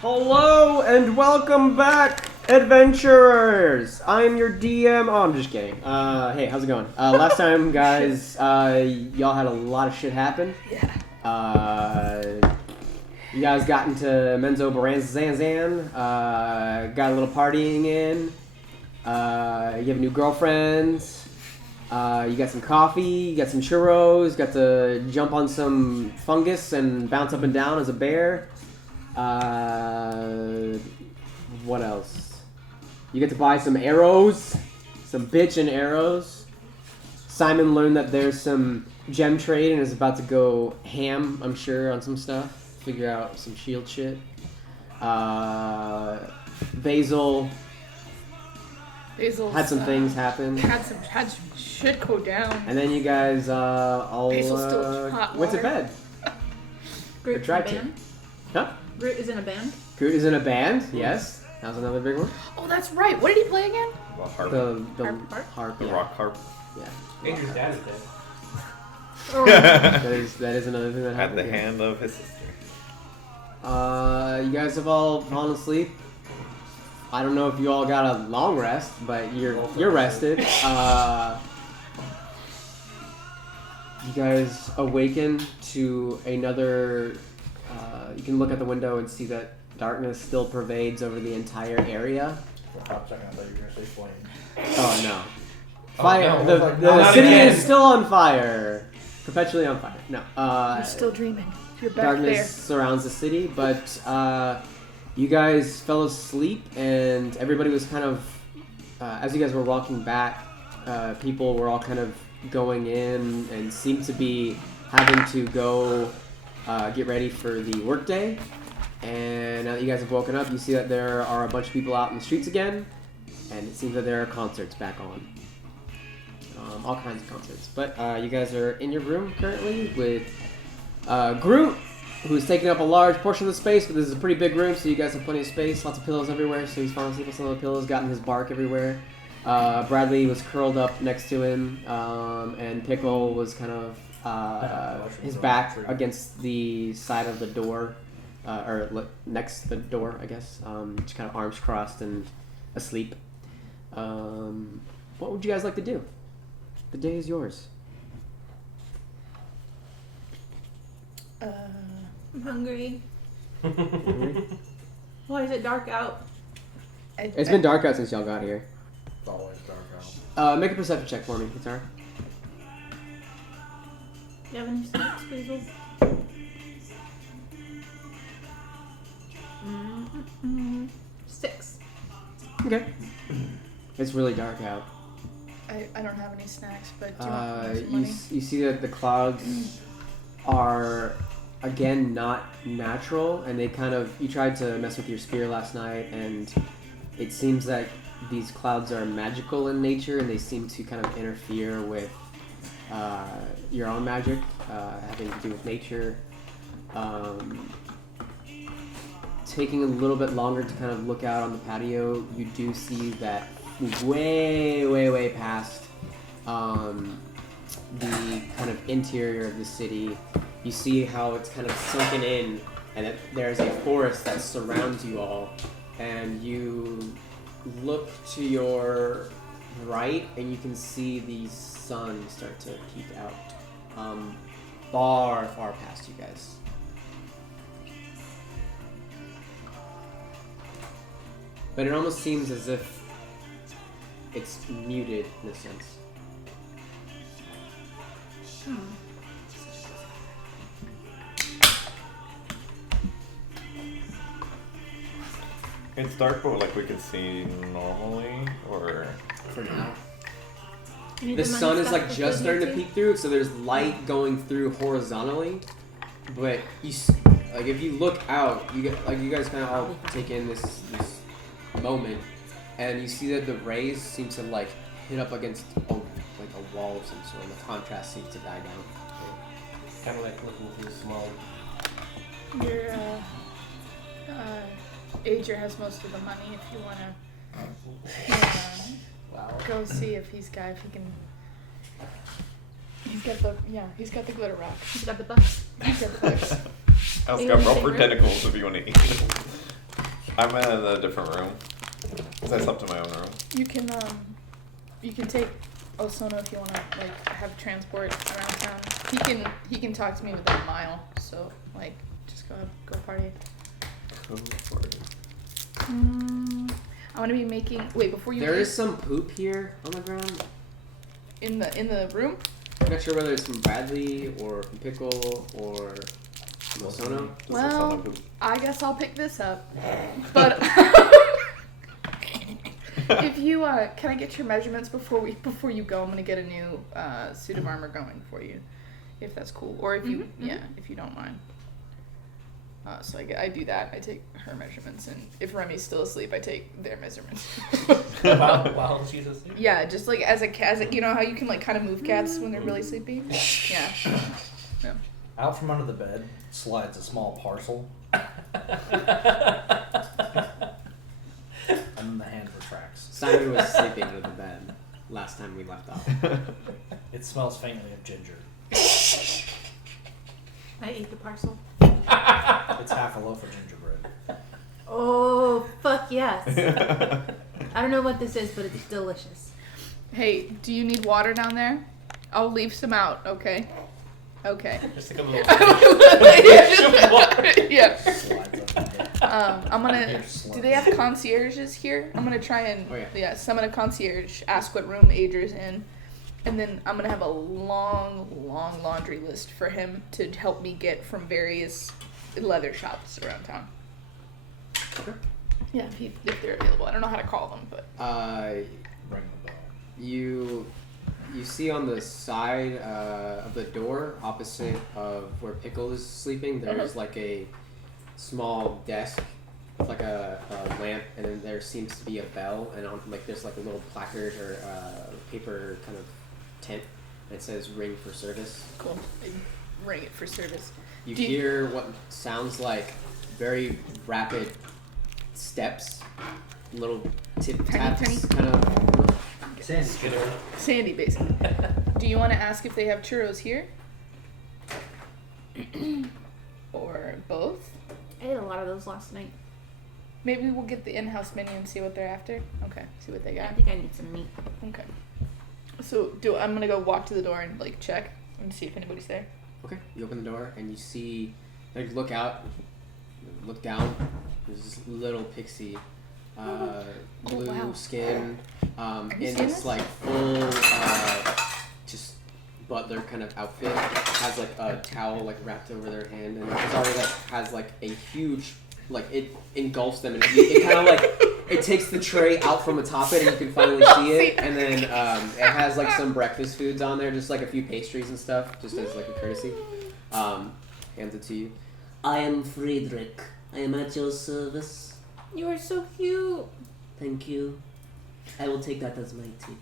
Hello and welcome back, adventurers! I'm your DM. Oh, I'm just kidding. Hey, how's it going? Last time, guys, y'all had a lot of shit happen. Yeah. You guys got into Menzo Baranzanzan, got a little partying in, you have a new girlfriend, you got some coffee, you got some churros, got to jump on some fungus and bounce up and down as a bear. What else? You get to buy some arrows, some bitchin' arrows. Simon learned that there's some gem trade and is about to go ham, I'm sure, on some stuff. Figure out some shield shit. Basil had some things happen. Had some shit go down. And then you guys all Basil's still hot went to water. bed. Groot tried is in a to. band. Huh? Groot is in a band. Groot is in a band, yes. That was another big one. Oh, that's right. What did he play again? The harp. The Harp? The yeah. rock harp. Yeah. Andrew's dad is dead. Oh. that is another thing that At happened. the yeah. hand of his sister. You guys have all fallen asleep. I don't know if you all got a long rest, but you're rested. You guys awaken to another. You can look out the window and see that darkness still pervades over the entire area. For a hot second, I thought you were going to say flame. Oh no! Oh, Fire! no, the like, the not city again. is still on fire, perpetually on fire. No. You're still dreaming. You're back Darkness there. surrounds the city, but you guys fell asleep, and everybody was kind of, as you guys were walking back, people were all kind of going in and seemed to be having to go get ready for the workday. And now that you guys have woken up, you see that there are a bunch of people out in the streets again, and it seems that there are concerts back on. All kinds of concerts. But you guys are in your room currently with Groot, who's taking up a large portion of the space, but this is a pretty big room, so you guys have plenty of space, lots of pillows everywhere, so he's falling asleep on some of the pillows, gotten his bark everywhere. Bradley was curled up next to him, and Pickle was kind of his back against the side of the door, next to the door, I guess, just kind of arms crossed and asleep. What would you guys like to do? The day is yours. I'm hungry. Why is it dark out? It's been dark out since y'all got here. It's always dark out. Make a perception check for me, Guitar. Do you have any snacks, Basil? Mm-hmm. 6. Okay. It's really dark out. I don't have any snacks, but do you want some money? You see that the clouds are again not natural, and they kind of, you tried to mess with your spear last night, and it seems like these clouds are magical in nature, and they seem to kind of interfere with your own magic, having to do with nature. Taking a little bit longer to kind of look out on the patio, you do see that way past the kind of interior of the city. You see how it's kind of sunken in, and that there's a forest that surrounds you all, and you look to your right and you can see the sun start to peek out far past you guys. But it almost seems as if it's muted in a sense. It's dark, but like we can see normally, or For now. You need The money sun is stuff like for just food, starting to too? peek through, so there's light going through horizontally. But like if you look out, you get like you guys kind of all take in this moment, and you see that the rays seem to like hit up against a wall of some sort, and the contrast seems to die down. Kind of like looking through smoke. Your Ager has most of the money if you want to Wow. go see if he can. He's got the glitter rock. He's got the bucks. He's got the bucks. I've You got wanna rubber say tentacles if you want to eat it. I'm in a different room. 'Cause I slept in my own room. You can take Osono if you want to like have transport around town. He can talk to me within a mile. So like just go party. Go for it. I want to be making. Wait, before you. There leave, is some poop here on the ground. in the room. I'm not sure whether it's from Bradley or from Pickle or from Osono. Well, I guess I'll pick this up. But if you can I get your measurements before you go? I'm gonna get a new suit of armor going for you, if that's cool, or if you if you don't mind. So I do that. I take her measurements, and if Remy's still asleep, I take their measurements. While she's asleep? Yeah, just like as a you know how you can like kind of move cats when they're really sleepy. Yeah. Yeah. Out from under the bed slides a small parcel. And then the hand retracts. Simon was sleeping under the bed last time we left off. It smells faintly of ginger. I ate the parcel. It's half a loaf of gingerbread. Oh, fuck yes. I don't know what this is, but it's delicious. Hey, do you need water down there? I'll leave some out, okay? Okay. Just like a little. Yeah. Slides up the bed. I'm gonna. Here, slug. Do they have concierges here? I'm gonna try and summon a concierge. Ask what room Adria's in, and then I'm gonna have a long laundry list for him to help me get from various leather shops around town. Okay. Yeah, if they're available. I don't know how to call them, but. Ring the bell. You see on the side of the door opposite of where Pickle is sleeping, there's like a small desk with like a lamp, and then there seems to be a bell, and on like there's like a little placard or paper kind of tent that says "Ring for service." Cool. I ring it for service. You hear what sounds like very rapid steps, little tip taps, kind of. Sandy, basically. Do you want to ask if they have churros here? Or both? I ate a lot of those last night. Maybe we'll get the in-house menu and see what they're after. Okay, see what they I got. think I need some meat. Okay. So I'm gonna go walk to the door and like check and see if anybody's there. Okay, you open the door and you see, like, look out, look down. There's this little pixie, blue wow. skin, you in seeing this this? like full, just butler kind of outfit. Has like a towel like wrapped over their hand, and it's already like has like a huge, like it engulfs them, and it kind of like it takes the tray out from atop it, and you can finally see it. And then it has like some breakfast foods on there, just like a few pastries and stuff, just as like a courtesy. Hands it to you. I am Friedrich. I am at your service. You are so cute. Thank you. I will take that as my tip.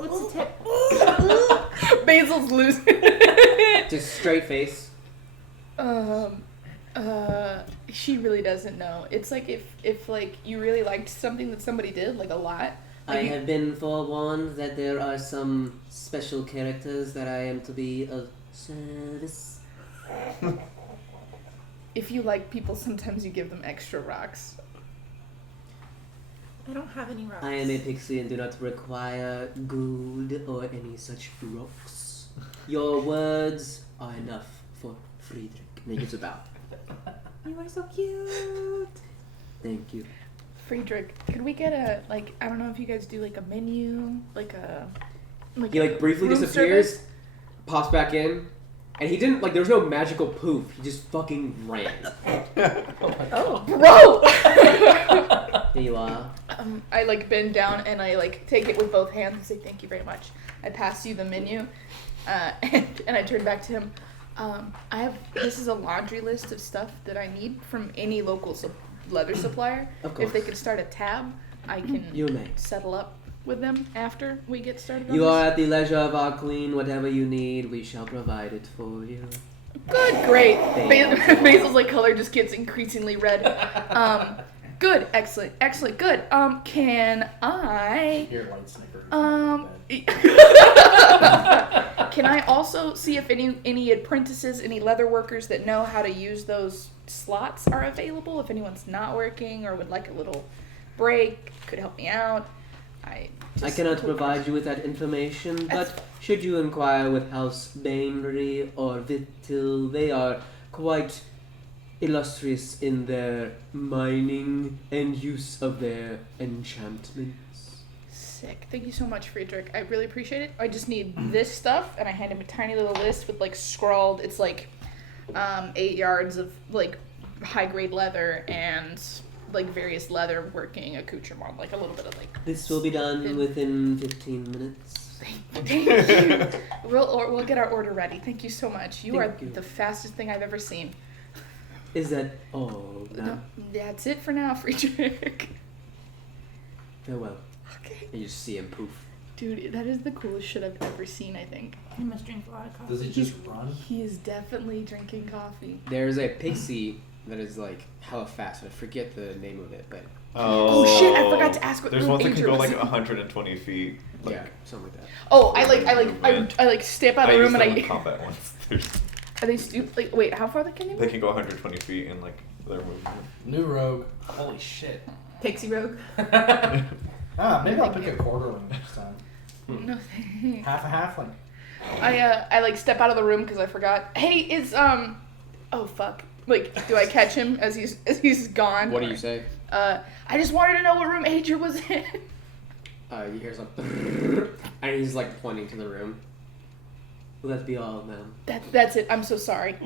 What's the tip? Basil's losing. Just straight face. She really doesn't know. It's like if like you really liked something that somebody did, like a lot. Like I have been forewarned that there are some special characters that I am to be of service. If you like people, sometimes you give them extra rocks. I don't have any rocks. I am a pixie and do not require gold or any such rocks. Your words are enough for Friedrich. And he gives a bow. You are so cute. Thank you. Friedrich, could we get a like? I don't know if you guys do like a menu, like a. He like briefly room disappears, service? pops back in, and he didn't like. There was no magical poof. He just fucking ran. Oh, bro! Here you are. I like bend down and I like take it with both hands and say thank you very much. I pass you the menu, and I turn back to him. This is a laundry list of stuff that I need from any local leather supplier. Of course. If they could start a tab, I can You may. settle up with them after we get started on You this. are at the leisure of our queen. Whatever you need, we shall provide it for you. Good, great. Thank you. Basil's like color just gets increasingly red. Good, excellent, good. Can I? Hear light snickers. Can I also see if any apprentices, any leather workers that know how to use those slots are available? If anyone's not working or would like a little break, could help me out. I cannot provide you with that information, but should you inquire with House Bainbury or Vittil, they are quite illustrious in their mining and use of their enchantments. Sick. Thank you so much, Friedrich. I really appreciate it. I just need this stuff, and I hand him a tiny little list with like scrawled. It's like 8 yards of like high grade leather and like various leather working accoutrement, like a little bit of like. This will be done within 15 minutes. Thank you. We'll get our order ready. Thank you so much. You are the fastest thing I've ever seen. Is that all? No, that's it for now, Friedrich. Farewell. Okay. And you just see him poof. Dude, that is the coolest shit I've ever seen, I think. He must drink a lot of coffee. Does he just run? He is definitely drinking coffee. There's a pixie that is like hella fast. I forget the name of it, but Oh shit, I forgot to ask what There's room ones that can Adrian go was like in. 120 feet. Like, yeah, something like that. Oh, I like step out of the room and used I. them in combat once. Are they stupid? Like, wait, how far can they They move? can go 120 feet in like their movement. New rogue. Holy shit. Pixie Rogue. Maybe I'll pick a quarterling next time. No thanks. Half a halfling. I like step out of the room because I forgot. Hey, is oh fuck. Like, do I catch him as he's gone? What do you say? I just wanted to know what room Adrian was in. You hear something, and he's like pointing to the room. Will that be all, ma'am? That's it. I'm so sorry.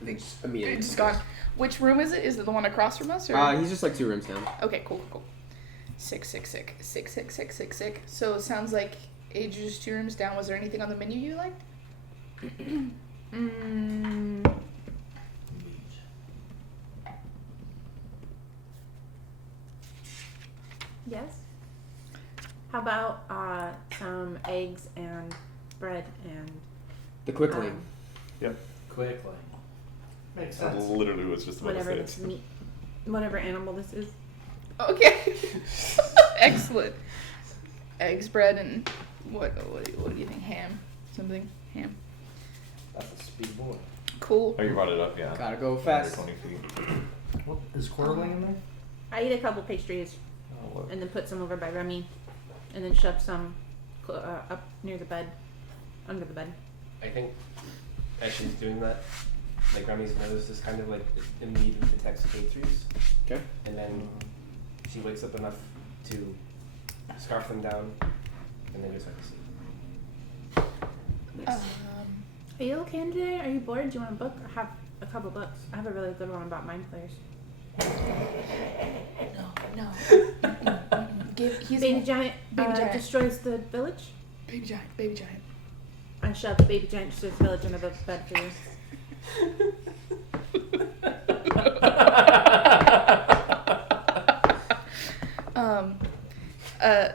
They just immediately. It's gone. Which room is it? Is it the one across from us? Or? He's just like 2 rooms down. Okay, cool. Sick. So it sounds like Adrian's 2 rooms down. Was there anything on the menu you liked? Yes. How about some eggs and bread and The quickling. Yep. Quickly. Makes I sense. literally was just about whatever to this say it. meat, whatever animal this is. Okay. Excellent. Eggs, bread, and what do you think? Ham? Something? Ham. That's a speed boy. Cool. Oh, you brought it up, yeah. Gotta go fast. 120 feet. What is quarterling in there? I eat a couple pastries Oh, look. and then put some over by Remy, and then shove some up near the bed, under the bed. I think as she's doing that, like Remy's nose is kind of like immediately detects K3s, Okay. and then she wakes up enough to scarf them down, and then goes back to sleep. Are you okay today? Are you bored? Do you want a book? I have a couple books. I have a really good one about mind players. No. He's Baby Giant Baby Giant. destroys the village. Baby giant. I shoved Baby Giant destroys the village under the bed for you.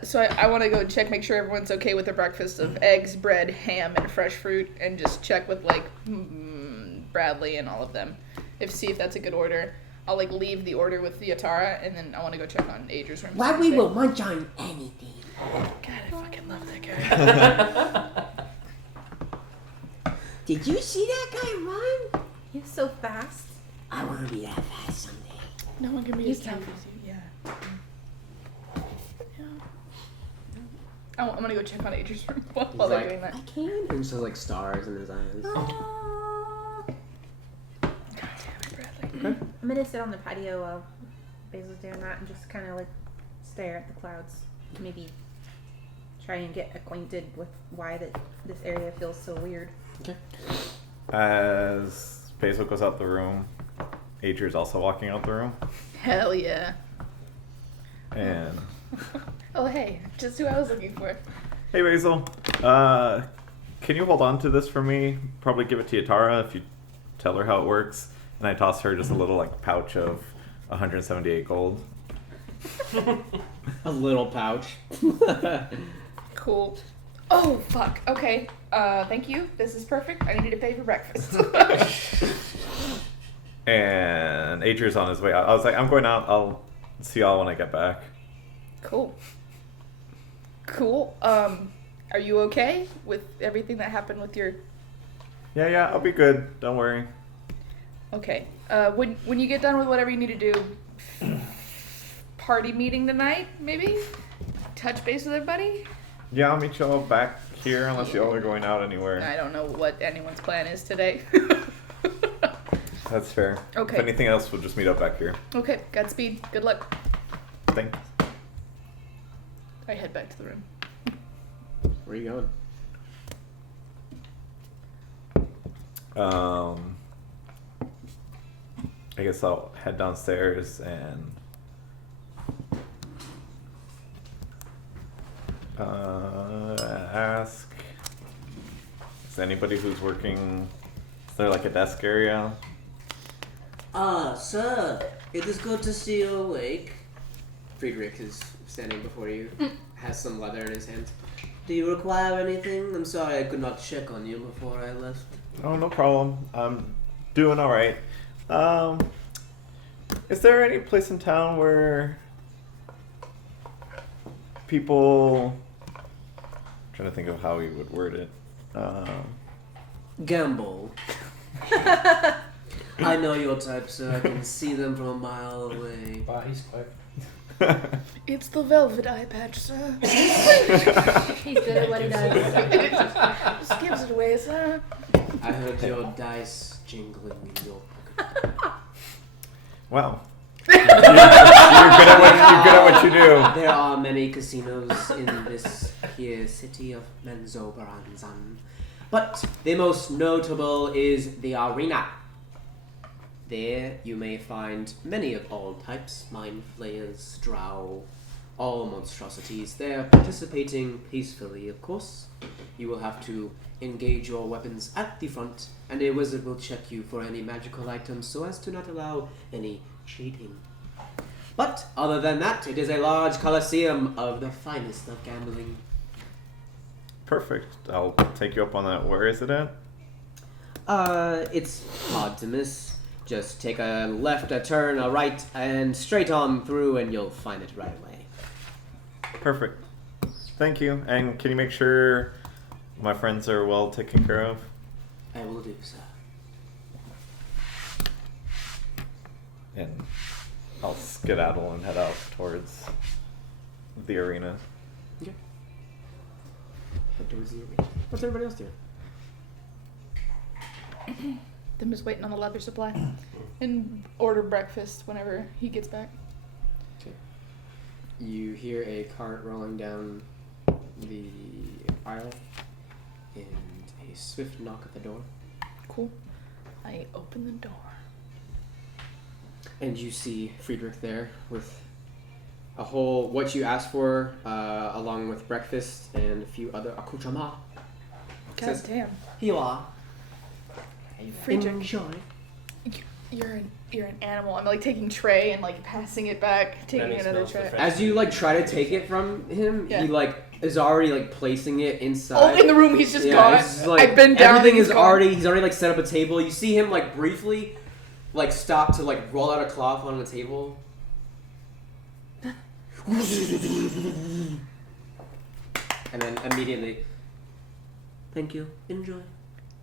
So I want to go check, make sure everyone's okay with their breakfast of eggs, bread, ham, and fresh fruit, and just check with like Bradley and all of them, see if that's a good order. I'll like leave the order with the Atara, and then I want to go check on Adrian's room. Why we will munch on anything. God, I fucking love that guy. Did you see that guy run? You're so fast. I want to be that fast someday. No one can be You as can. tough as you. Yeah. I'm gonna go check on Adrian's room while they're doing that. I can. And just has like stars in his eyes. Aww. God damn it, Bradley. Okay. I'm gonna sit on the patio while Basil's doing that and just kind of like stare at the clouds. Maybe try and get acquainted with why this area feels so weird. Okay. As Basil goes out the room, Adrian's also walking out the room. Hell yeah. And Oh hey, just who I was looking for. hey Basil, can you hold on to this for me? Probably give it to Yatara if you tell her how it works. And I toss her just a little like pouch of 178 gold. A little pouch. Cool. Oh fuck. Okay. Thank you. This is perfect. I needed to pay for breakfast. And Adrian's on his way out. I was like, I'm going out. I'll see y'all when I get back. Cool. Are you okay with everything that happened with your? Yeah, I'll be good. Don't worry. Okay. When you get done with whatever you need to do, party meeting tonight, maybe. Touch base with everybody. Yeah, I'll meet y'all back here unless y'all are going out anywhere. I don't know what anyone's plan is today. That's fair. Okay. If anything else, we'll just meet up back here. Okay. Godspeed. Good luck. Thanks. I head back to the room. Where are you going? I guess I'll head downstairs and ask. Is anybody who's working? Is there like a desk area? Sir, it is good to see you awake. Friedrich is standing before you, has some leather in his hand. Do you require anything? I'm sorry I could not check on you before I left. Oh, no problem. I'm doing all right. Is there any place in town where people? I'm trying to think of how he would word it. Gamble. I know your type, sir. I can see them from a mile away. Wow, he's quick. It's the velvet eye patch, sir. He's good at what he does. Just gives it away, sir. I heard your dice jingling in your pocket. Well, you're good at what you do. There are many casinos in this here city of Menzoberranzan, but the most notable is the arena. There you may find many of all types, mind flayers, drow, all monstrosities. They are participating peacefully, of course. You will have to engage your weapons at the front, and a wizard will check you for any magical items so as to not allow any cheating. But other than that, it is a large coliseum of the finest of gambling. Perfect. I'll take you up on that. Where is it at? It's hard to miss. Just take a left, a turn, a right, and straight on through, and you'll find it right away. Perfect. Thank you. And can you make sure my friends are well taken care of? I will do, sir. And I'll skedaddle and head out towards the arena. Okay. Head towards the arena. What's everybody else doing? I'm just waiting on the leather supply and order breakfast whenever he gets back. Okay. You hear a cart rolling down the aisle and a swift knock at the door. Cool. I open the door. And you see Friedrich there with a whole, what you asked for, along with breakfast and a few other accoutrements. God Says, damn. Here you are. Friedrich, Enjoy. you're an animal. I'm like taking tray and like passing it back, taking Then he another smells the tray. fresh- As you like try to take it from him, Yeah. he like is already like placing it inside. Oh, in the room, he's just Yeah, gone. it's just, like, I've been down. Everything and is he's gone. he's already like set up a table. You see him like briefly, like stop to like roll out a cloth on the table. And then immediately, thank you, enjoy.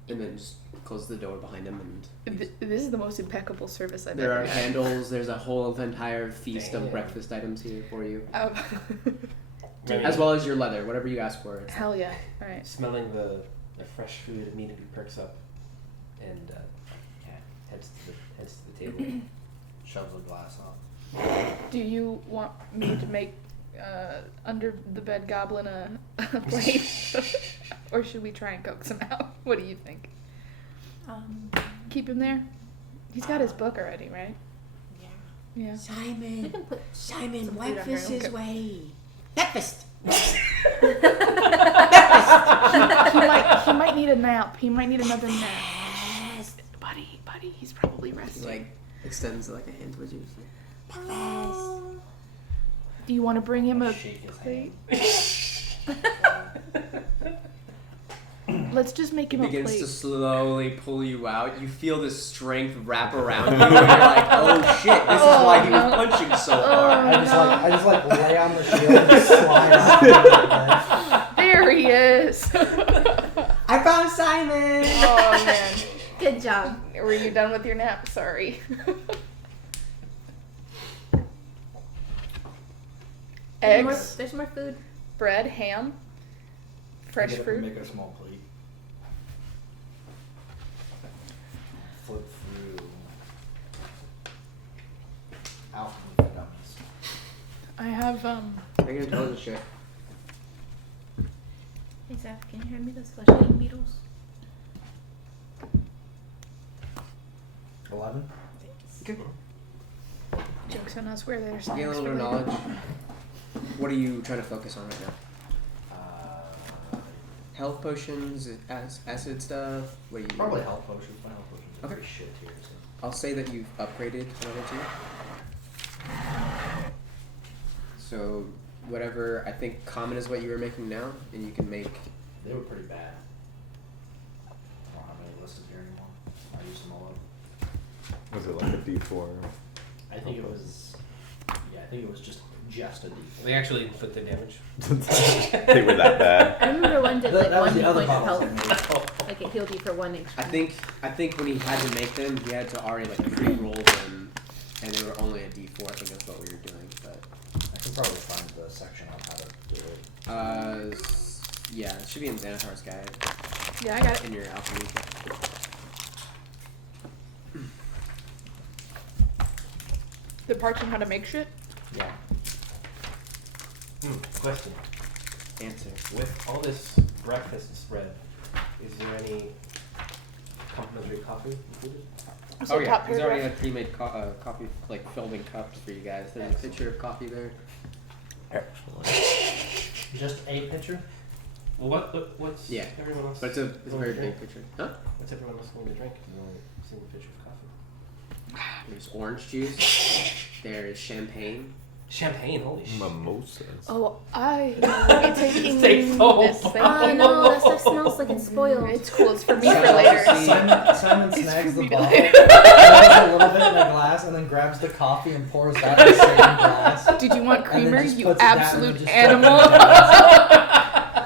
And then just close the door behind him, and This is the most impeccable service I've there ever are had. candles. There's a whole entire feast Damn. of breakfast items here for you, Maybe as well as your leather, whatever you ask for. Hell yeah! All right. smelling the fresh food immediately perks up, and heads to the table, shoves a glass off. Do you want me to make under the bed goblin a plate, or should we try and coax him out? What do you think? Keep him there. He's got his book already, right? Yeah. We Simon, can put Simon, some food wipe on her, this his okay. way. Breakfast. He might need a nap. He might need another nap. Yes. Buddy, he's probably He resting. like extends like a hand towards you. Breakfast. Do you want to bring him a Shake his plate? hand. Let's just make He him a begins plate. to slowly pull you out. You feel this strength wrap around you, and you're like, "Oh shit! This is why he was punching so hard." I just like lay on the shield and slide out. There he Yes. I found Simon. Oh man. Good job. Were you done with your nap? Sorry. Eggs, There's more food. bread, ham, fresh Get up fruit. and make a small plate. Flip through. Alchemy for dummies. I have Make an intelligence check. Hey Zach, can you hand me those flesh-eating beetles? 11. jokes on us where there's Gain a little bit of knowledge. What are you trying to focus on right now? Health potions, acid stuff. What do you? Probably health potions. My health potions are Okay. pretty shit here. So. I'll say that you've upgraded another two. So whatever, I think common is what you were making now, and you can make. They were pretty bad. I don't have any listed here anymore. I used them all up. Was it like a D4? I think it was. Yeah, I think it was just a D. They actually inflict the damage. They were that bad. I remember one did That like was one the other point of bottles health. I made. Like it healed you for 1 HP. I think when he had to make them, he had to already like pre-roll them, and they were only a D4. I think that's what we were doing, but. I can probably find the section on how to do it. Yeah, it should be in Xanathar's guide Yeah, I got it. in your alchemy. The parts on how to make shit. Yeah. Question. Answer. With all this breakfast spread, is there any complimentary coffee included? So top He's already paragraph. had pre-made coffee, like filled in cups for you guys. There's a picture of coffee there. Excellent. Just a pitcher? Well, what's Yeah. everyone else? But it's a very drink? big picture. Huh? What's everyone else going to drink? There's only a single pitcher of coffee. There's orange juice. There's champagne. Champagne, holy shit. Mimosas. Oh, I will be taking Take so this. long. Oh no, that stuff smells like it's spoiled. It's cool. It's for me So for later. Simon It's snags for the me to bottle, later. pours a little bit in a glass, and then grabs the coffee and pours that in the same glass. Did you want And then creamer, just you puts it down and absolute just animal?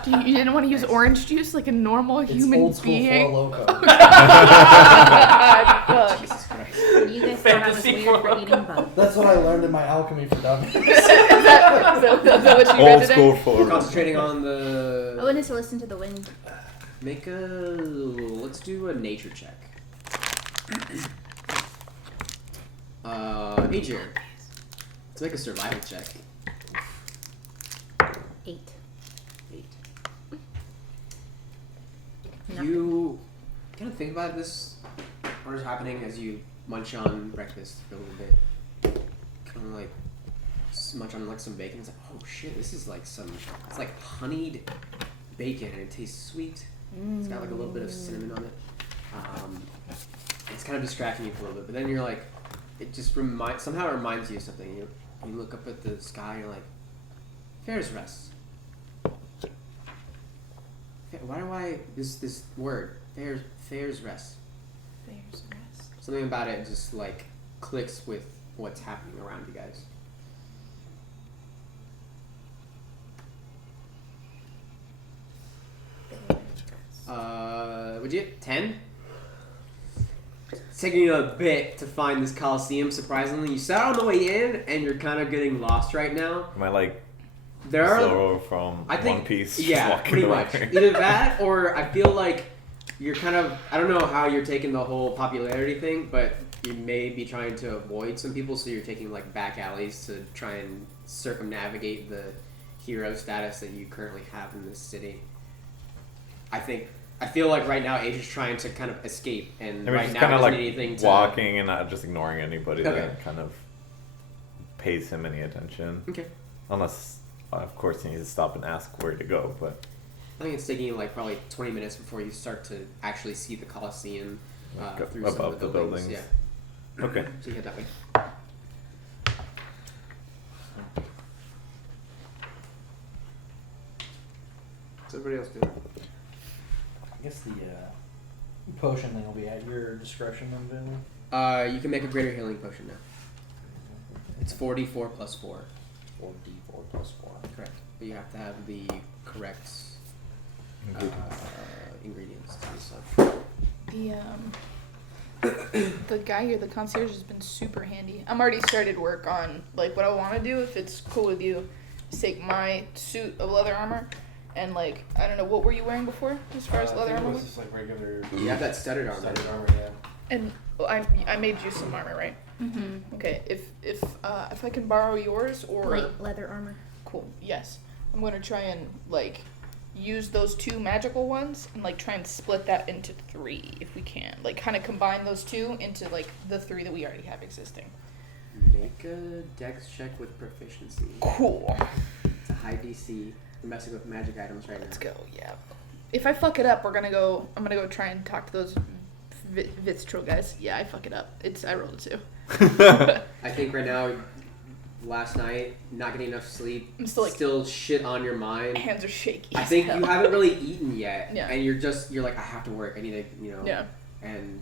You didn't want to use orange juice like a normal It's human old school being? Four Loko. God, fuck. Jesus Christ. You guys thought I was Fantasy weird for for- eating bugs. That's what I learned in my alchemy for dummies. Is that what you read Old today? school We're for. concentrating on I the. wanted to listen to the wind. Make a. Let's do a nature check. Major. Let's make a survival check. 8. 8. Nothing. You kind of think about this, what is happening as you munch on breakfast for a little bit. Kind of like munch on like some bacon. It's like, oh shit, this is like it's like honeyed bacon and it tastes sweet. It's got like a little bit of cinnamon on it. It's kind of distracting you for a little bit, but then you're like, it just somehow it reminds you of something. You look up at the sky and you're like, Fair's Rest. Why do I this word Fair's Rest? Bear's rest. Something about it just like clicks with what's happening around you guys. Would you 10? It's taking you a bit to find this Coliseum. Surprisingly, you sat on the way in, and you're kind of getting lost right now. Am I like There are Zoro from I think, One Piece? yeah, walking pretty away? much. Either that, or I feel like you're kind of, I don't know how you're taking the whole popularity thing, but you may be trying to avoid some people, so you're taking like back alleys to try and circumnavigate the hero status that you currently have in this city. I feel like right now Age is trying to kind of escape, and I mean, right just now kind of doesn't like need anything to... walking and not just ignoring anybody Okay. that kind of pays him any attention. Okay. Unless, of course, he needs to stop and ask where to go. But I think it's taking you like probably 20 minutes before you start to actually see the Coliseum Go through some above of the the buildings. buildings. Yeah. okay. So you head that way. What's everybody else doing? I guess the potion thing will be at your discretion then, Vinny. You can make a greater healing potion now. It's 4d4 plus 4. 4d4 plus 4. Correct. But you have to have the correct ingredients to this stuff. The guy here, the concierge, has been super handy. I'm already started work on like what I want to do. If it's cool with you, is take my suit of leather armor, and like I don't know, what were you wearing before as far as I leather think armor? it was just like regular. You have that studded armor. Studded armor, yeah. And I made you some armor, right? Mm-hmm. Okay. If I can borrow yours or Light leather armor. cool, yes, I'm gonna try and like use those 2 magical ones and like try and split that into 3 if we can. Like kind of combine those 2 into like the 3 that we already have existing. Make a dex check with proficiency. Cool. It's a high DC. We're messing with magic items right Let's now. go. Yeah. If I fuck it up, I'm gonna go try and talk to those Vitstro guys. Yeah, I fuck it up. I rolled a 2. I think right now, last night, not getting enough sleep, I'm still, like- still shit on your mind. Hands are shaky. I as think hell. you haven't really eaten yet, Yeah. and you're like, I have to work. I need to, Yeah. and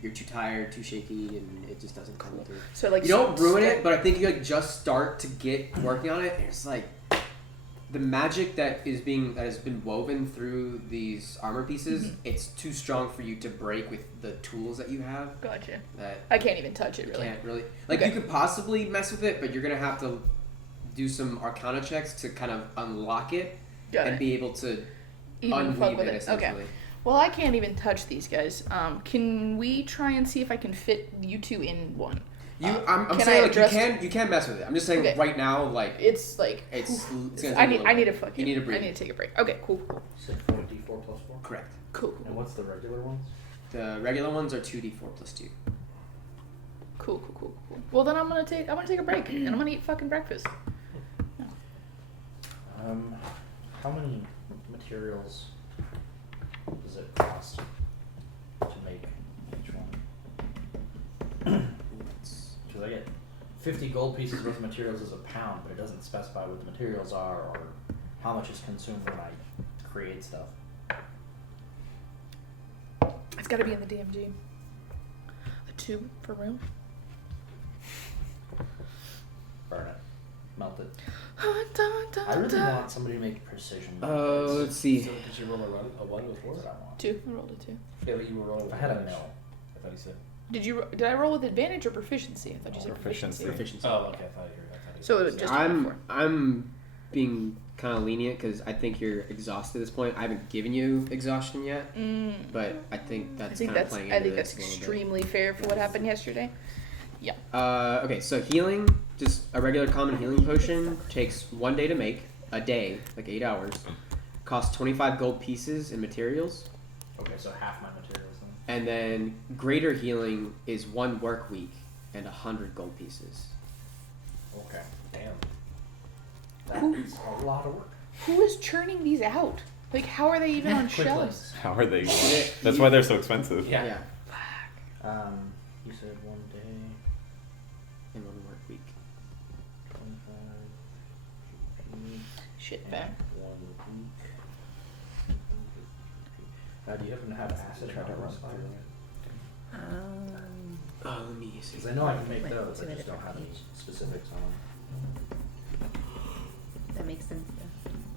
you're too tired, too shaky, and it just doesn't come through. So like You don't ruin start- it, but I think you like just start to get working on it, and it's like the magic that has been woven through these armor pieces. Mhm. It's too strong for you to break with the tools that you have. Gotcha. That I can't even touch it you really. can't really like. Okay. You could possibly mess with it, but you're gonna have to do some Arcana checks to kind of unlock it Got and it. be able to Even fuck unweave with it. it. Essentially. Okay. Well, I can't even touch these guys. Can we try and see if I can fit you 2 in one? I'm can saying I like address- you can mess with it. I'm just saying Okay. right now like It's like it's gonna take I a need little I need bit. to fucking You need to breathe. I need to take a break. Okay, cool. Said 4d4 plus 4. Correct. Cool. And what's the regular ones? The regular ones are 2d4 plus 2. Cool. Well, then I'm gonna take a break and I'm gonna eat fucking breakfast. How many materials does it cost to make each one? Because I get 50 gold pieces worth of materials as a pound, but it doesn't specify what the materials are or how much is consumed when I create stuff. It's gotta be in the DMG. A 2 for real. Burn it. Melt it. I I really want somebody to make precision. Let's see. So did you roll a 1 before? That's what I want. 2. I rolled a 2. Yeah, but you were rolling If I with had a advantage. mill. I thought you said. Did I roll with advantage or proficiency? I thought you said Proficiency. Proficiency. Oh, okay. I thought you So said it just I'm being kind of lenient because I think you're exhausted at this point. I haven't given you exhaustion yet, but I think that's kind of playing into this a little bit. extremely fair for what happened yesterday. Okay, so healing, just a regular common healing potion, takes 1 day to make, a day, like 8 hours, costs 25 gold pieces in materials, Okay, so half my materials then. and then greater healing is 1 work week and 100 gold pieces. Okay. Damn. That's a lot of work. Who is churning these out? Like, how are they even on Quick shelves? links. How are they? That's why they're so expensive. Yeah. You said 1 day, And 1 work week. 25. Shit, man. 1 week. Do you happen to have acid Try to run fire? through Oh, let me see. Because I know I can make Went those, to I a just don't have different any page. specifics on them. That makes sense to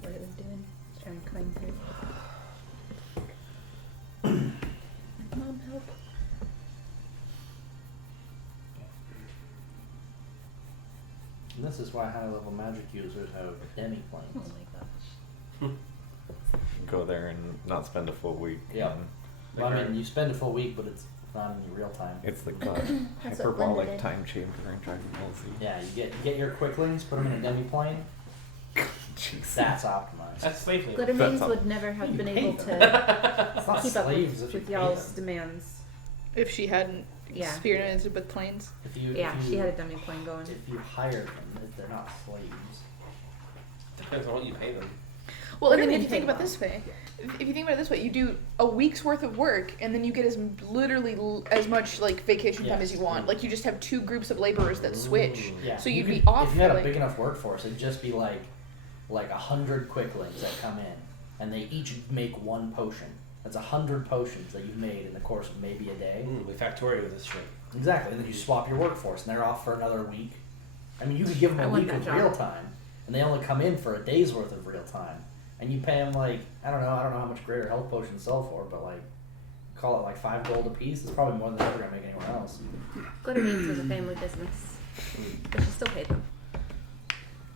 what it was doing. It's trying to climb through. Mom, help. And this is why high level magic users have demi Oh planes. my gosh. Go there and not spend a full week. Yeah. and Well, I mean, you spend a full week, but it's not in your real time. It's like the That's what hyperbolic limited. time chamber in Dragon Ball Z. Yeah, you get your quicklings, put them in a demi plane. Jeez. That's optimized. That's slave labor. Glitter mains all. would never have been able to It's not keep up slaves if you with pay y'all's them. demands. If she hadn't Yeah. experimented with planes. If you, Yeah, if you, she had a dummy plane going. If you hire them, they're not slaves. Depends on what you pay them. Well, and What do then you if mean you think pay about it this way, if you think about it this way, you do a week's worth of work, and then you get as much like vacation time as you Yes. want. Like you just have 2 groups of laborers that switch. Yeah. So you you'd be could- off If you had for, a like- big enough workforce, it'd just be like 100 quicklings that come in, and they each make 1 potion. That's 100 potions that you've made in the course of maybe a day. We Factorio this shit. Exactly, and then you swap your workforce, and they're off for another week. I mean, you could give them I a want week that of job. real time, and they only come in for a day's worth of real time, and you pay them like I don't know how much greater health potions sell for, but like call it like 5 gold a piece. It's probably more than they're ever gonna make anywhere else. Glitter Beans is a family business. But you still pay them.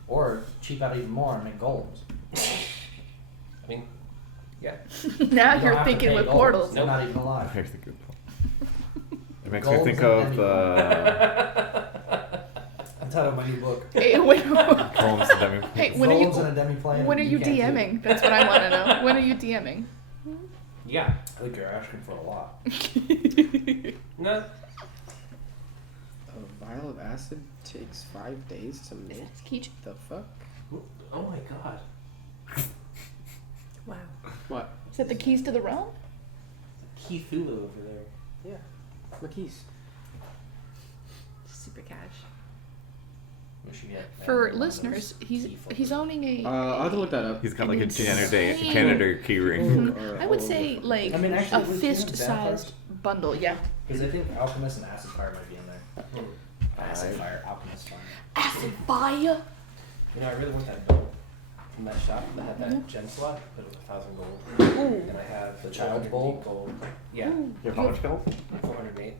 Or cheap out even more and make golds. I mean, yeah. Now You don't you're have to thinking pay with golds. portals. They're not even alive. Here's the good point. It makes me Golds think and of demi- the That's out of my new book. Hey, when, Columns and demi. hey, when are you? Golds and a demi-plane. When are you can't do. DMing? That's what I want to know. When are you DMing? Yeah. I think you're asking for a lot. No. A vial of acid takes 5 days to make. Keach. The fuck? Oh my god. Wow. What? Is that the keys to the realm? Cthulhu over there. Yeah. My keys. Super cash. We should get For one of listeners, those he's key he's folders. owning a. I'll have to look that up. He's got like a Insane. janitor key ring. I would say like I mean, actually, a was fist-sized bundle. Yeah. Because I think Alchemist and Acid Fire might be in there. Acid Fire, Alchemist Fire. Acid fire. You know, I really want that bill from that shop that had that gem slot, but it was 1,000 gold. Ooh. And I have The child's 408 bowl? gold. Yeah, Ooh. You have how much gold? 408.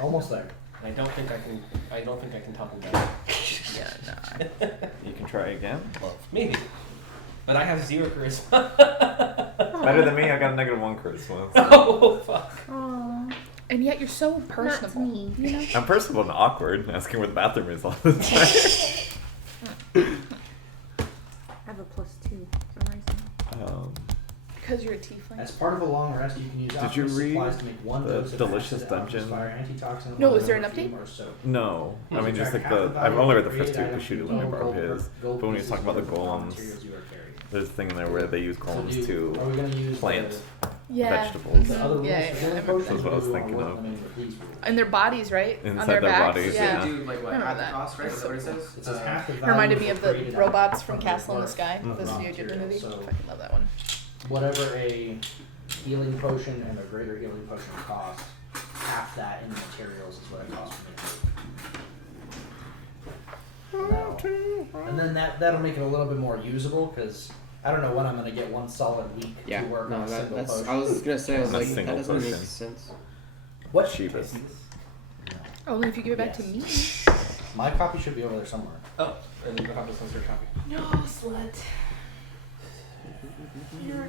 Almost there. And I don't think I can talk him down. Yeah. Nah. You can try again. Maybe. But I have 0 charisma. Better than me. I got a -1 charisma. Oh fuck. Aww. And yet you're so personable. me. You know. I'm personable and awkward, asking where the bathroom is all the time. I have a +2 for some reason. Because you're a tiefling. As part of a long rest, you can use Did you alchemist read supplies to make 1 the dose of Delicious acid, alchemist Dungeon? Fire, antitoxin, No, oil, is there an perfume, update? or soap. No, I mean just like Half the the. value I've only read of the first 2 created because items Shooty let me from borrow gold- his. gold But when he was pieces talking about the with raw golems, materials you are carrying. there's a thing in there where they use So golems are we to gonna use plant Yeah. vegetables. the other rules Yeah, for yeah, healing I potions? That's what I was or do we thinking wanna of. work them in with these rules? And their bodies, right? Inside On their their backs. bodies, So Yeah. you do like what? Remember Half the that. cost, right? Is that what it says? It says half the value Reminded of me of the the created robots items from the Castle in the work Sky, of this raw video game materials. movie. So Fucking love that one. whatever a healing potion and a greater healing potion cost, half that in the materials is what it costs for me to make. And then that'll make it a little bit more usable because I don't know when I'm gonna get 1 solid week Yeah. to work on No, a single that's. potion. I was gonna say. I was On a like, that single doesn't make potion. sense. What? Sheebas. Only if you give it back to me. My copy should be over there somewhere. Oh, and you have this one's your copy. No, slut. Here.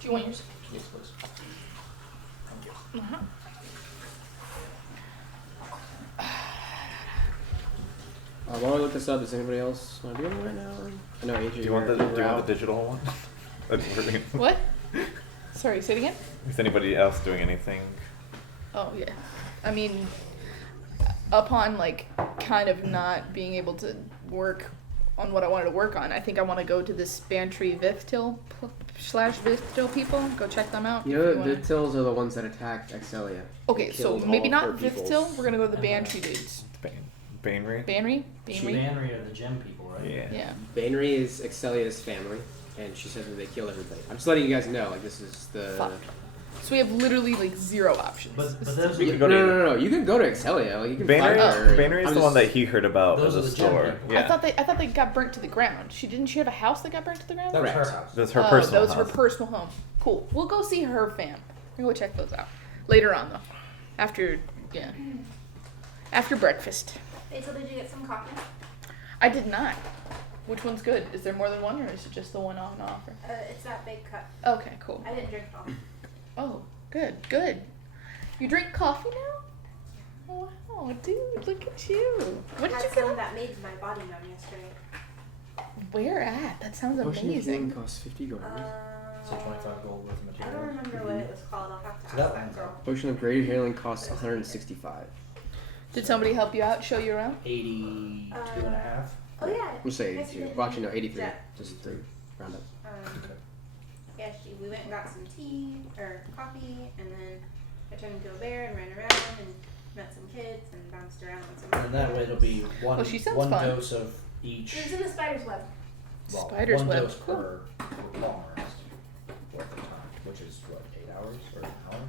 Do you want yours? Yes, please. Uh-huh. While I look this up, does anybody else want to do it right now? I know AJ. Do you want the digital one? What? Sorry, say it again? Is anybody else doing anything? Oh, yeah. I mean, upon, like, kind of not being able to work on what I wanted to work on, I think I want to go to this Bantry Vithtil/Vithtil people. Go check them out. You if know, wanna- the Vittils are the ones that attacked Excelia. Okay, so killed maybe all not her peoples. Vithtil. We're going to go to the Bantry dudes. Banery? Banry? Banry? Banry are the gem people, right? Yeah. Yeah. Banry is Excelia's family, and she says that they kill everybody. I'm just letting you guys know, like, this is the... Fuck. So we have literally, like, 0 options. But those You are can the, go to No. You can go to Excelia. Like, you can find her. Banery is I'm the one just- that he heard about Those at are the the gem store. people. Yeah. I thought they got burnt to the ground. Didn't she have a house that got burnt to the ground? that was her Correct. house. That's her Oh, personal that was her house. personal home. Cool. We'll go see her fam. We'll go check those out later on though. After breakfast. Basil, did you get some coffee? I did not. Which one's good? Is there more than one, or is it just the one on offer? It's that big cup. Okay, cool. I didn't drink it all. Oh, good. You drink coffee now? Wow, dude, look at you. What did I you had some get? that made my body numb yesterday. Where at? That sounds Potion of healing amazing. costs 50 gold. So 25 gold worth of I don't materials. remember what it was called. I'll have to So ask that that one's girl. up. Potion of greater healing costs 165. Did somebody help you out, show you around? 82 and a half. Oh yeah. We'll say Yes, 82. you Well, actually, no, did. 83. Yeah. Just to round up. Okay. Yeah, we went and got some tea or coffee, and then I turned into a bear and ran around and met some kids and bounced around on some. And that way it'll be one, Well, she sounds one fun. dose of each. It was in the spider's web. Well, Spider's one web. dose Cool. per long rest worth of time, which is what, 8 hours or an hour?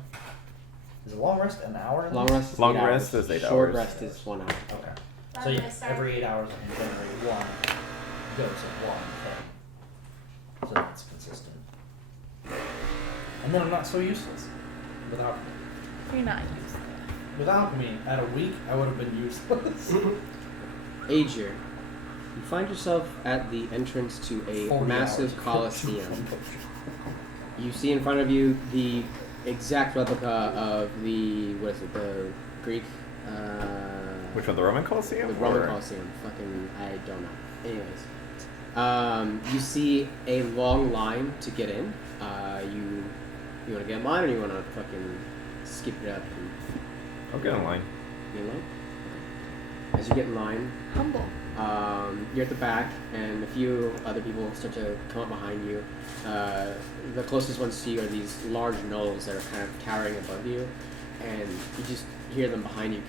Is a long rest an hour? Long rest is Long 8 hours. rest is 8 Short hours. rest is 1 hour. Okay. That So was you, my start. every 8 hours you can generate one dose of one thing. hopefully that's consistent. And then I'm not so useless. Without me. You're not used to Without me, at a week, I would have been useless. Aegir, you find yourself at the entrance to a 40 massive hours. coliseum. You see in front of you the exact replica of the, what is it, the Greek, Which one, the Roman Colosseum? the Roman or- Colosseum. Fucking, I don't know. Anyways. You see a long line to get in. You want to get in line or you want to fucking skip it up and I'll get in line. get in line? Okay. As you get in line, humble. you're at the back, and a few other people start to come up behind you. The closest ones to you are these large gnolls that are kind of towering above you, and you just hear them behind you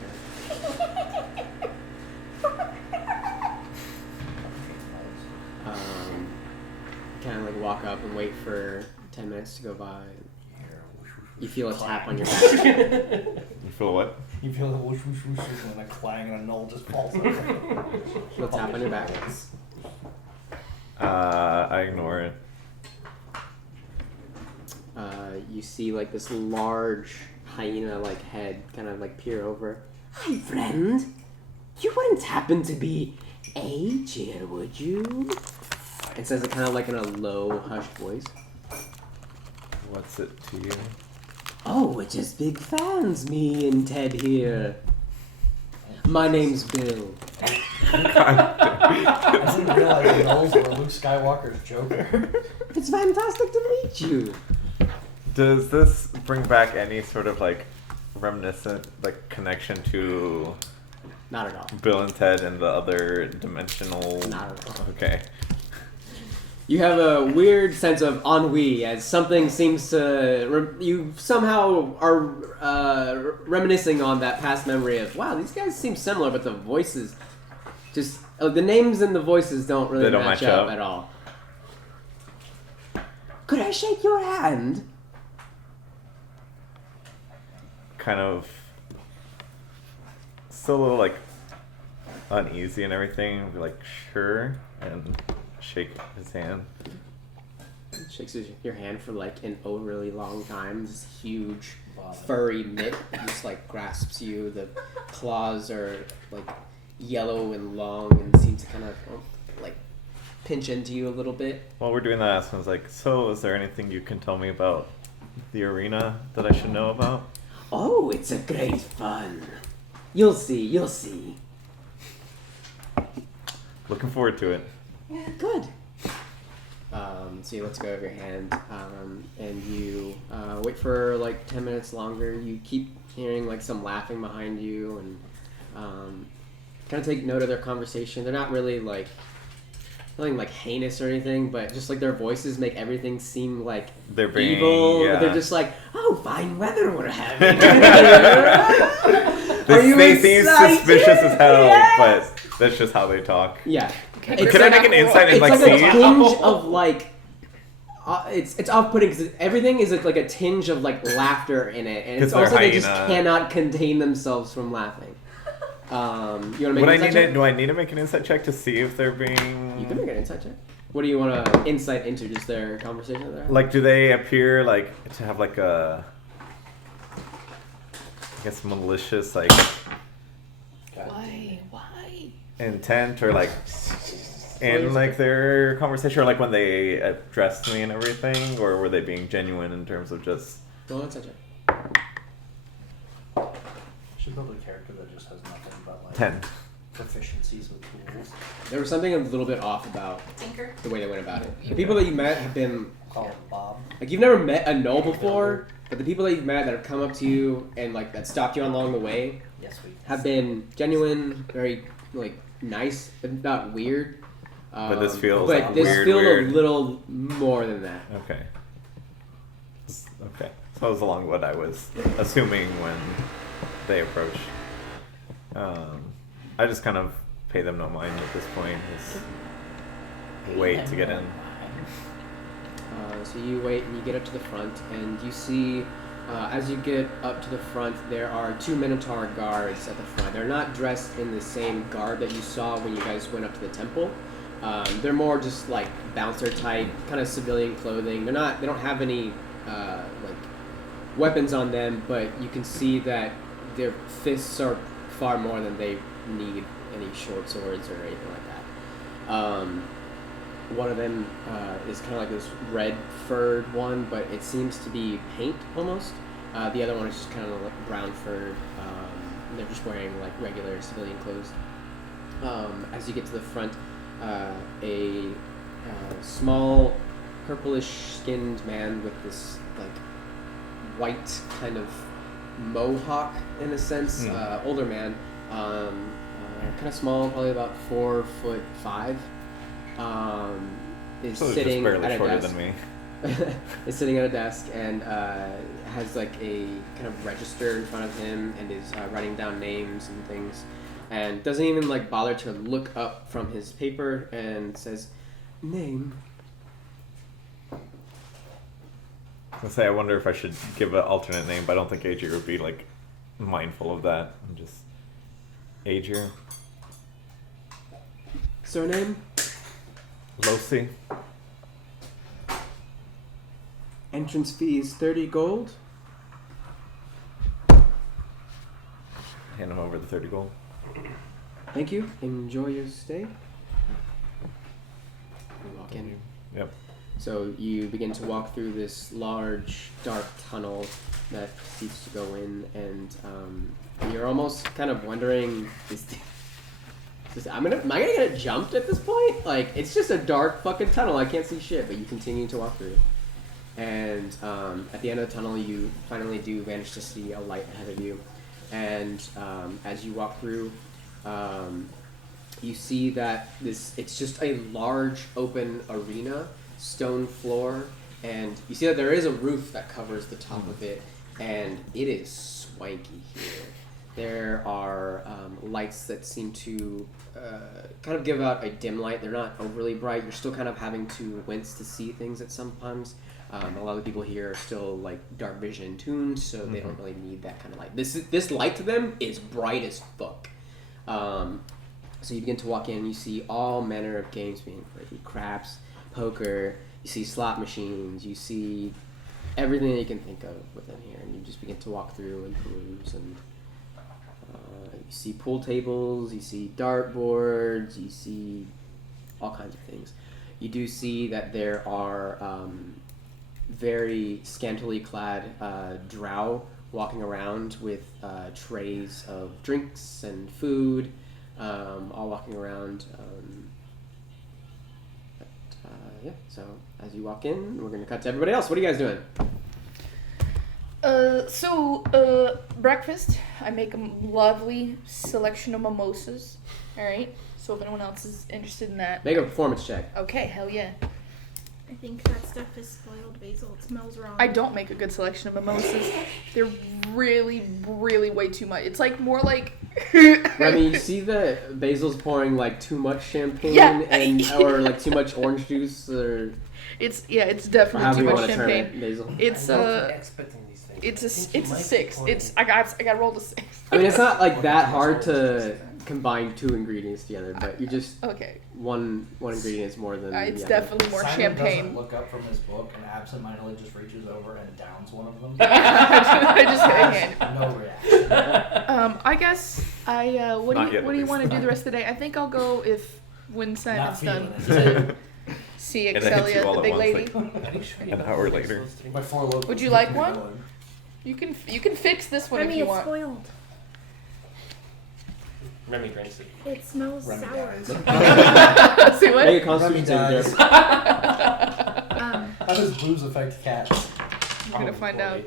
kind of like walk up and wait for 10 minutes to go by. You feel a tap on your back. You feel what? You feel the whoosh whoosh whoosh and then a clang and a null just falls over. Feel a tap on your back. I ignore it. You see like this large hyena-like head kind of like peer over. Hi, friend. You wouldn't happen to be Aegir, would you? It says it kind of like in a low, hushed voice. What's it to you? Oh, we're just big fans, me and Ted here. My name's Bill. I didn't realize the nulls were Luke Skywalker's Joker. It's fantastic to meet you. Does this bring back any sort of like reminiscent like connection to Not at all. Bill and Ted and the other dimensional? Not at all. Okay. You have a weird sense of ennui as something seems to. You somehow are reminiscing on that past memory of, wow, these guys seem similar, but the voices just. The names and the voices don't really They don't match match up up. at all. Could I shake your hand? Kind of still a little like uneasy and everything. Be like, sure, and shake his hand. Shakes your hand for like an overly long time. This huge, Bottom. furry mitt just like grasps you. The claws are like yellow and long and seem to kind of like pinch into you a little bit. While we're doing that, Aspen's like, so is there anything you can tell me about the arena that I should know about? Oh, it's a great fun. You'll see, you'll see. Looking forward to it. Yeah, good. So you let go of your hand, and you wait for like 10 minutes longer. You keep hearing like some laughing behind you, and kind of take note of their conversation. They're not really like nothing like heinous or anything, but just like their voices make everything seem like They're being evil. yeah. They're just like, Oh, fine weather we're having. Are you They seem excited? suspicious as hell, Yes! but that's just how they talk. yeah. Okay, It's Can I like- make an insight and It's like like see? a tinge of like. It's off-putting because everything is like a tinge of like laughter in it, and it's 'Cause they're also they just hyena. cannot contain themselves from laughing. You want to make Would an I insight need check? to, do I need to make an insight check to see if they're being You can make an insight check. What do you want to insight into? Just their conversation there? like? Do they appear like to have like a, I guess malicious like Why? intent or like in like their conversation or like when they addressed me and everything, or were they being genuine in terms of just Roll an insight check. Should build a character that just has nothing but like 10? proficiencies with tools. There was something a little bit off about Tinker. the way they went about it. The people that you met have been Call him Bob. like you've never met a Null before, but the people that you've met that have come up to you and like that stopped you along the way Yes, we have been genuine, very like nice, but not weird. But this feels but like this weird, feels weird. a little more than that. Okay. Okay. So that was along what I was assuming when they approached. I just kind of pay them no mind at this point. Just wait to get in. So you wait and you get up to the front, and you see, as you get up to the front, there are 2 Minotaur guards at the front. They're not dressed in the same garb that you saw when you guys went up to the temple. They're more just like bouncer type, kind of civilian clothing. They don't have any like weapons on them, but you can see that their fists are far more than they need any short swords or anything like that. One of them is kind of like this red furred one, but it seems to be paint almost. The other one is just kind of like brown furred. They're just wearing like regular civilian clothes. As you get to the front, a small purplish skinned man with this like white kind of mohawk in a sense, older man, kind of small, probably about 4'5", is So sitting just barely at a shorter desk. than me. Is sitting at a desk and has like a kind of register in front of him and is writing down names and things, and doesn't even like bother to look up from his paper and says, "Name." I say, I wonder if I should give an alternate name, but I don't think Aegir would be like mindful of that. I'm just Aegir. Surname? Losi. Entrance fee is 30 gold. Hand him over the 30 gold. Thank you. Enjoy your stay. You walk in. Yep. So you begin to walk through this large, dark tunnel that proceeds to go in, and you're almost kind of wondering, am I gonna get jumped at this point? Like, it's just a dark fucking tunnel. I can't see shit, but you continue to walk through. And at the end of the tunnel, you finally do manage to see a light ahead of you. And as you walk through, you see that it's just a large open arena, stone floor, and you see that there is a roof that covers the top of it, and it is swanky here. There are lights that seem to kind of give out a dim light. They're not overly bright. You're still kind of having to wince to see things at some times. A lot of the people here are still like dark vision tuned, so they don't really need that kind of light. This light to them is bright as fuck. So you begin to walk in, and you see all manner of games being played: craps, poker. You see slot machines. You see everything that you can think of within here, and you just begin to walk through and peruse. And you see pool tables. You see dartboards. You see all kinds of things. You do see that there are very scantily clad drow walking around with trays of drinks and food, all walking around. Yeah, so as you walk in, we're going to cut to everybody else. What are you guys doing? Breakfast. I make a lovely selection of mimosas. All right. So if anyone else is interested in that. Make a performance check. Okay, hell yeah. I think that stuff is spoiled basil. It smells wrong. I don't make a good selection of mimosas. They're really, really way too much. It's like more like. Remy, you see that Basil's pouring like too much champagne or like too much orange juice, or it's definitely however too you much want to turn champagne. it, Basil. It's expecting these things. it's a 6. I got rolled a 6. I mean, it's not like that hard to combine two ingredients together, but you just Okay. one ingredient is more than It's the other. definitely more Simon champagne. doesn't look up from his book and absentmindedly just reaches over and downs one of them. I just hit a hand. No reaction. I guess what Not do yet, you at want to least. do the rest of the day? I think I'll go when Not Simon's done feeling it. to see And it hits you Excelia, all the at big once, lady. like, an hour later. My 4 locals Would you like keep one? going. You can fix this one if Remy, you it's want. spoiled. Remy drinks it. It smells Remy sour. dies. See what? Make a constitution Remy saving dies. throw. Um, How does booze affect cats? We're gonna find out.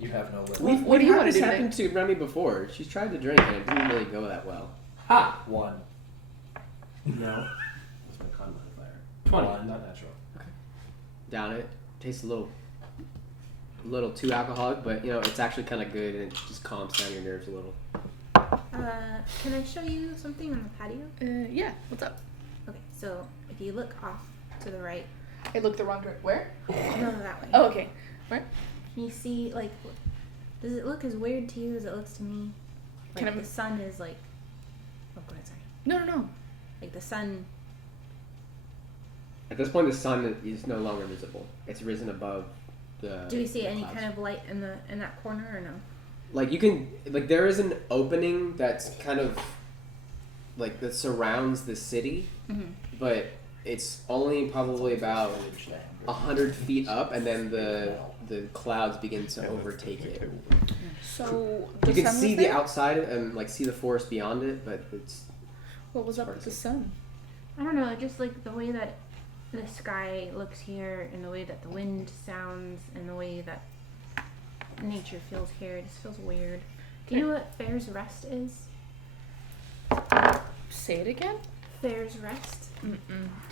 You have no limit. What do you had wanna this do happen to Remy before. She's tried to drink and it didn't really go that well. Ha! 1. No. That's my con modifier. 20, One. not natural. Down it. Tastes a little too alcoholic, but you know it's actually kind of good and it just calms down your nerves a little. can I show you something on the patio? Yeah. What's up? Okay, so if you look off to the right, I looked the wrong direction. Where? no, that way. Oh, okay. Where? Can you see, like, does it look as weird to you as it looks to me? Like, Can I- the sun is, like, oh, go ahead, sorry. No. Like, the sun At this point, the sun is no longer visible. It's risen above the. Do we see the any clouds. kind of light in that corner or no? Like you can there is an opening that's kind of like that surrounds the city, but it's only probably about 100 feet up, and then the clouds begin to overtake it. So You the can sun see was the there? outside and like see the forest beyond it, but it's What was up with the sun? I don't know, just like the way that the sky looks here and the way that the wind sounds and the way that nature feels here, it just feels weird. Do you know what Fair's Rest is? Say it again? Fair's Rest?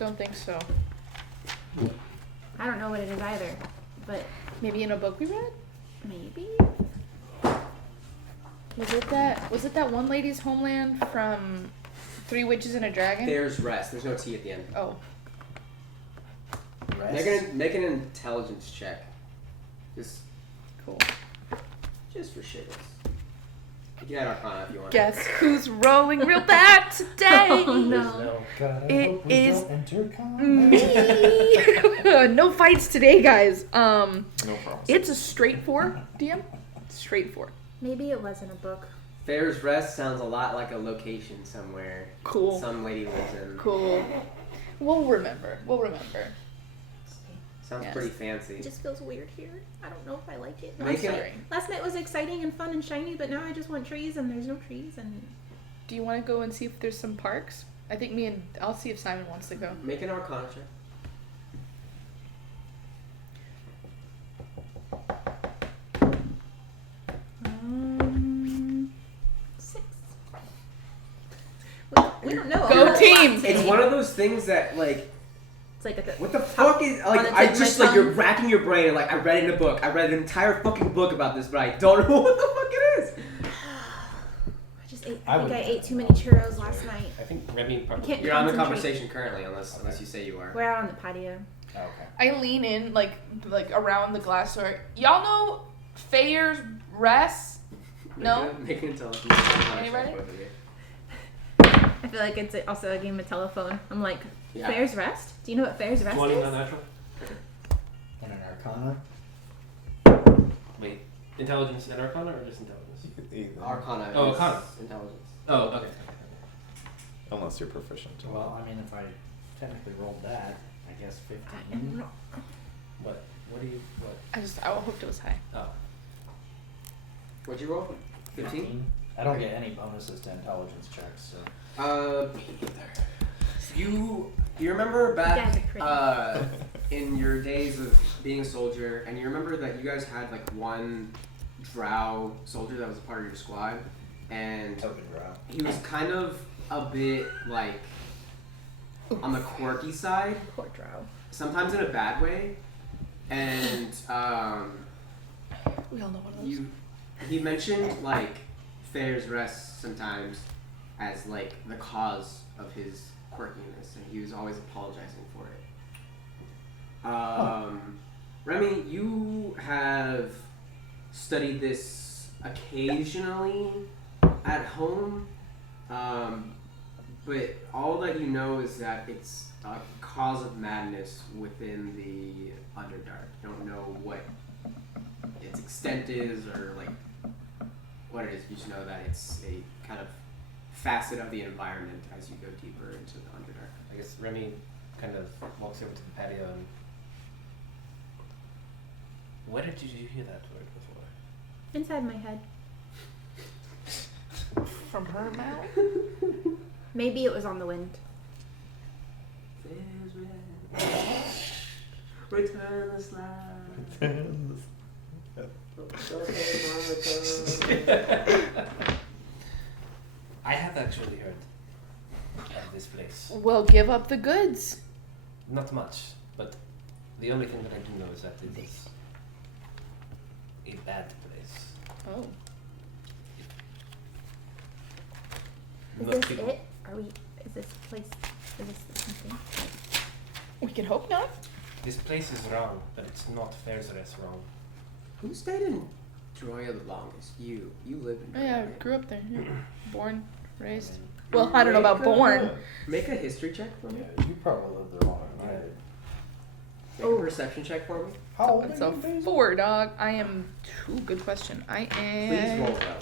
Don't think so. I don't know what it is either, but Maybe in a book we read? maybe? Was it that one lady's homeland from Three Witches and a Dragon? Fair's Rest. There's no T at the end. Oh. Make an intelligence check. Cool. Just for shittles. You can add Arcana if you want. Guess who's rolling real bad today? Oh no. It is enter combat. me. No fights today, guys. No problem. It's a straight 4, DM. Straight 4. Maybe it wasn't a book. Fair's Rest sounds a lot like a location somewhere. Cool. Some lady lives in. Cool. We'll remember. Sounds Yes. pretty fancy. It just feels weird here. I don't know if I like it. Make it- Last night was exciting and fun and shiny, but now I just want trees and there's no trees and Do you want to go and see if there's some parks? I think I'll see if Simon wants to go. Make an Arcana check. Six. We don't know. Go team! It's one of those things that like, It's like a what the fuck is on like? the I tip of just my like you're tongue. racking your brain and like I read it in a book. I read an entire fucking book about this, but I don't know what the fuck it is. I just ate. I I think would- I ate too many churros last night. I think Remy probably. Can't You're on the concentrate. conversation currently, unless you say you are. We're out on the patio. Oh, okay. I lean in like around the glass door. Y'all know Fair's Rest? No? Make an intelligence check. Anybody? Both of you. I feel like it's also a game of telephone. I'm like, Yeah. Fair's Rest? Do you know what Fair's Rest 20 is? non-natural. And an Arcana. Wait, intelligence and Arcana or just intelligence? Arcana. Oh, is Arcana. Intelligence. Oh, okay. Unless you're proficient. Well, I mean, if I technically rolled that, I guess 15. What? What do you? What? I hoped it was high. Oh. What'd you roll? 15. I don't get any bonuses to intelligence checks, so. You remember You guys back are pretty. in your days of being a soldier, and you remember that you guys had like one drow soldier that was a part of your squad, and Token draw. he was kind of a bit like on the quirky side, Poor drow. sometimes in a bad way, and We all know one of those. he mentioned like Fair's Rest sometimes as like the cause of his quirkiness, and he was always apologizing for it. Remy, you have studied this occasionally at home, but all that you know is that it's a cause of madness within the Underdark. You don't know what its extent is or like what it is. You just know that it's a kind of facet of the environment as you go deeper into the Underdark. I guess Remy kind of walks over to the patio and. Where did you hear that word before? Inside my head. From her mouth? Maybe it was on the wind. Return the slide. I have actually heard of this place. Well, give up the goods. Not much, but the only thing that I do know is that it is a bad place. Oh. Is Most this people- it? Is this place, is this something? We can hope not. This place is wrong, but it's not Fair's Rest wrong. Who stayed in Droya the longest? You. You lived in Droya. Yeah, I right? grew up there. Yeah. Born, raised. Well, I don't know about born. Make a history check for me. Yeah, you probably lived there longer than I it. Make a perception check for me. How old It's are a you, Basil? 4, dog. I am. Ooh, good question. I Please am. roll well.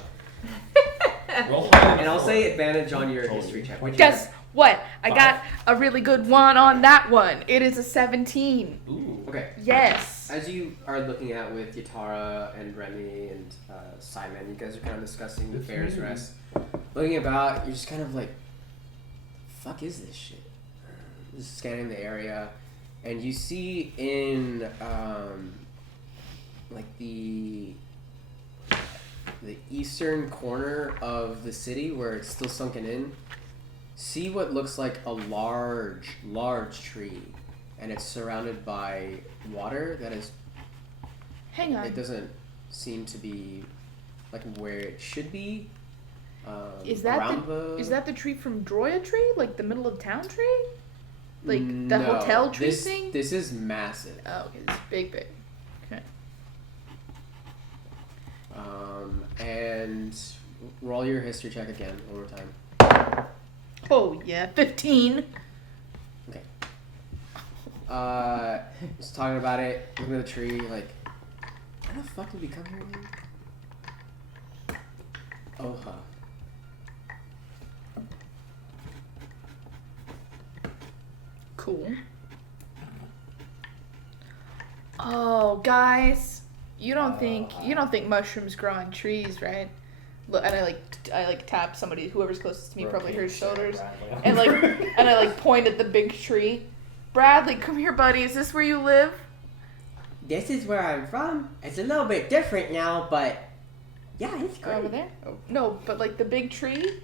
Roll higher than And I'll 4. say advantage on your Totally. history check. What'd you Guess get? what? I 5. got a really good one on that one. It is a 17. Ooh. Okay. Yes. As you are looking at with Yatara and Remy and Simon, you guys are kind of discussing the fair's rest. Looking about, you're just kind of like, the fuck is this shit? Just scanning the area, and you see in like the eastern corner of the city where it's still sunken in, see what looks like a large tree, and it's surrounded by water that is. Hang on. It doesn't seem to be like where it should be. Is that around is that the tree from Droya tree? Like the middle of town tree? Like the No, hotel tree this, thing? This is massive. Oh, okay. It's big. Okay. And roll your history check again one more time. Oh, yeah. 15. Okay. Just talking about it, looking at the tree, like, how the fuck did we come here again? Oha. Cool. Oh, guys, you don't think mushrooms grow on trees, right? Look, and I tap somebody, whoever's closest to me, probably her shoulders, and I point at the big tree. Bradley, come here, buddy. Is this where you live? This is where I'm from. It's a little bit different now, but yeah, it's great. Over there? Oh, no, but like the big tree.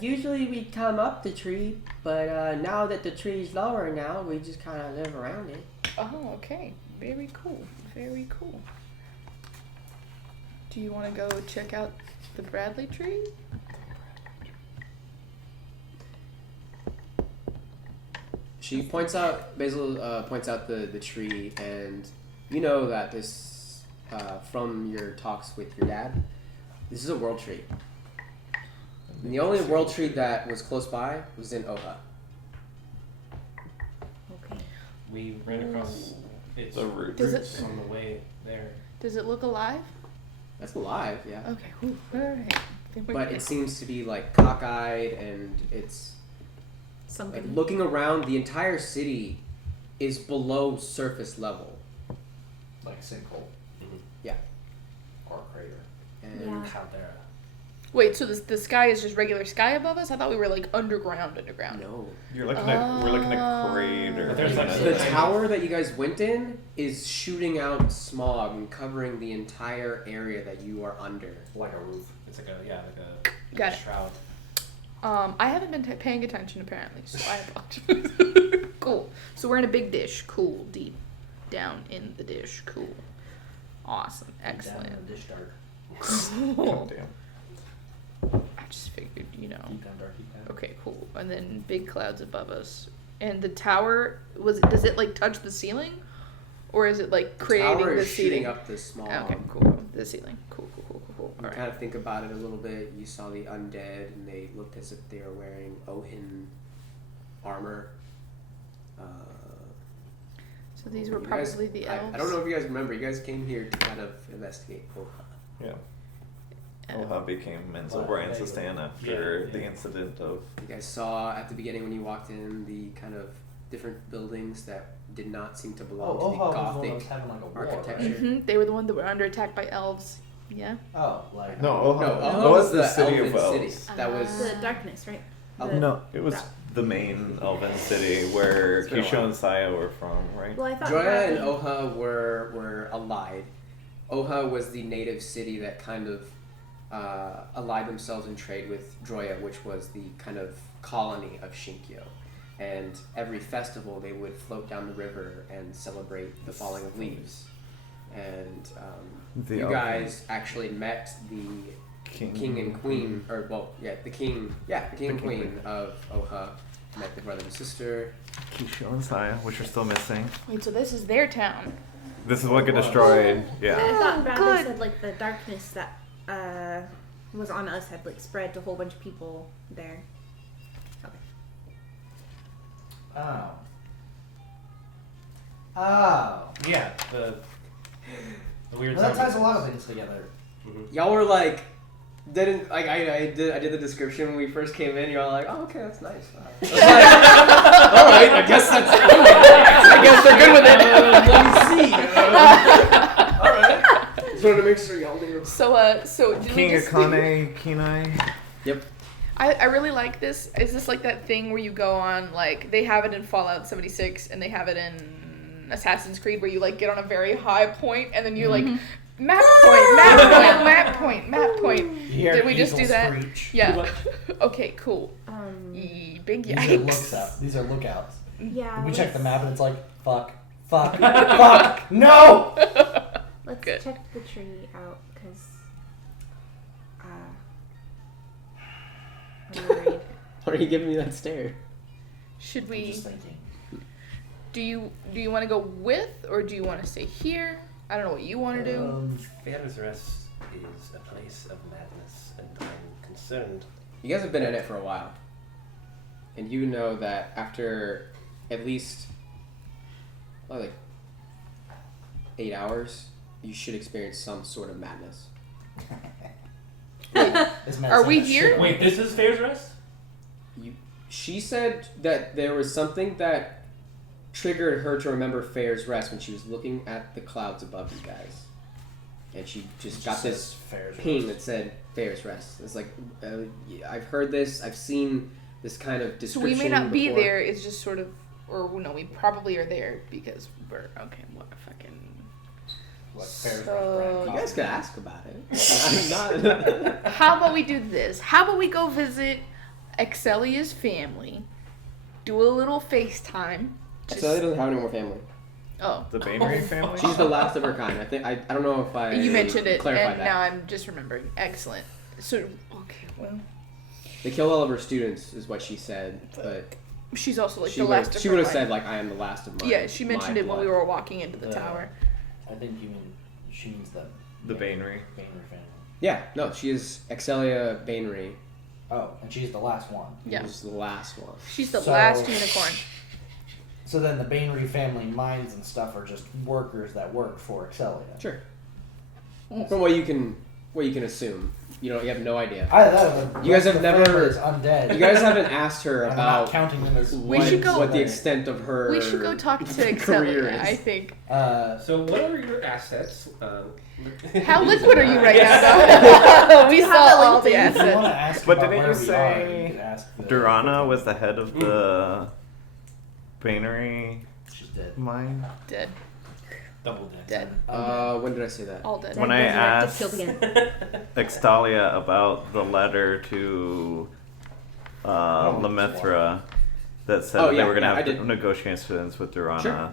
Usually we come up the tree, but now that the tree's lower now, we just kind of live around it. Oh, okay. Very cool. Very cool. Do you want to go check out the Bradley tree? She points out, Basil points out the tree, and you know that this, from your talks with your dad, this is a world tree. And the only world tree that was close by was in Oha. Okay. We ran across its The roots. Does it- on the way there. Does it look alive? That's alive, yeah. Okay. Whew. All right. Then we're But good. it seems to be like cockeyed, and it's like Something. looking around. The entire city is below surface level, Like sinkhole. Yeah. Or crater. and Yeah. Caldera. Wait, so the sky is just regular sky above us? I thought we were like underground. no. You're looking at we're looking at crater. But there's, like, The Yeah. tower that you guys went in is shooting out smog and covering the entire area that you are under. Like a roof. It's like a Got it. shroud. I haven't been paying attention apparently, so I apologize. Cool. So we're in a big dish. Cool. Deep down in the dish. Cool. Awesome. Down Excellent. in the dish dark. Cool. Damn. I just figured, Deep down dark, deep down. Okay, cool. And then big clouds above us. And the tower does it like touch the ceiling? Or is it like creating tower the is shooting ceiling? up the smog. Okay, cool. The ceiling. Cool. You Alright. kind of think about it a little bit. You saw the undead, and they looked as if they were wearing Ohin armor. So these were You guys- probably the elves. I don't know if you guys remember. You guys came here to kind of investigate Oha. Yeah. Oh. Oha became Menzel Well, Brian's they- stand after yeah, the yeah. incident of. You guys saw at the beginning when you walked in the kind of different buildings that did not seem to belong to the Oha was the one that Gothic was having like a war, architecture. Mhm. They were the one that were under attack by elves. Yeah. right? Oh, like No, Oha. No, Oha Oha's was the the city of elven elves. city. That was The darkness, right? Oh, The- No, it was the main elven city where It's been a Kisho while. and Saya were from, right? Well, I thought Droya and Bradley- Oha were allied. Oha was the native city that kind of allied themselves in trade with Droya, which was the kind of colony of Shinkyo. And every festival they would float down the river and celebrate the falling of leaves. And The you elven guys actually met the king and queen, or well, the king and queen of Oha. Met the brother and sister. Kisho and Saya, which are still missing. Wait, so this is their town. This is what got destroyed. I Yeah. thought Bradley good. said like the darkness that was on us had like spread to a whole bunch of people there. Okay. oh. Oh, yeah. The weird. Well, That ties a lot of things together. Y'all were like, didn't like I did the description when we first came in. Y'all like, oh okay, that's nice. I was like, all right, I guess that's. I guess they're good with it. Let me see. All right. Just wanted to make sure y'all knew. So do we King just- Akane, Kenai. Yep. I really like this. Is this like that thing where you go on, like, they have it in Fallout 76 and they have it in Assassin's Creed where you, like, get on a very high point and then you, like, map point. Did we just do that? Screech. Yeah. Okay, cool. Big These are yikes. These are lookouts. Yeah. We check the map and it's like, fuck, no! Let's Good. check the tree out, because I'm worried. Why are you giving me that stare? Should I'm we... just thinking. Do you want to go with, or do you want to stay here? I don't know what you want to do. Fair's Rest is a place of madness, and I'm concerned. You guys have been in it for a while, and you know that after at least like 8 hours, you should experience some sort of madness. This man's Are saying we that here? shit. Wait, this is Fair's Rest? She said that there was something that triggered her to remember Fair's Rest when she was looking at the clouds above you guys, and she just got this Fair's ping Rest. that said Fair's Rest. It's like I've heard this, I've seen this kind of So description. we may not be before. there. It's just sort of, or no, we probably are there because we're okay. What fucking? What Fair's So- Rest You brand guys coffee. could ask about it. I'm not. How about we do this? How about we go visit Excelia's family, do a little FaceTime. Sally doesn't have any more family. Oh, The Bainry family? She's the last of her kind. I think I don't know if I you mentioned it, clarified and that. now I'm just remembering. Excellent. So okay, well, They killed all of her students, is what she said. But she's also like she the would last of she her would have line. said like I am the last of my. Yeah, she mentioned my it when we blood. were walking into the The- tower. I think she means The Bainry. Bainry family. Yeah, no, she is Excelia Bainry. Oh, and she's the last one. Yeah. Who's the last one. She's the So- last unicorn. So then the Bainry family mines and stuff are just workers that work for Excelia. Sure. From what you can assume, you have no idea. Either that or the You guys rest have of the never- family is undead. You guys haven't asked her and we're not about counting them as We should go- what the extent of her We should go talk to career Excelia. is. I think. So what are your assets? How liquid are you right now, though? We you have saw that all the LinkedIn? If you want assets. to ask But about didn't where you we say are, you could ask the- Durana was the head of the Bainry She's dead. mine? Dead. Double dead. Dead. When did I say that? All dead. When I Resurrected, asked killed again. Extalia about the letter to Lemithra that said Oh, that yeah, they were going to yeah, I have did. negotiations with Durana. Sure.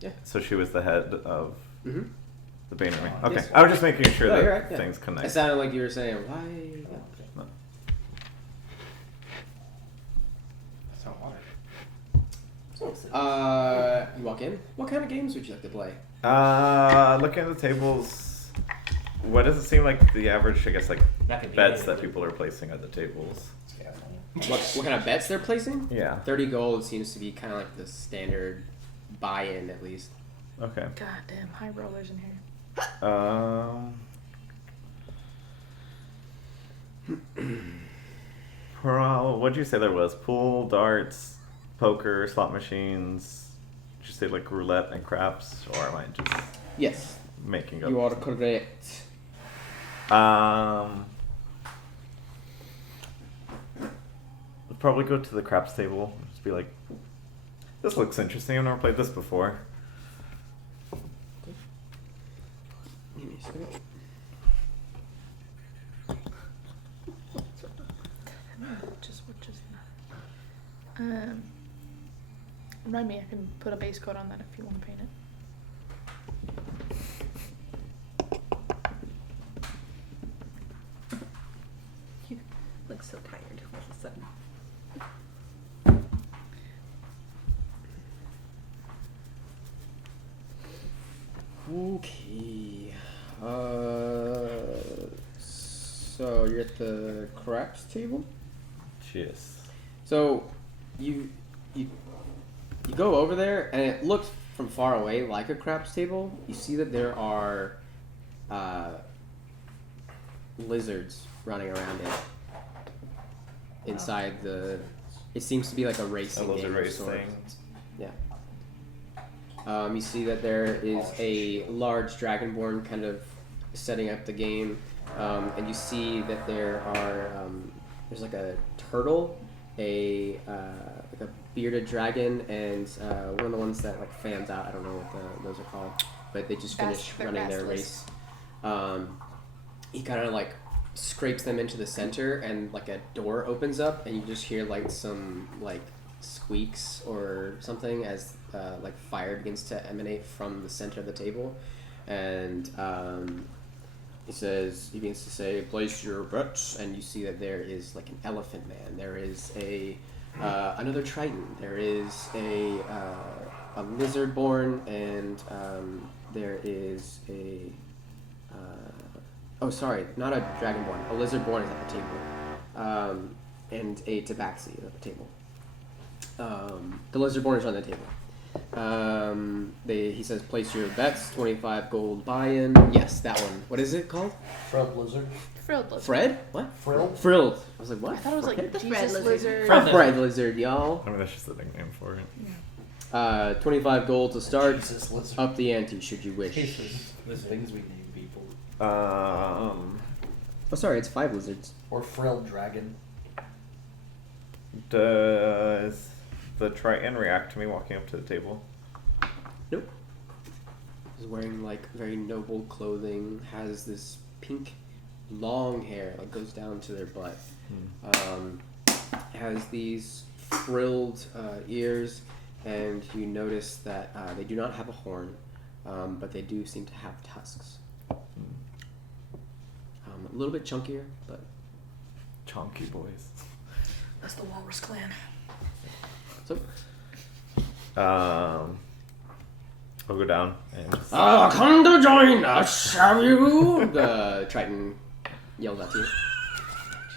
Yeah. So she was the head of Mm-hmm. the Bainry. Okay, Yes. I was just making sure No, that you're right, yeah. things It connect. sounded like you were saying why. That's not water. You walk in. What kind of games would you like to play? Looking at the tables, what does it seem like the average, I guess, like That could be bets it. that people are placing at the tables? It's gasoline. What kind of bets they're placing? Yeah. 30 gold seems to be kind of like the standard buy-in, at least. Okay. God damn, high rollers in here. What'd you say there was? Pool, darts, poker, slot machines. Did you say like roulette and craps, or am I just Yes, making up? you are correct. Probably go to the craps table. Just be like, this looks interesting. I've never played this before. Give me a second. Remind me, I can put a base coat on that if you want to paint it. You look so tired all of a sudden. Okay. So you're at the craps table. Cheers. So you go over there, and it looks from far away, like a craps table, you see that there are lizards running around it. Inside the, it seems to be like a racing lizard game race of sorts. thing. Yeah. You see that there is a large dragonborn kind of setting up the game, and you see that there are there's like a turtle, like a bearded dragon, and one of the ones that like fans out. I don't know what those are called, but they just finished running their race. He kind of like scrapes them into the center, and like a door opens up, and you just hear like some like squeaks or something as like fire begins to emanate from the center of the table, and he begins to say, "Place your bets," and you see that there is like an elephant man. There is a another Triton. There is a lizard-born, and there is a oh, sorry, not a dragonborn. A lizard-born is at the table, and a tabaxi is at the table. The lizard-born is on the table. He says, "Place your bets. 25 gold buy-in." Yes, that one. What is it called? Frilled lizard. Frilled lizard. Fred? What? Frilled? Frilled. I was like, what? I thought it was like The Jesus Fred lizard. lizard. Fred lizard, y'all. I mean, that's just the nickname for it. 25 gold to start. Jesus lizard. Up the ante, should you wish. There's things we name people. Oh, sorry, it's 5 lizards. Or frilled dragon. Does the Triton react to me walking up to the table? Nope. He's wearing like very noble clothing, has this pink long hair that goes down to their butt. Has these frilled ears, and you notice that they do not have a horn, but they do seem to have tusks. A little bit chunkier, but Chonky boys. That's the Walrus Clan. so. I'll go down and just... Come to join us, have you? The Triton yelled at you.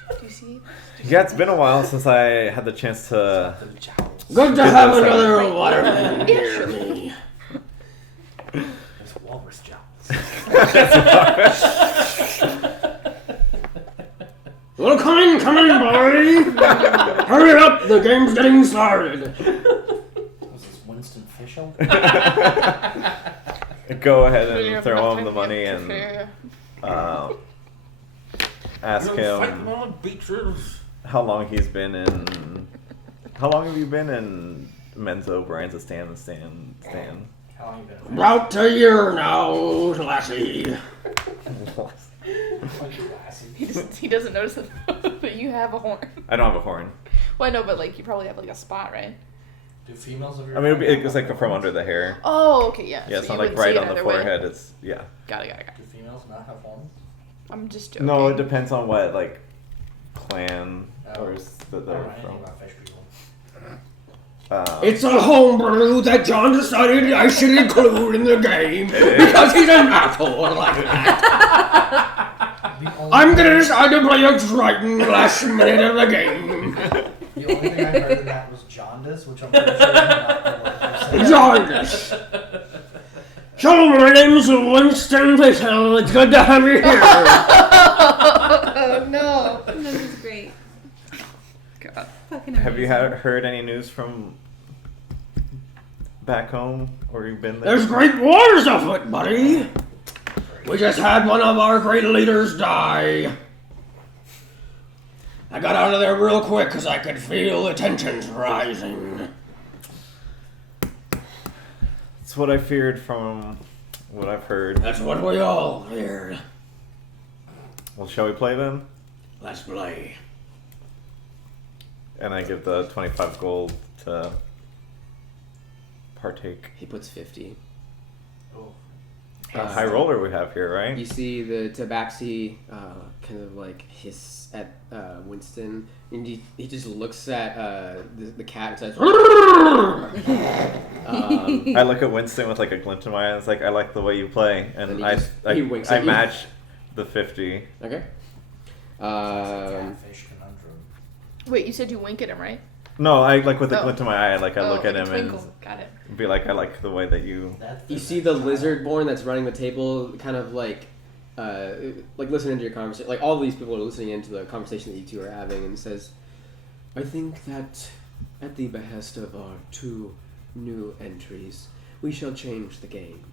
Do you see? Yeah, it's been a while since I had the chance to... Good to have another waterman near me. There's walrus jowls. Well, come in, boy! Hurry up, the game's getting started. Was this Winston Fischel? Go ahead and throw him the money and ask him how long he's been in... How long have you been in Menzo, Brian's Stan? How long you been? About a year now, lassie. He doesn't notice that you have a horn. I don't have a horn. Well, I know, but like you probably have like a spot, right? Do females of your I mean, it's like from under the hair. Oh, okay, yeah. Yeah, So it's you not like wouldn't see right it on the either way. forehead. It's, yeah. Got it. Do females not have horns? I'm just joking. No, it depends on what, like, clan or I that don't know they're anything from. about fish people. It's a homebrew that John decided I should include in the game because he's an asshole like that. I'm gonna decide to play a Triton last minute of the game. The only thing I heard of that was jaundice, which I'm pretty sure is not the word you said. Jaundice. So, my name's Winston Fischel. It's good to have you here. Oh no. This is great. God. Fucking Have you amazing. heard any news from back home, or you've been there? There's great wars afoot, buddy. We just had one of our great leaders die. I got out of there real quick because I could feel the tensions rising. That's what I feared from what I've heard. That's what we all feared. Well, shall we play then? Let's play. And I give the 25 gold to partake. He puts 50. Oh. High roller we have here, right? You see the Tabaxi kind of like hiss at Winston, and he just looks at the cat and says, I look at Winston with like a glint in my eyes, like I like the way you play, and he winks I at you. match the 50. Okay. Catfish conundrum. Wait, you said you wink at him, right? No, I like with a Oh. glint to my eye. Like I look at like a him twinkle. Got it. and be like, I like the way that you. You see the lizard-born that's running the table, kind of like listening to your conversation. Like all these people are listening into the conversation that you two are having, and says, "I think that, at the behest of our 2 new entries, we shall change the game."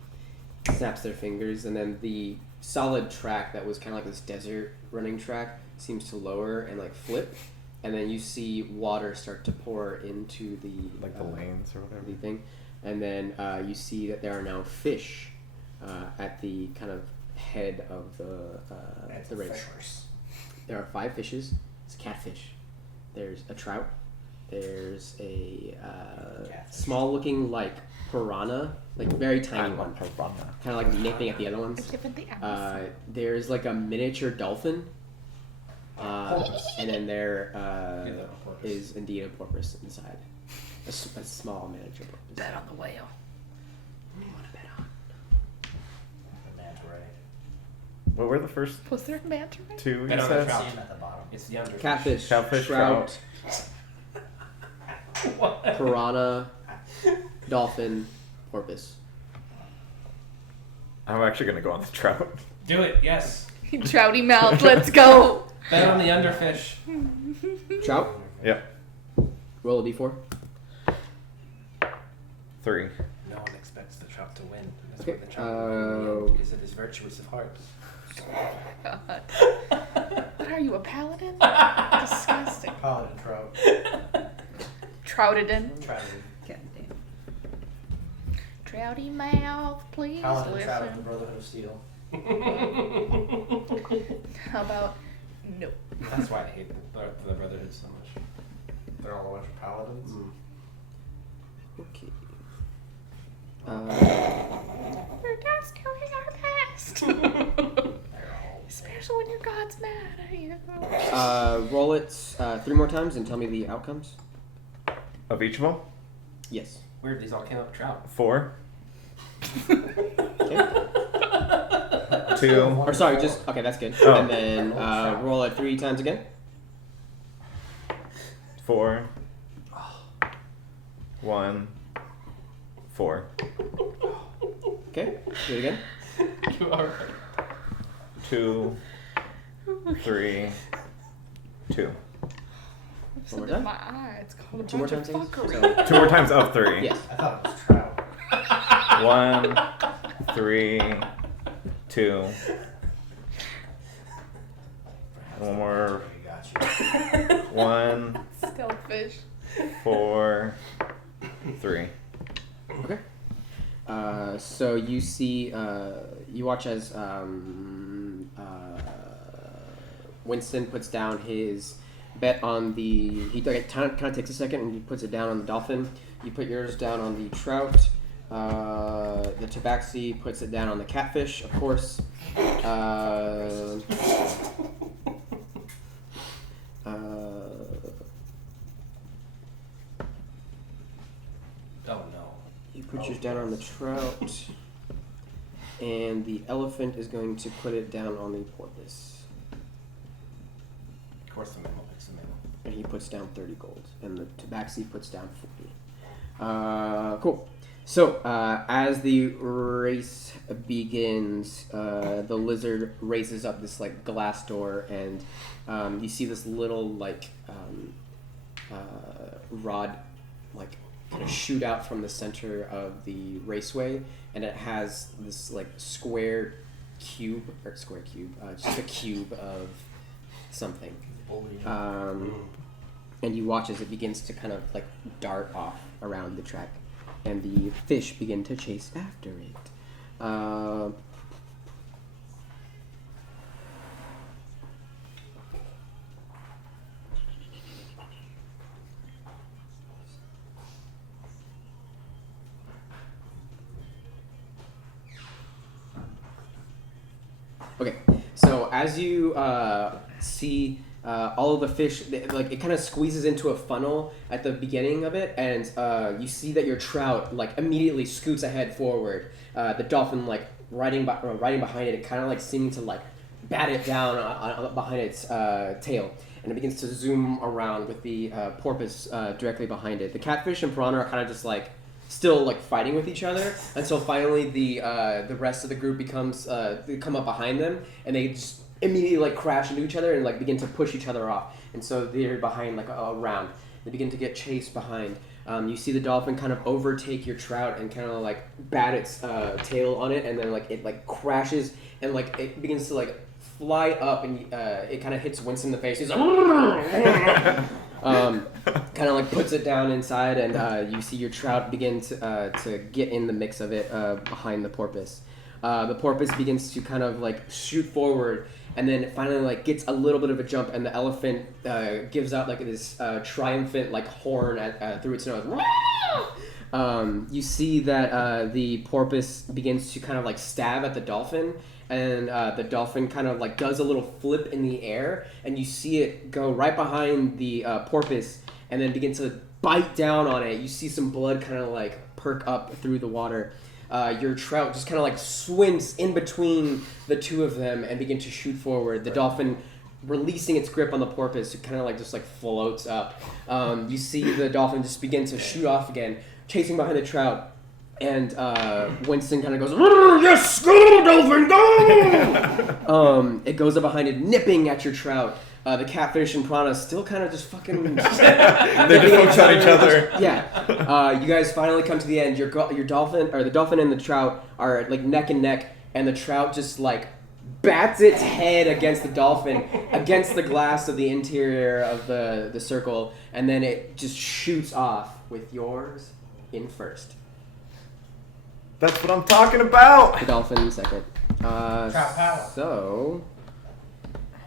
Snaps their fingers, and then the solid track that was kind of like this desert running track seems to lower and like flip, and then you see water start to pour into the Like the lanes or whatever. the thing, and then you see that there are now fish at the kind of head of the race. There are 5 fishes. It's catfish. There's a trout. There's a small-looking like piranha, like very tiny one, kind of like nipping at the other ones. There's like a miniature dolphin, and then there is indeed a porpoise inside, a small miniature porpoise. Bet on the whale. What do you want to bet on? The manta ray. What were the first Was there a manta ray? 2 you Bet on the said? trout. See him at the bottom. It's the underfish. Catfish, Catfish, trout, What? piranha, dolphin, porpoise. I'm actually gonna go on the trout. Do it, yes. Trouty mouth. Let's go. Bet on the underfish. Trout. Yep. Roll a d4. 3. No one expects the trout to win. That's Okay, why the trout will win in the end, because it is virtuous of heart. God. What are you, a paladin? Disgusting. Paladin trout. Trouted in. Trout. God damn. Trouty mouth, please Paladin trout of the listen. Brotherhood of Steel. How about no? That's why I hate the Brotherhood so much. They're all a bunch of paladins. Okay. We're not doing our best. Especially when your god's mad at you. Roll it 3 more times and tell me the outcomes. Of each of them? Yes. Weird, these all came up trout. 4. Okay. 2. Or sorry, just okay. That's good. Oh. And then roll it 3 times again. 4. 1. 4. Okay. Do it again. You are 2. 3. 2. One more in time. my eye. It's called a 2 more bunch times. of Please. fuckery. So, 2 more times of 3. yes. I thought it was trout. 1. 3. 2. One more. We got you. 1. Still fish. 4. 3. Okay. So you see, you watch as Winston puts down his bet on the. He kind of takes a second and he puts it down on the dolphin. You put yours down on the trout. The tabaxi puts it down on the catfish, of course. Oh no. You put yours down on the trout, and the elephant is going to put it down on the porpoise. Of course the mammal picks the mammal. And he puts down 30 gold, and the tabaxi puts down 40. Cool. So, as the race begins, the lizard races up this like glass door, and you see this little like rod, like kind of shoot out from the center of the raceway, and it has this like just a cube of something. And you watch as it begins to kind of like dart off around the track, and the fish begin to chase after it. Okay, so as you see all of the fish, like it kind of squeezes into a funnel at the beginning of it, and you see that your trout like immediately scoots ahead forward. The dolphin like riding behind it, kind of like seeming to like bat it down behind its tail, and it begins to zoom around with the porpoise directly behind it. The catfish and piranha are kind of just like still like fighting with each other until finally the rest of the group becomes they come up behind them, and they just immediately like crash into each other and like begin to push each other off, and so they're behind like a round. They begin to get chased behind. You see the dolphin kind of overtake your trout and kind of like bat its tail on it, and then like it like crashes and like it begins to like fly up, and it kind of hits Winston in the face. He's like, kind of like puts it down inside, and you see your trout begin to get in the mix of it behind the porpoise. The porpoise begins to kind of like shoot forward, and then it finally like gets a little bit of a jump, and the elephant gives out like this triumphant like horn through its nose. You see that the porpoise begins to kind of like stab at the dolphin, and the dolphin kind of like does a little flip in the air, and you see it go right behind the porpoise and then begin to bite down on it. You see some blood kind of like perk up through the water. Your trout just kind of like swims in between the two of them and begin to shoot forward. The dolphin, releasing its grip on the porpoise, it kind of like just like floats up. You see the dolphin just begin to shoot off again, chasing behind the trout. And Winston kind of goes, yes, go, dolphin, go! It goes up behind it, nipping at your trout. The catfish and piranha still kind of just fucking... They just look at each other. Yeah. You guys finally come to the end. Your dolphin, or the dolphin and the trout are like neck and neck, and the trout just like bats its head against the dolphin, against the glass of the interior of the circle, and then it just shoots off with yours in first. That's what I'm talking about. The dolphin second. Trout power. So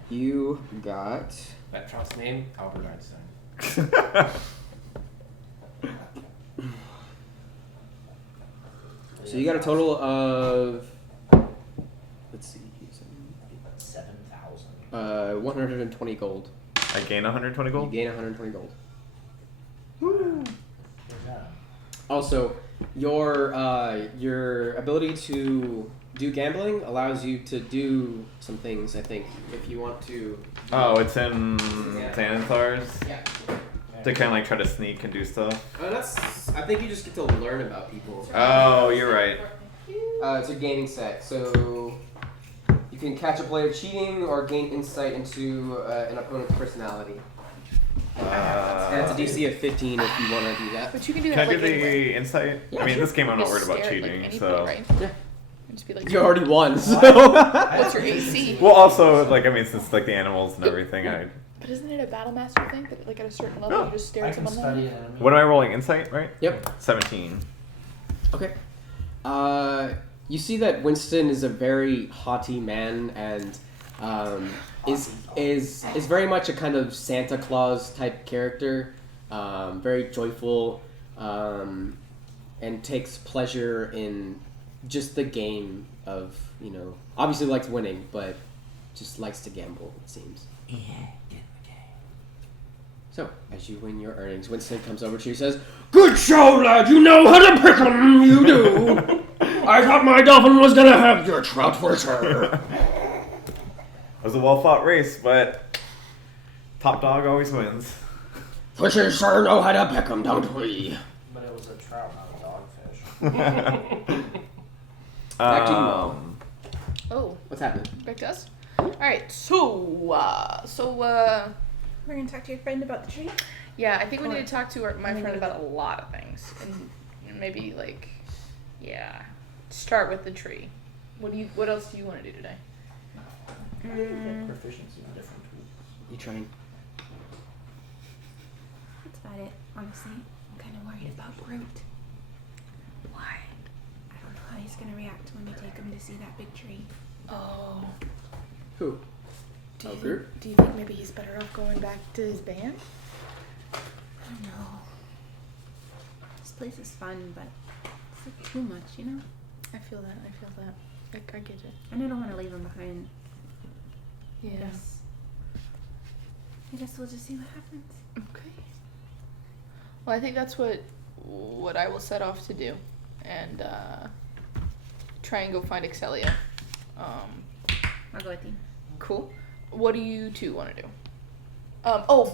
you got That trout's name, Albert Einstein. so you got a total of, let's see, 7,000. 120 gold. I gain 120 You gold. gain 120 gold. Yeah. Also, your ability to do gambling allows you to do some things, I think, if you want to. Oh, it's in Xanathar's Yeah. to kind of like try to sneak and do stuff. I think you just get to learn about people. Oh, you're right. It's a gaming set, so you can catch a player cheating or gain insight into an opponent's personality. And it's a DC of 15 if you want to do that. But you can do Can that I do like anywhere. the insight? I mean, this game I'm not worried about Stare at, cheating, like, anybody, so. right? Yeah. And just be like, You already won, so. what's your AC? Well, also, like, I mean, since like the animals and everything, But isn't it a battle master thing that like at a certain level No. you just stare I at can someone? study an enemy. What am I rolling? Insight, right? Yep. 17. Okay. You see that Winston is a very haughty man and is very much a kind of Santa Claus type character, very joyful, and takes pleasure in just the game of, obviously likes winning, but just likes to gamble, it seems. Yeah, get in the game. So, as you win your earnings, Winston comes over to you and says, "Good show, lad! You know how to pick 'em, you do! I thought my dolphin was gonna have your trout for sure." It was a well-fought race, but top dog always wins. Fishes sure know how to pick 'em, don't we? But it was a trout, not a dogfish. Back to you, Mom. Oh, What's happening? back to us. All right, so We're gonna talk to your friend about the tree. yeah, I think we need to talk to my friend about a lot of things, and maybe start with the tree. What else do you want to do today? Proficiency in different tools. You trying? That's about it, honestly. I'm kind of worried about Groot. Why? I don't know how he's gonna react when we take him to see that big tree. Oh. Who? Do Oh, you, Groot? think, do you think maybe he's better off going back to his band? I don't know. This place is fun, but it's like too much, you know? I feel that. I get it. And I don't want to leave him behind. Yeah. I guess we'll just see what happens. Okay. Well, I think that's what I will set off to do, and try and go find Excelia. I'll go with you. Cool. What do you two want to do?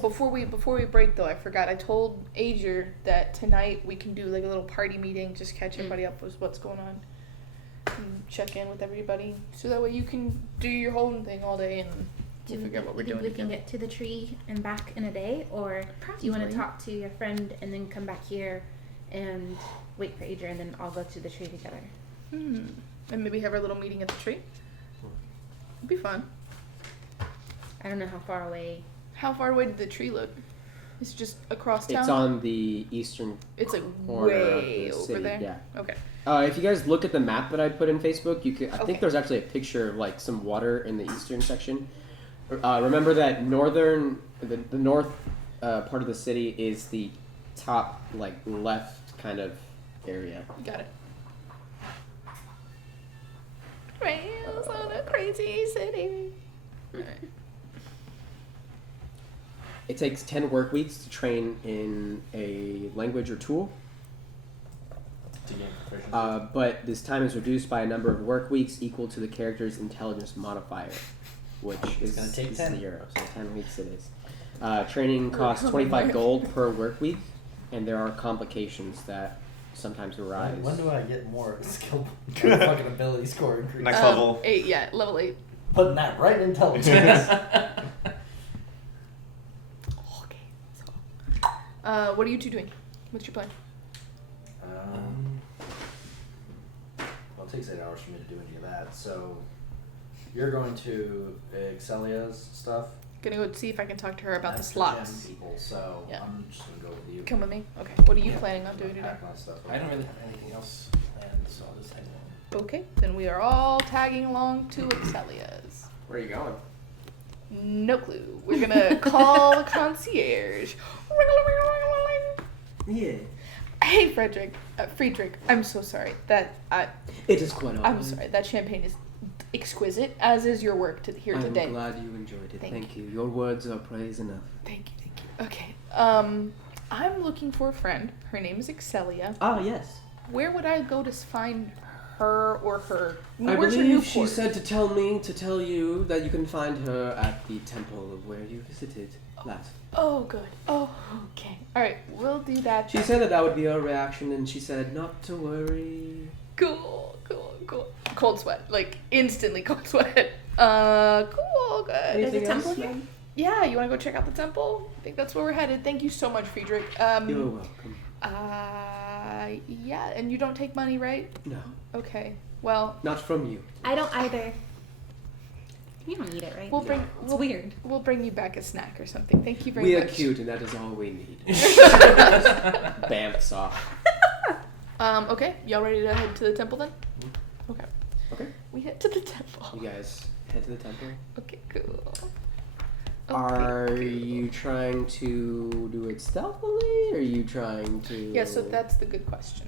Before we break though, I forgot. I told Ager that tonight we can do like a little party meeting, just catch everybody up with what's going on, and check in with everybody, so that way you can do your whole thing all day and we'll figure out what we're doing. We can get to the tree and back in a day, or do you want to talk to your friend and then come back here and wait for Adrian, and then all go to the tree together? And maybe have our little meeting at the tree. It'd be fun. I don't know how far away. How far away did the tree look? It's just across town. It's on the eastern It's like corner way of the over city. there. Yeah. Okay. If you guys look at the map that I put in Facebook, you could. I Okay. think there's actually a picture of like some water in the eastern section. Remember that the north part of the city is the top like left kind of area. Got it. Rails on a crazy city. Alright. It takes 10 work weeks to train in a language or tool, To gain proficiency. but this time is reduced by a number of work weeks equal to the character's intelligence modifier, which is gonna take 10. 0. So 10 weeks it is. Training costs 25 gold per work week, and there are complications that sometimes arise. When do I get more skill fucking ability score increase? Next level. 8, yeah, level 8. Putting that right in intelligence. Okay. So, what are you two doing? What's your plan? Well, it takes 8 hours for me to do any of that. So you're going to Excelia's stuff. Gonna go see if I can talk to her about That's the gem slots. people, so Yeah. I'm just gonna go with you. Come with me. Okay. What are you planning on doing today? Pack my stuff I don't really have anything else planned, so I'll just head in. Okay. Then we are all tagging along to Excelia's. Where are you going? No clue. We're gonna call the concierge. Yeah. Hey, Friedrich. I'm so sorry. It is quite all I'm right. sorry. That champagne is exquisite, as is your work here I'm today. glad you enjoyed it. Thank Thank you. Your words are praise enough. Thank you. Okay. I'm looking for a friend. Her name is Excelia. Ah, yes. Where would I go to find her or her? I Where's her new believe she quarters? said to tell you that you can find her at the temple of where you visited last. Oh, good. Oh, okay. All right, we'll do that. She then. said that would be our reaction, and she said not to worry. Cool. Cold sweat, like instantly cold sweat. Cool, good. Anything temple else, here? ma'am? Yeah, you want to go check out the temple? I think that's where we're headed. Thank you so much, Friedrich. You're welcome. Yeah, and you don't take money, right? No, Okay. Well, not from you. I don't either. You don't need it, right? we'll bring It's weird. We'll bring you back a snack or something. Thank you very We much. are cute, and that is all we need. Bamfs off. Okay, y'all ready to head to the temple then? Okay. Okay. We head to the temple. You guys head to the temple. Okay, cool. Are cool. you trying to do it stealthily? Or are you trying to? Yeah, so that's the good question.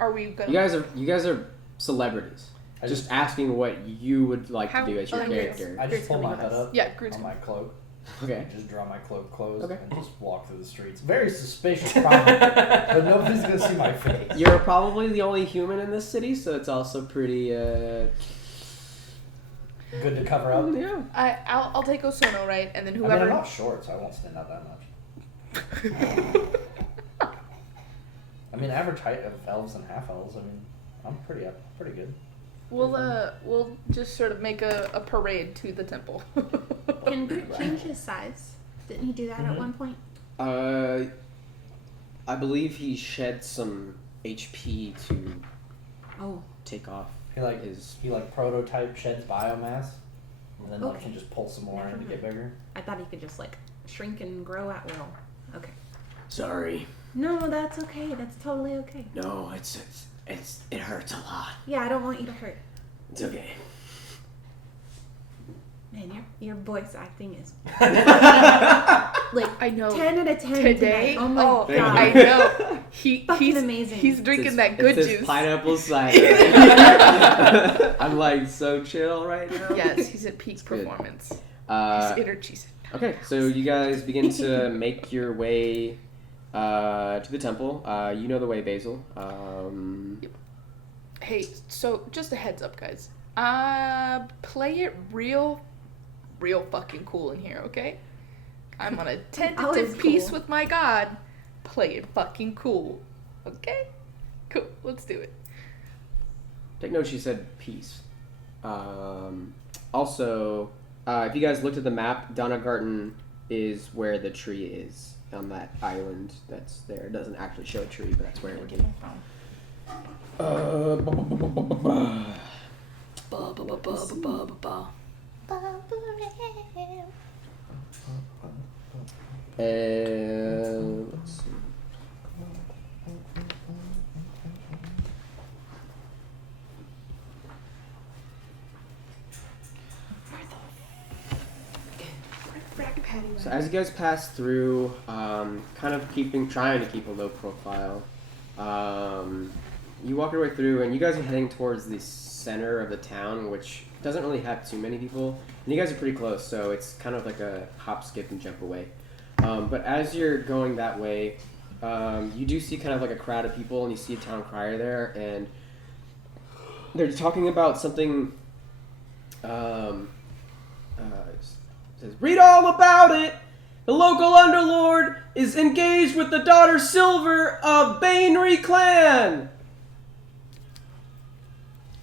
Are we gonna? You guys are celebrities. I Just asking what you would like How- to do as your oh, yes. character. I just Groot's pull my coming with hood us. up Yeah, Groot's on my cloak. Okay. Just draw my cloak closed Okay. and just walk through the streets. Very suspicious, probably, but nobody's gonna see my face. You're probably the only human in this city, so it's also pretty. Good to cover up. Yeah. I'll take Osono, right, and then I mean, whoever. I'm not short, so I won't stand out that much. I mean, average height of elves and half elves. I mean, I'm pretty good. We'll just sort of make a parade to the temple. Can Groot change his size? Didn't he do that at Mhm. one point? I believe he shed some HP to Oh. take off He like his. prototype sheds biomass, and then Okay. can just pull some more in to Never get bigger. I thought he could just like shrink and grow at will. Okay. Sorry. No, that's okay. That's totally okay. No, it hurts a lot. Yeah, I don't want you to hurt. It's okay. Man, your voice acting is Like I know 10 out of 10 today. tonight. Oh my Oh, Thank god. I know. He's Fucking amazing. He's drinking that good it's juice. This pineapple cider. I'm like so chill right now. Yes, he's at peak good. performance. His inner cheese. Okay, so you guys begin to make your way to the temple. You know the way, Basil. Hey, so just a heads up, guys. Play it real real fucking cool in here, okay? I'm on a Always tentative peace cool. with my God. Play it fucking cool, okay? Cool, let's do it. Take note she said peace. Also, if you guys looked at the map, Donaugarten is where the tree is on that island that's there. It doesn't actually show a tree, but that's where it would be. Let's see. So as you guys pass through, kind of trying to keep a low profile, you walk your way through, and you guys are heading towards the center of the town, which doesn't really have too many people. And you guys are pretty close, so it's kind of like a hop, skip, and jump away. But as you're going that way, you do see kind of like a crowd of people, and you see a town crier there, and they're talking about something. It says, "Read all about it. The local underlord is engaged with the daughter Silver of Bainry clan."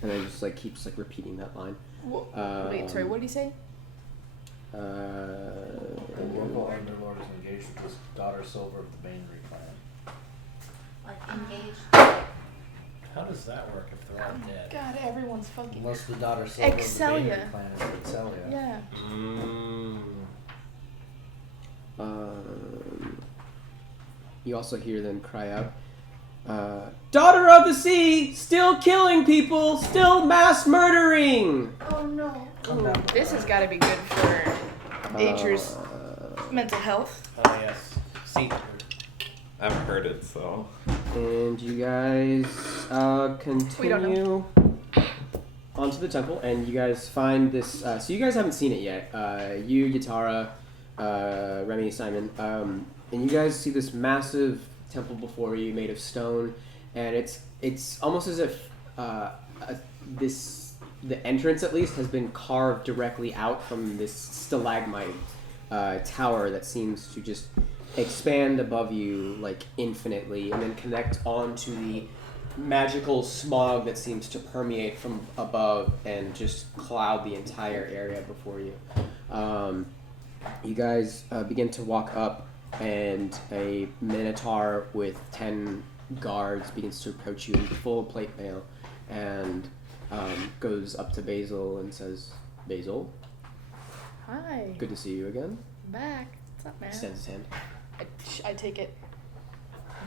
And then just like keeps like repeating that line. Wait, sorry, what did he say? The local underlord is engaged with his daughter Silver of the Bainry clan. Like engaged. How does that work if they're all dead? God, everyone's fucking. Unless the daughter Silver Excelia. of the Bainry clan is Excelia. Yeah. You also hear them cry out, "Daughter of the sea, still killing people, still mass murdering!" Oh no. Come down. This has got to be good for Nature's mental health. Oh yes. See. I haven't heard it, so. And you guys continue onto the temple, and you guys find this. So you guys haven't seen it yet. You, Yatara, Remy, Simon, and you guys see this massive temple before you, made of stone, and it's almost as if the entrance at least has been carved directly out from this stalagmite tower that seems to just expand above you like infinitely, and then connect onto the magical smog that seems to permeate from above and just cloud the entire area before you. You guys begin to walk up, and a minotaur with 10 guards begins to approach you in full plate mail, and goes up to Basil and says, "Basil, Hi. good to see you again." I'm back. What's up, man? Extends his hand. I take it.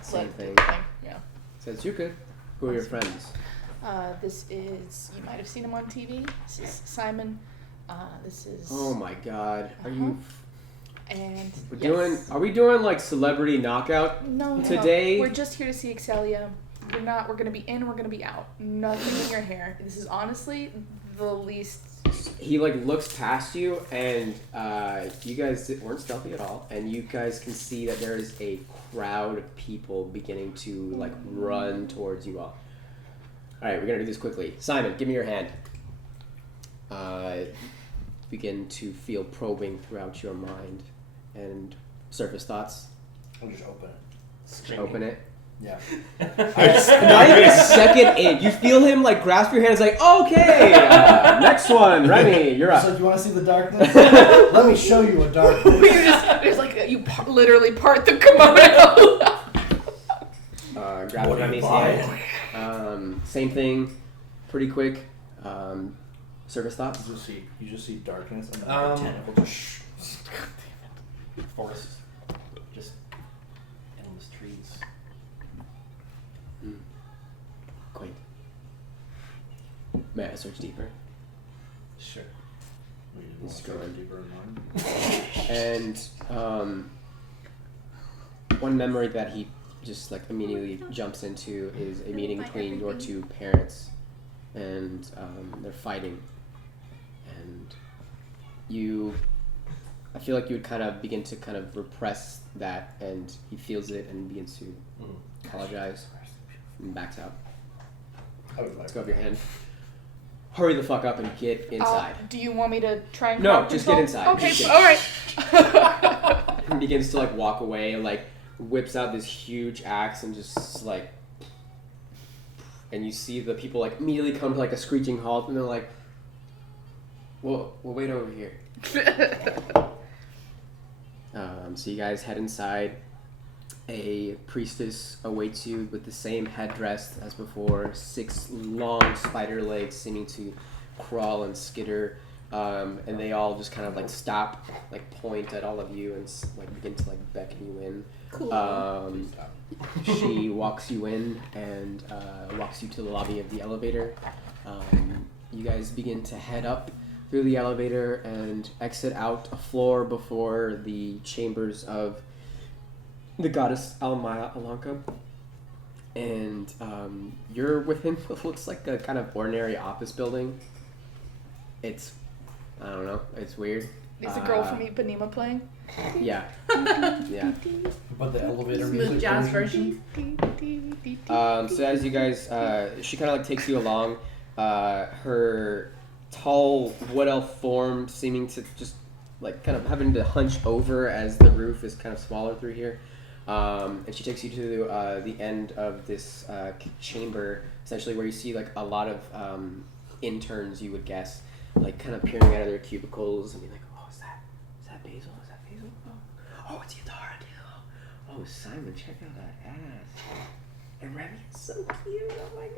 Same Like, thing. Yeah. Says, "You good? Who are your friends?" This is, you might have seen him on TV. This is Simon. This is. Oh my God! Are you? And. Are we doing like celebrity knockout? No. Today? We're just here to see Excelia. We're gonna be in, we're gonna be out. Nothing in your hair. This is honestly the least. He like looks past you, and you guys weren't stealthy at all, and you guys can see that there is a crowd of people beginning to like run towards you all. All right, we're gonna do this quickly. Simon, give me your hand. Begin to feel probing throughout your mind, and surface thoughts. I'll just open it. Screaming. Open it. Yeah. Not even a second in, you feel him like grasp your hand. It's like, okay, next one, Remy, you're It's up. like, you want to see the darkness? Let me show you a darkness. There's like you literally part the kimono. Grab What are you Remy's hand. Same thing, pretty quick. Surface thoughts. You just see darkness and then Um, a tentacle just Forest. Just endless trees. Quaint. May I search deeper? Sure. Let's go in. deeper in mine. And one memory that he just like immediately jumps into is a meeting between your two parents, and they're fighting, and I feel like you would kind of begin to kind of repress that, and he feels it and begins to apologize and backs out. I would like Let's go up your hand. hurry the fuck up and get inside. Do you want me to try and No, crowd just control? get inside. Okay, Just get- all right. And begins to like walk away and like whips out this huge axe and just like, and you see the people like immediately come to like a screeching halt and they're like, well wait over here. So you guys head inside. A priestess awaits you with the same headdress as before, 6 long spider legs seeming to crawl and skitter, and they all just kind of like stop, like point at all of you and like begin to like beckon you in. Cool. She walks you in and walks you to the lobby of the elevator. You guys begin to head up through the elevator and exit out a floor before the chambers of the goddess Almaya Alanka. And you're within what looks like a kind of ordinary office building. It's, I don't know, it's weird. Is the girl from Ipanema playing? Yeah. Yeah. But the elevator Smooth music jazz version. So as you guys, she kind of like takes you along. Her tall wood elf form seeming to just like kind of having to hunch over as the roof is kind of smaller through here. And she takes you to the end of this chamber, essentially where you see like a lot of interns, you would guess, like kind of peering out of their cubicles and be like, oh, is that Basil? Is that Basil? Oh, it's Yadara too. Oh, Simon, check out that ass. And Remy is so cute. Oh my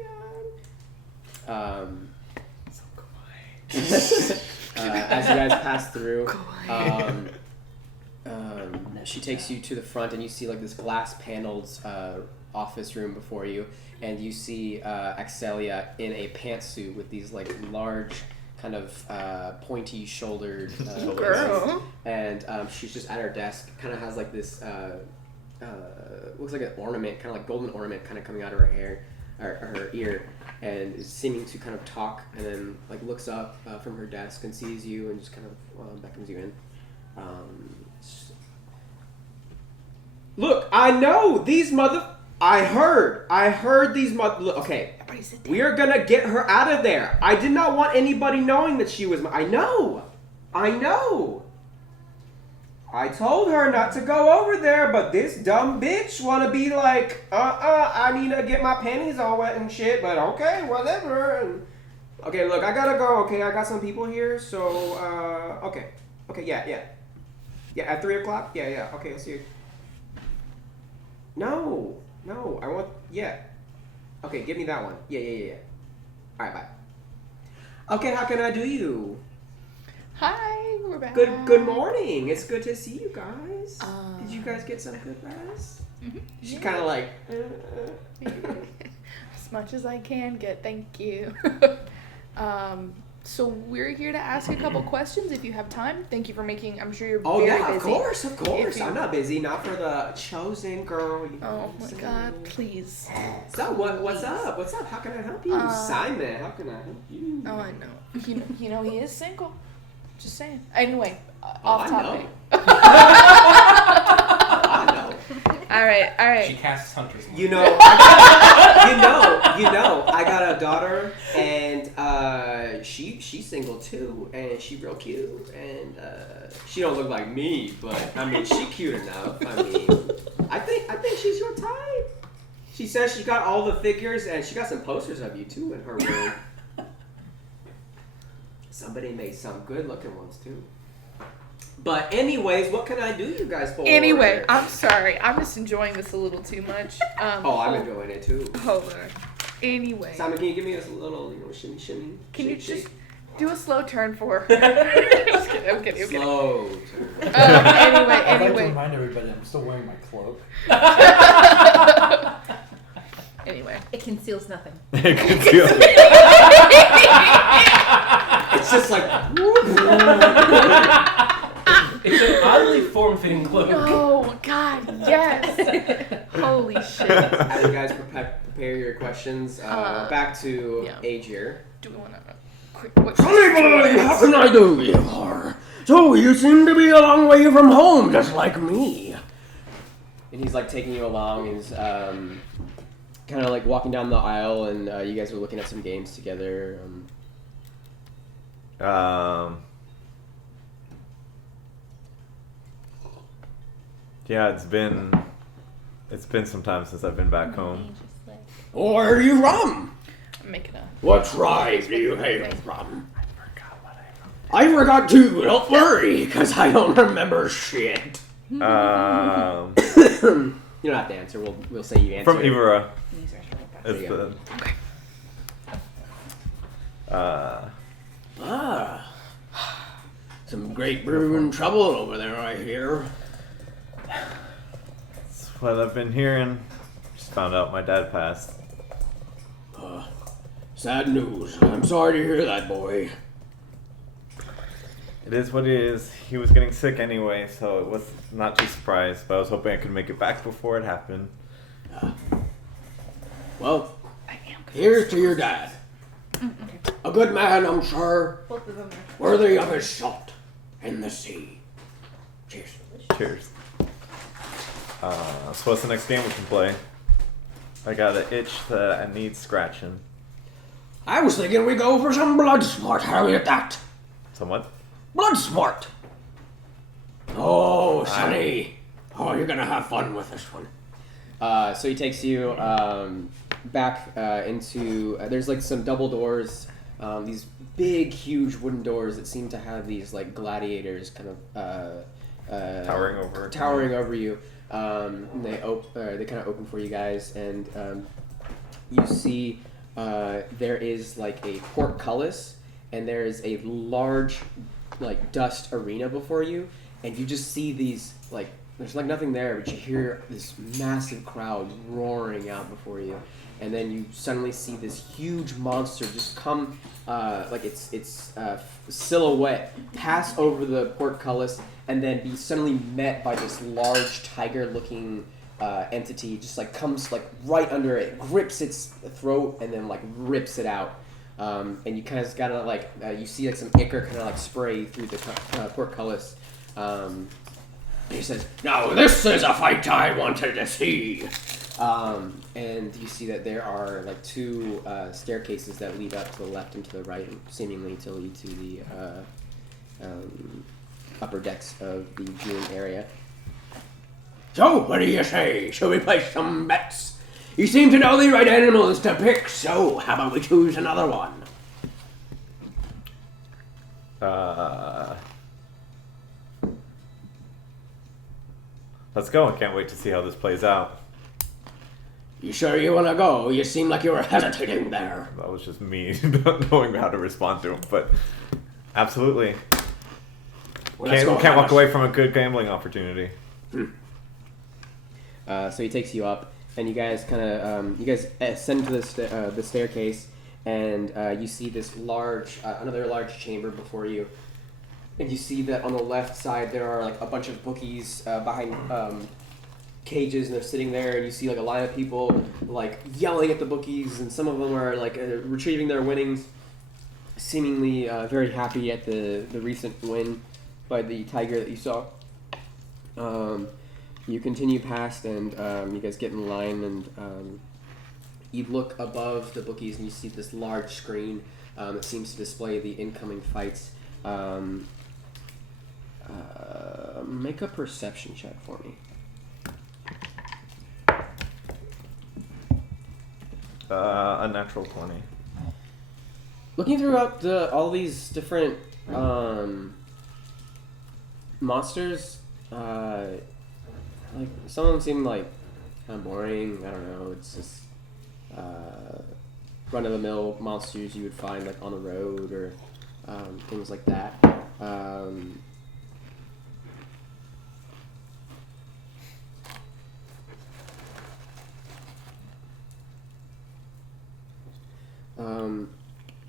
god. So kawaii. As you guys pass through, she takes you to the front, and you see like this glass-paneled office room before you, and you see Axelia in a pantsuit with these like large, kind of pointy-shouldered Girl. and she's just at her desk. Kind of has like this looks like an ornament, kind of like golden ornament, kind of coming out of her hair or her ear, and is seeming to kind of talk, and then like looks up from her desk and sees you and just kind of beckons you in. Look, I know these I heard these Look, okay, we are gonna get her out of there. I did not want anybody knowing that she was I know. I told her not to go over there, but this dumb bitch wanna be like, I need to get my panties all wet and shit, but okay, whatever. And, okay, look, I gotta go, okay, I got some people here, so, okay, yeah, at 3 o'clock? Yeah, okay, I'll see you. No, I want, yeah. Okay, give me that one. Yeah. Alright, bye. Okay, how can I do you? Hi, we're back. Good morning. It's good to see you guys. Did you guys get some good rest? Mhm. She's kind of like... As much as I can get, thank you. So we're here to ask a couple questions if you have time. Thank you for making, I'm sure you're Oh very yeah, busy. of course. I'm not busy. Not for the chosen girl. You know Oh what my I'm god, saying? please. So what's up? How can I help you? Simon, how can I help you? Oh, I know. You know he is single. Just saying. Anyway, I off know. topic. I know. All right. She casts Hunter's Mark. You know, I got a daughter, and she's single too, and she real cute, and she don't look like me, but I mean she cute enough. I mean, I think she's your type. She says she got all the figures, and she got some posters of you too in her room. Somebody made some good looking ones too. But anyways, what can I do you guys for? Anyway, I'm sorry. I'm just enjoying this a little too much. I'm enjoying it too. Hold on. Anyway. Simon, can you give me a little, shimmy? Can you shake, just do a slow turn for her? Just kidding, I'm kidding. slow turn. I'd like to Anyway. remind everybody I'm still wearing my cloak. Anyway. It conceals nothing. It's just like. It's an oddly form-fitting cloak. Oh, God, yes. Holy shit. As you guys prepare your questions, back to yeah. Aegir. Do we want to... Quick, How can I do you? So you seem to be a long way from home, just like me. And he's like taking you along. He's kind of like walking down the aisle, and you guys are looking at some games together. Yeah, it's been some time since I've been back home. Where are you from? I'm making a. What tribe do you hail from? I forgot too, don't worry, because I don't remember shit. Um, You don't have to answer. We'll say you answer. from Ivora. These are really bad. Is you the Some great brewing trouble over there, I hear. That's what I've been hearing. Just found out my dad passed. Sad news. I'm sorry to hear that, boy. It is what it is. He was getting sick anyway, so it was not too surprised. But I was hoping I could make it back before it happened. Well, here's to your dad. A good man, I'm sure. Both of them are. Worthy of his salt in the sea. Cheers. Cheers. So what's the next game we can play? I got an itch that I need scratching. I was thinking we go for some blood sport. How at that? Somewhat. Blood sport. Oh, Sonny. Oh, you're gonna have fun with this one. So he takes you back into. There's like some double doors. These big, huge wooden doors that seem to have these like gladiators kind of Towering over you. And they kind of open for you guys, and you see there is like a portcullis, and there is a large like dust arena before you, and you just see these like there's like nothing there, but you hear this massive crowd roaring out before you, and then you suddenly see this huge monster just come like its silhouette pass over the portcullis, and then be suddenly met by this large tiger-looking entity. Just like comes like right under it, grips its throat, and then like rips it out. And you kind of gotta like you see like some ichor kind of like spray through the portcullis. He says, "Now this is a fight I wanted to see." And you see that there are like two staircases that lead up to the left and to the right, seemingly to lead to the upper decks of the viewing area. So, what do you say? Shall we play some bets? You seem to know the right animals to pick, so how about we choose another one? Let's go. I can't wait to see how this plays out. You sure you want to go? You seem like you were hesitating there. That was just me not knowing how to respond to him, but absolutely. Well, let's go, Can't walk Hamish. away from a good gambling opportunity. So he takes you up, and you guys kind of ascend to the staircase, and you see this large another large chamber before you, and you see that on the left side there are like a bunch of bookies behind cages, and they're sitting there, and you see like a line of people like yelling at the bookies, and some of them are like retrieving their winnings, seemingly very happy at the recent win by the tiger that you saw. You continue past, and you guys get in line, and you look above the bookies, and you see this large screen that seems to display the incoming fights. Make a perception check for me. A natural 20. Looking throughout all these different monsters, like some of them seem like kind of boring. I don't know. It's just run-of-the-mill monsters you would find like on the road or things like that.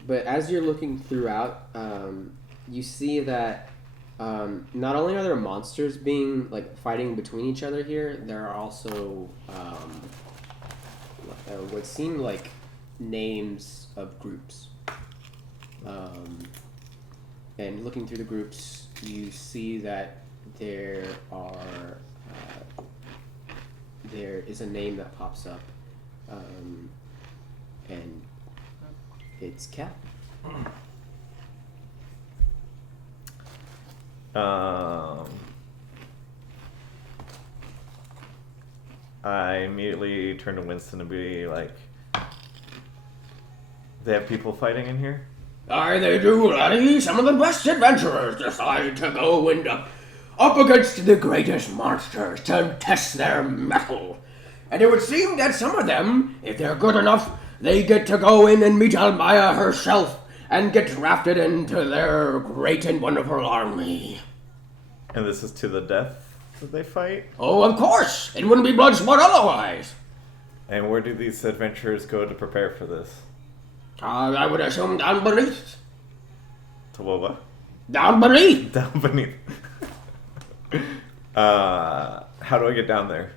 But as you're looking throughout, you see that not only are there monsters being like fighting between each other here, there are also what seem like names of groups. And looking through the groups, you see that there is a name that pops up, and it's Cal. I immediately turn to Winston and be like, they have people fighting in here? Aye, they do, laddie. Some of the best adventurers decide to go up against the greatest monsters to test their mettle. And it would seem that some of them, if they're good enough, they get to go in and meet Almaya herself and get drafted into their great and wonderful army. And this is to the death that they fight? Oh, of course! It wouldn't be blood sport otherwise. And where do these adventurers go to prepare for this? I would assume down beneath. To what? Down beneath! Down beneath. How do I get down there?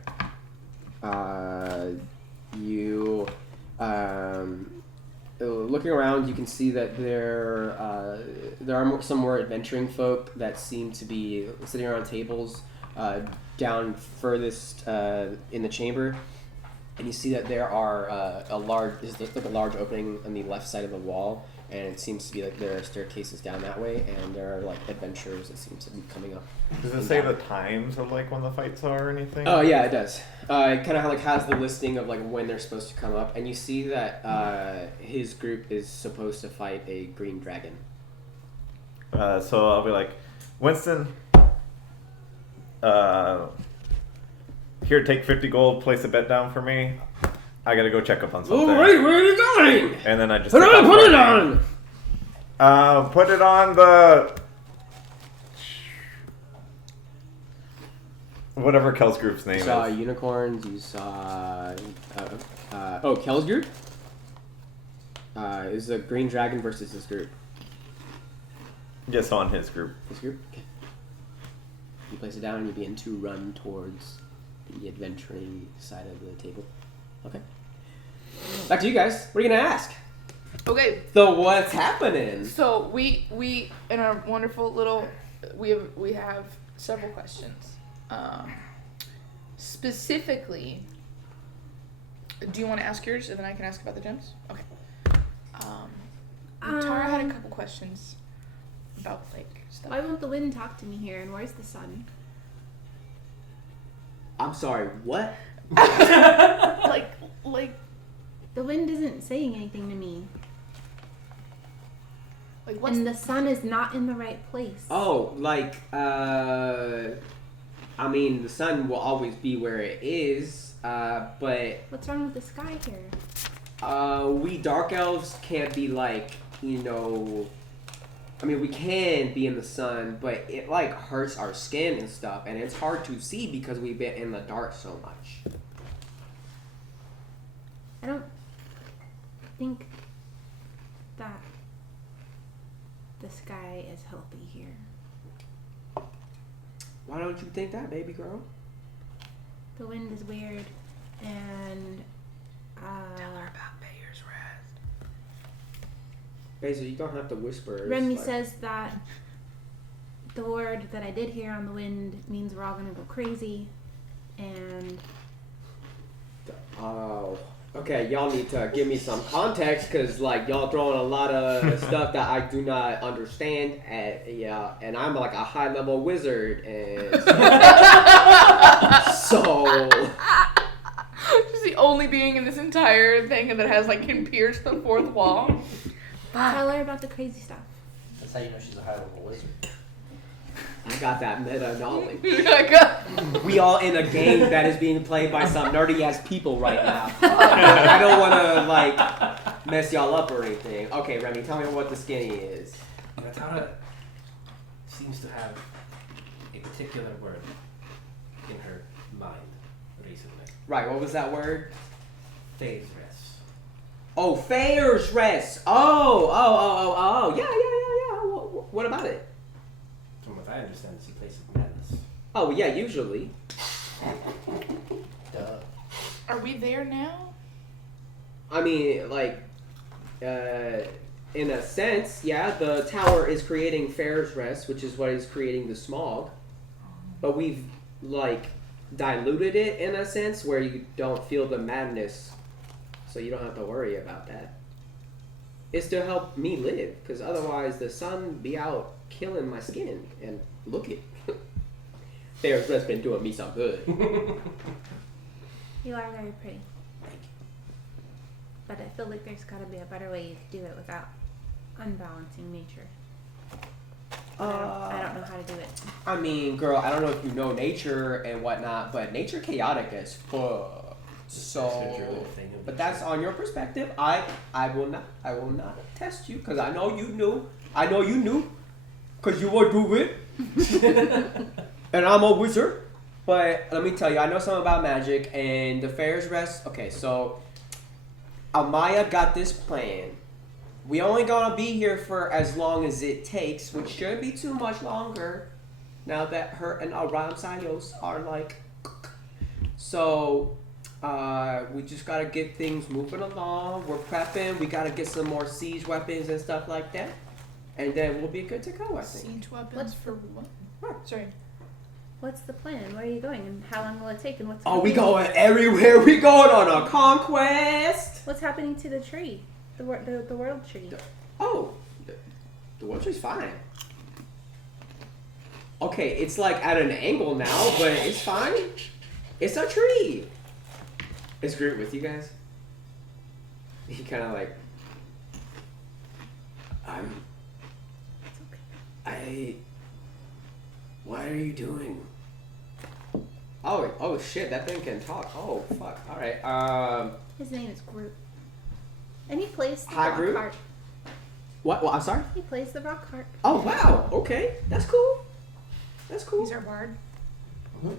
You looking around, you can see that there are some more adventuring folk that seem to be sitting around tables down furthest in the chamber, and you see that there are a large opening on the left side of the wall, and it seems to be like there are staircases down that way, and there are like adventurers that seem to be coming up. Does it say the times of like when the fights are or anything? Oh yeah, it does. It kind of like has the listing of like when they're supposed to come up, and you see that his group is supposed to fight a green dragon. So I'll be like, Winston, here, take 50 gold, place a bet down for me. I gotta go check up on something. Alright, where are you going? And then I just Put it on! put it on the whatever Kel's group's name You saw is. unicorns. You saw Kel's group. Is a green dragon versus this group. Yes, on his group. This group. Okay. You place it down, and you begin to run towards the adventuring side of the table. Okay. Back to you guys. What are you gonna ask? Okay. So what's happening? So we in our wonderful little we have several questions. Specifically, do you want to ask yours and then I can ask about the gems? Okay. Tara had a couple questions about like stuff. Why won't the wind talk to me here, and where's the sun? I'm sorry. What? like The wind isn't saying anything to me. what's And the sun is not in the right place. Oh, like I mean, the sun will always be where it is. But What's wrong with the sky here? we dark elves can't be like, you know, I mean, we can be in the sun, but it like hurts our skin and stuff, and it's hard to see because we've been in the dark so much. I don't think that the sky is healthy here. Why don't you think that, baby girl? The wind is weird, and Tell her about Bayer's Rest. Basil, you don't have to whisper. It's Remy like- says that the word that I did hear on the wind means we're all gonna go crazy, and Oh, okay. Y'all need to give me some context, cause like y'all throwing a lot of stuff that I do not understand. And I'm like a high level wizard, and so She's the only being in this entire thing that has like can pierce the fourth wall. tell her about the crazy stuff. That's how you know she's a high level wizard. I got that meta knowledge. Like, We all in a game that is being played by some nerdy ass people right now. I don't want to like mess y'all up or anything. Okay, Remy, tell me what the skinny is. Natara seems to have a particular word in her mind recently. Right, what was that word? Phase rest. Oh, Fair's Rest. Oh. Yeah. What about it? From what I understand, it's a place of madness. Oh, yeah, usually. Duh. are we there now? I mean, like, in a sense, yeah, the tower is creating Fair's Rest, which is what is creating the smog. But we've, like, diluted it in a sense where you don't feel the madness, so you don't have to worry about that. It's to help me live, because otherwise the sun be out killing my skin, and look it. Fair's Rest been doing me so good. You are very pretty. But I feel like there's got to be a better way to do it without unbalancing nature. I don't know how to do it. I mean, girl, I don't know if you know nature and whatnot, but nature chaotic as fuck. So, but that's on your perspective. I will not test you because I know you knew. Because you will do it. And I'm a wizard. But let me tell you, I know something about magic and the Fair's Rest. Okay, so Amaya got this plan. We only gonna be here for as long as it takes, which shouldn't be too much longer. Now that her and Aram Sayos are like, so we just gotta get things moving along. We're prepping. We gotta get some more siege weapons and stuff like that, and then we'll be good to go. I think. Siege weapons What's for what? Sorry. What's the plan? Where are you going? And how long will it take? And what's Oh, we going everywhere. We going on a conquest. What's happening to the tree? The world tree. Oh, the world tree's fine. Okay, it's like at an angle now, but it's fine. It's a tree. Is Groot with you guys? He kind of like, It's okay. what are you doing? Oh shit, that thing can talk. Oh fuck. All right. His name is Groot. And he plays the Hi, rock Groot. harp. What? I'm sorry. He plays the rock harp. Oh wow. Okay, that's cool. That's cool. He's our bard. Yeah,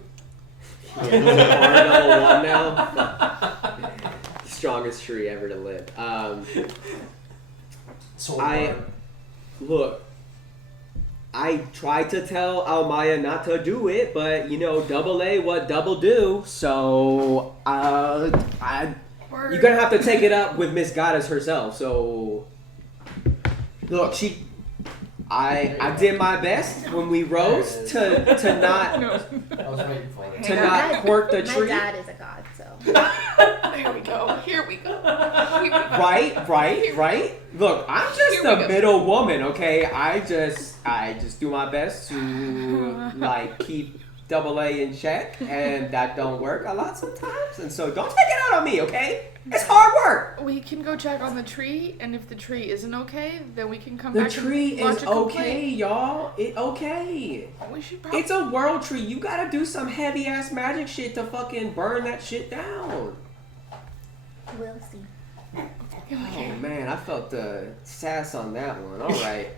he's a hard level 1 now. Strongest tree ever to live. Look. I tried to tell Almaya not to do it, but you know, double A what double do. So you're gonna have to take it up with Miss Goddess herself. So look, I did my best when we rose to not I was waiting for it. to not quirk the My tree. dad is a god, so. There we go. Here we go. Right. Look, I'm just a middle woman, okay? I just do my best to like keep double A in check, and that don't work a lot sometimes. And so don't take it out on me, okay? It's hard work. We can go check on the tree, and if the tree isn't okay, then we can come The back. tree and lodge is a okay, complaint. y'all. It okay. We should probably. It's a world tree. You gotta do some heavy ass magic shit to fucking burn that shit down. We'll see. Oh man, I felt the sass on that one. All right,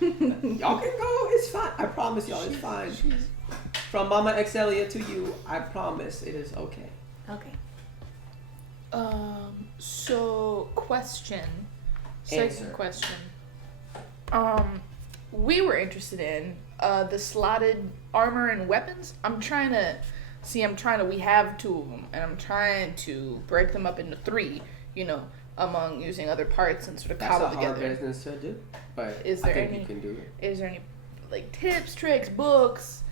y'all can go. It's fine. I promise y'all, it's fine. From Mama Excelia to you, I promise it is okay. Okay. So question. Answer. Second question. We were interested in the slotted armor and weapons. We have 2 of them, and I'm trying to break them up into 3, among using other parts and sort of That's cobble a hard together. business to do, but Is I there think any- you can do it. Is there any, like, tips, tricks, books?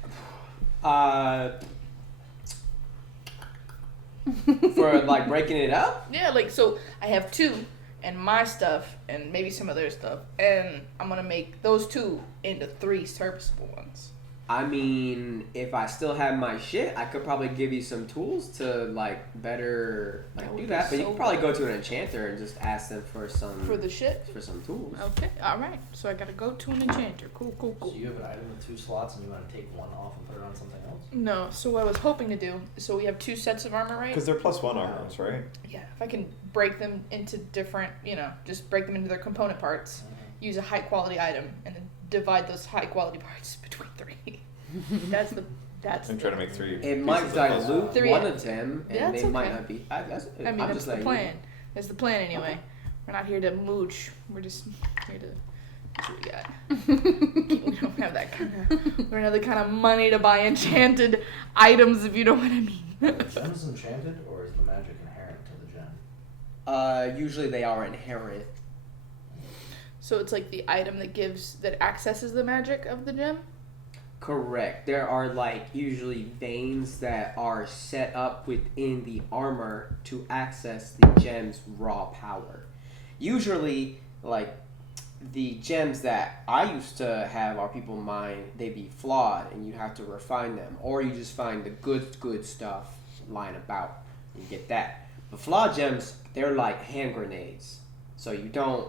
For like breaking it up. Yeah, like, so I have 2 and my stuff and maybe some other stuff, and I'm gonna make those 2 into 3 serviceable ones. I mean, if I still have my shit, I could probably give you some tools to like better That like would do be that. But you so can probably go to an enchanter and just ask them for some For the shit? for some tools. Okay, alright. So I gotta go to an enchanter. Cool. So you have an item with 2 slots and you want to take one off and put it on something else? No, so what I was hoping to do, so we have 2 sets of armor, right? Because they're +1 armors, right? Yeah, if I can break them into different, just break them into their component parts, use a high quality item, and then divide those high quality parts between 3. That's I'm trying to make 3. It might pieces of puzzle. dilute 3. one of them, and That's they might okay. not be. I mean, I'm that's just the letting plan. That's the plan anyway. We're not here to mooch. We're just here to. That's what we got. We don't have that kind of. We don't have the kind of money to buy enchanted items, if you know what I mean. Are the gems enchanted, or is the magic inherent to the gem? Usually they are inherent. So it's like the item that accesses the magic of the gem. Correct. There are like usually veins that are set up within the armor to access the gem's raw power. Usually, like the gems that I used to have our people mine, they be flawed, and you have to refine them, or you just find the good stuff lying about and get that. The flawed gems, they're like hand grenades, so you don't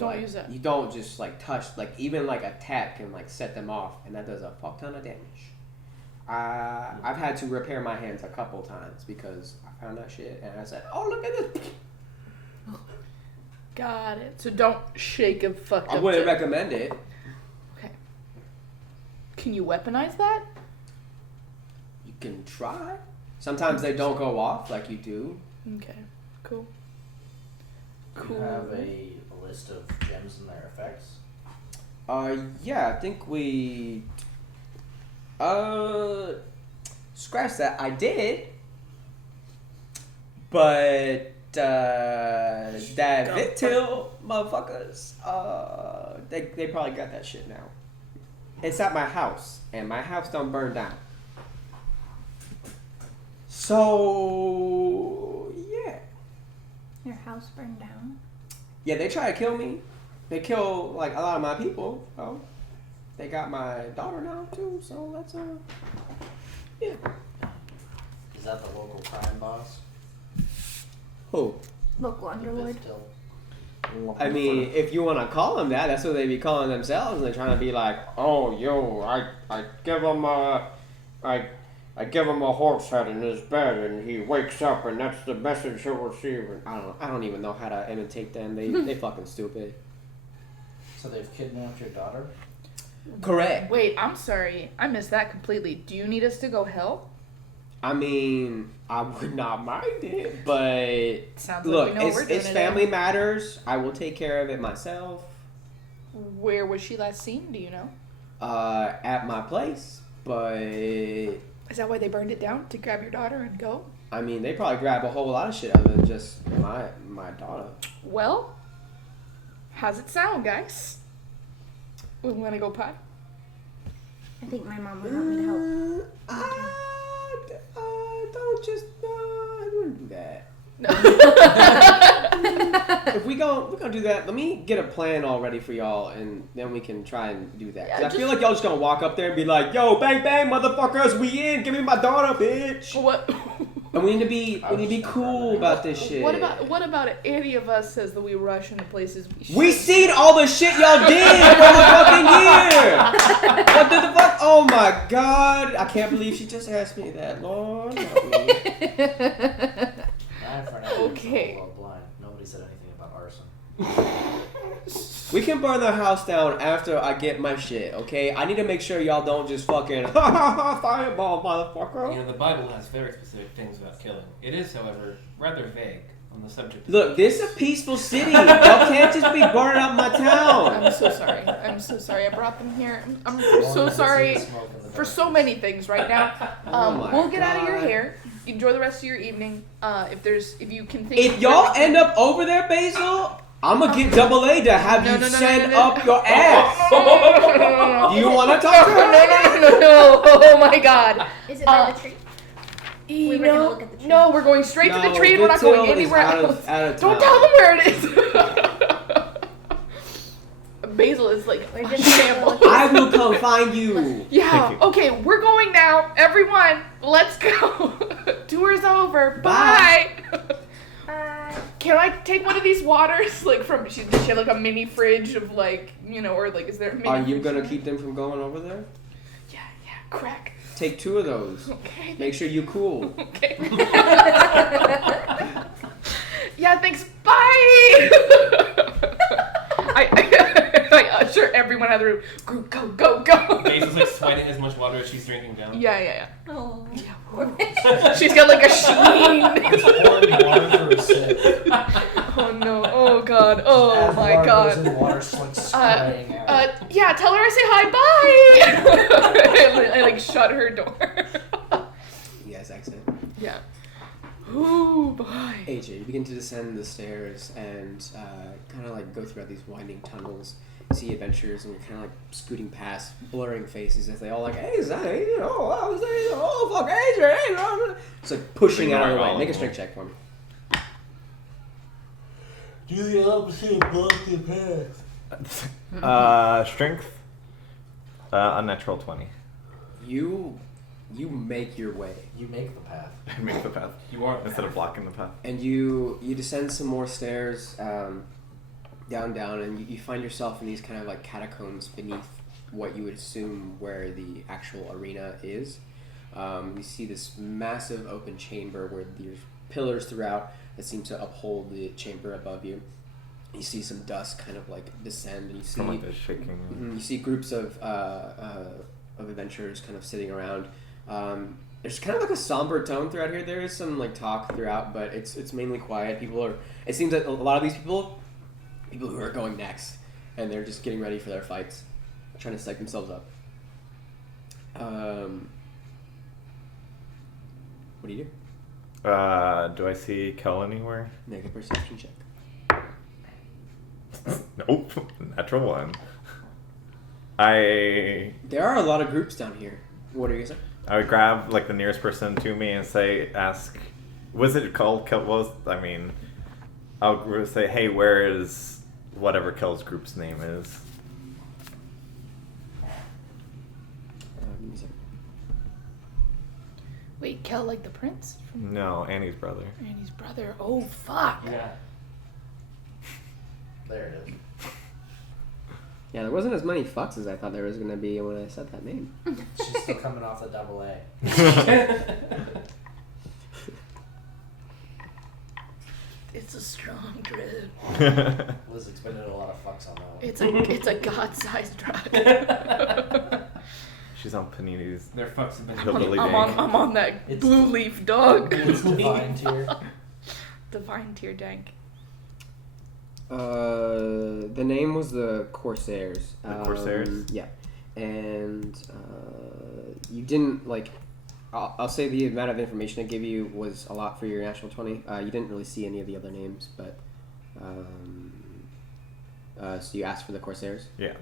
use that. You don't just like touch, like even like a tap can like set them off, and that does a fuck ton of damage. I've had to repair my hands a couple times because I found that shit, and I said, "Oh, look at this." Got it. So don't shake a fucked I up wouldn't gem. recommend it. Okay. Can you weaponize that? You can try. Sometimes they don't go off like you do. Okay. Cool. Do you have a list of gems and their effects? Yeah, I think we scratch that. I did, but that Vitil motherfuckers, they probably got that shit now. It's at my house, and my house don't burn down. So yeah. Your house burned down? Yeah, they try to kill me. They kill like a lot of my people. Oh, they got my daughter now too. So that's yeah. Is that the local crime boss? Who? Local underlord. Still. I mean, if you want to call them that, that's what they be calling themselves. They're trying to be like, oh, yo, I give him I give him a horse head in his bed, and he wakes up, and that's the message he'll receive. And I don't even know how to imitate them. They fucking stupid. So they've kidnapped your daughter? Correct. Wait, I'm sorry. I missed that completely. Do you need us to go help? I mean, I would not mind it, but Sounds look, like we know what we're doing it's today. family matters. I will take care of it myself. Where was she last seen? Do you know? At my place, but Is that why they burned it down? To grab your daughter and go? I mean, they probably grab a whole lot of shit other than just my daughter. Well, how's it sound, guys? We want to go pie? I think my mom would want me to help. Don't just I wouldn't do that. No. If we're gonna do that, let me get a plan all ready for y'all, and then we can try and do that. 'Cause Yeah, I feel like y'all just gonna walk up there and be like, "Yo, bang bang, motherfuckers, we in. Give me my daughter, bitch." What? And we need to be cool about this shit. What about if any of us says that we rush into places we should? We seen all the shit y'all did for the fucking year. What the fuck? Oh my god! I can't believe she just asked me that. Lord help me. Okay. Blind. Nobody said anything about arson. We can burn the house down after I get my shit, okay? I need to make sure y'all don't just fucking fireball, motherfucker. You know, the Bible has very specific things about killing. It is, however, rather vague on the subject. Look, this is a peaceful city. Y'all can't just be burning up my town. I'm so sorry. I'm so sorry. I brought them here. I'm so sorry for so many things right now. Oh my We'll get out of your God. hair. Enjoy the rest of your evening. If you can think. If y'all end up over there, Basil, I'm gonna get double A to have No, you no, no, send no, no, up your ass. Do you want to talk to her? No. Oh my God. Is it by the tree? We were gonna No, look at the tree. no, we're going straight to the No, tree and we're not going Vitil is anywhere out else. of Don't town. tell them where it is. Basil is like, We're "Oh, just shambles." I will come find you. Yeah, Thank you. okay, we're going now. Everyone, let's go. Tour's over. Bye. Can I take one of these waters? Like does she have like a mini fridge of like, or like is there a mini Are you fridge? gonna keep them from going over there? Yeah, crack. Take 2 of those. Okay. Make sure you cool. Okay. Yeah, thanks. Bye. I usher everyone out of the room. Group, go. Basil's like sweating as much water as she's drinking down. Yeah. Oh. She's got like a sheen. It's pouring water for a sip. Oh no. Oh god. Oh As my water god. goes in, water's like spraying out. Yeah, tell her I say hi, bye! I like shut her door. You guys exit. Yeah. Ooh, bye. AJ, you begin to descend the stairs and kind of like go throughout these winding tunnels. See adventurers and you're kind of like scooting past, blurring faces as they all like, hey, Zay, oh fuck, AJ, it's like pushing out of the way. Make a strength check for me. Do the opposite of busted path. Strength. Unnatural 20. You make your way. You make the path. I make the path. You are the Instead of blocking the path. And you descend some more stairs, down, and you find yourself in these kind of like catacombs beneath what you would assume where the actual arena is. You see this massive open chamber where there's pillars throughout that seem to uphold the chamber above you. You see some dust kind of like descend, and you see Like shaking. you see groups of adventurers kind of sitting around. There's kind of like a somber tone throughout here. There is some like talk throughout, but it's mainly quiet. It seems that a lot of these people who are going next, and they're just getting ready for their fights, trying to psych themselves up. What do you do? Do I see Kel anywhere? Make a perception check. Nope. Natural 1. There are a lot of groups down here. What are you gonna say? I would grab like the nearest person to me and ask, was it called Kel? I'll say, hey, where is whatever Kel's group's name is? Give me a second. Wait, Kel, like the prince? No, Annie's brother. Annie's brother. Oh, fuck. Yeah. There it is. Yeah, there wasn't as many fucks as I thought there was gonna be when I said that name. She's still coming off the double A. It's a strong drip. Liz expended a lot of fucks on that one. It's a god-sized drug. She's on Panini's. Their fucks have been Hillbilly I'm dank. on that It's- blue leaf dog. It's divine tier. Divine tier dank. The name was the Corsairs. The Corsairs? Yeah, and you didn't like. I'll say the amount of information I gave you was a lot for your natural 20. You didn't really see any of the other names, but so you asked for the Corsairs. Yeah.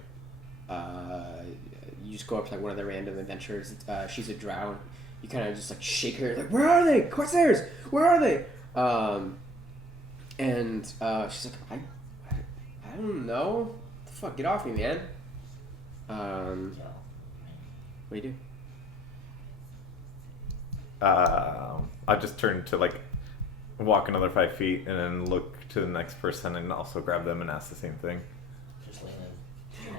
You just go up to like one of the random adventurers. She's a drow. You kind of just like shake her, like, "Where are they, Corsairs? Where are they?" And she's like, I don't know. What the fuck? Get off me, man. What do you do? I just turn to like walk another 5 feet and then look to the next person and also grab them and ask the same thing. Just leaning.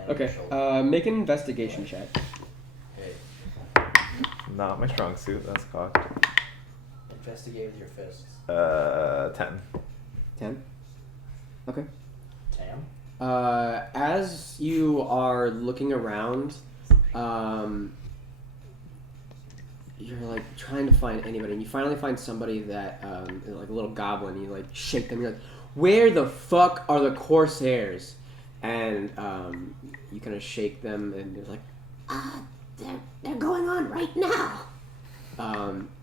Okay. Make an investigation check. Hey, Not my strong suit. That's cocked. investigate with your fists. 10. 10. Okay. Tam? As you are looking around, you're like trying to find anybody, and you finally find somebody that, like a little goblin. You like shake them. You're like, "Where the fuck are the Corsairs?" And you kind of shake them, and they're like, "They're going on right now."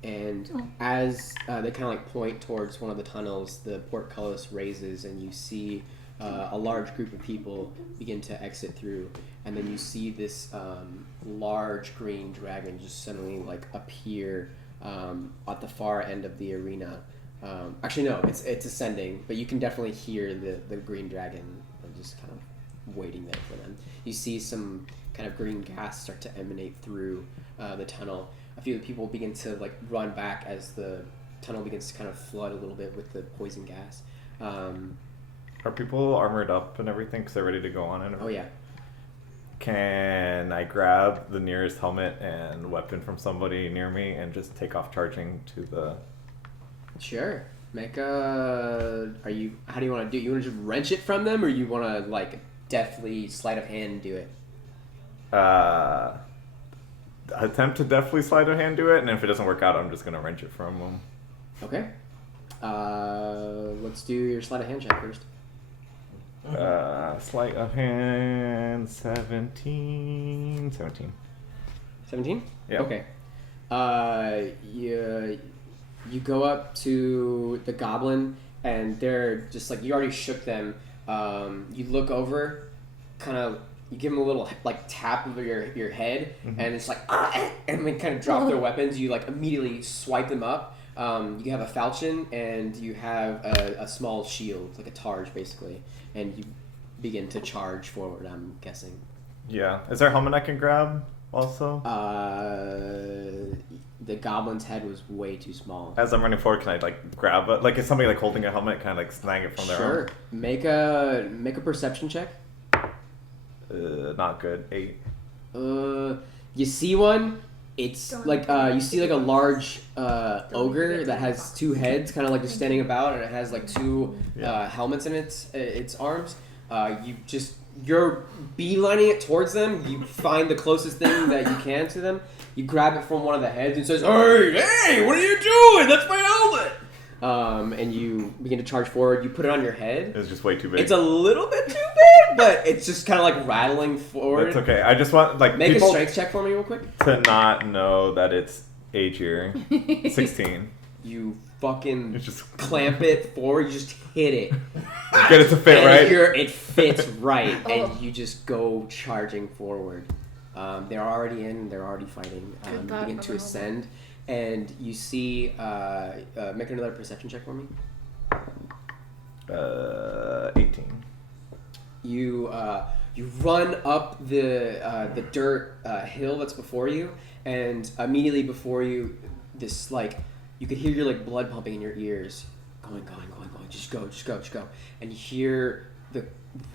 And as they kind of like point towards one of the tunnels, the portcullis raises, and you see a large group of people begin to exit through, and then you see this large green dragon just suddenly like appear at the far end of the arena. Actually, no, it's ascending, but you can definitely hear the green dragon just kind of waiting there for them. You see some kind of green gas start to emanate through the tunnel. A few of the people begin to like run back as the tunnel begins to kind of flood a little bit with the poison gas. Are people armored up and everything because they're ready to go on and everything? Oh yeah. Can I grab the nearest helmet and weapon from somebody near me and just take off charging to the... Sure. Make a... How do you want to do it? You want to just wrench it from them, or you want to like deftly sleight of hand do it? Attempt to deftly sleight of hand do it, and if it doesn't work out, I'm just going to wrench it from them. Okay. Let's do your sleight of hand check first. Sleight of hand, 17. 17? Yeah. Okay. You go up to the goblin, and they're just like, you already shook them. You look over, kind of, you give them a little like tap over your head, and it's like, and they kind of drop their weapons. You like immediately swipe them up. You have a falchion, and you have a small shield, like a targe basically, and you begin to charge forward, I'm guessing. Yeah. Is there a helmet I can grab also? The goblin's head was way too small. As I'm running forward, can I like grab it? Like, is somebody like holding a helmet? Kind of like snag it from their Sure. Make a perception check. arm? Not good. 8. You see one. It's like you see like a large ogre that has 2 heads, kind of like just standing about, and it has like 2 helmets in its arms. You're beelining it towards them. You find the closest thing that you can to them. You grab it from one of the heads and says, "Hey, what are you doing? That's my helmet!" And you begin to charge forward. You put it on your head. It's just way too big. It's a little bit too big, but it's just kind of like rattling forward. It's okay. I just want like Make a people strength check for me real quick. to not know that it's age year. 16. You fucking It's just clamp it forward. You just hit it. get it to fit And right. it fits right, and you just go charging forward. They're already in. They're already fighting. Good You thought, begin to Mother ascend, and you see. Make another perception check for me. 18. You run up the dirt hill that's before you, and immediately before you, this like you could hear your like blood pumping in your ears, going. Just go, and you hear the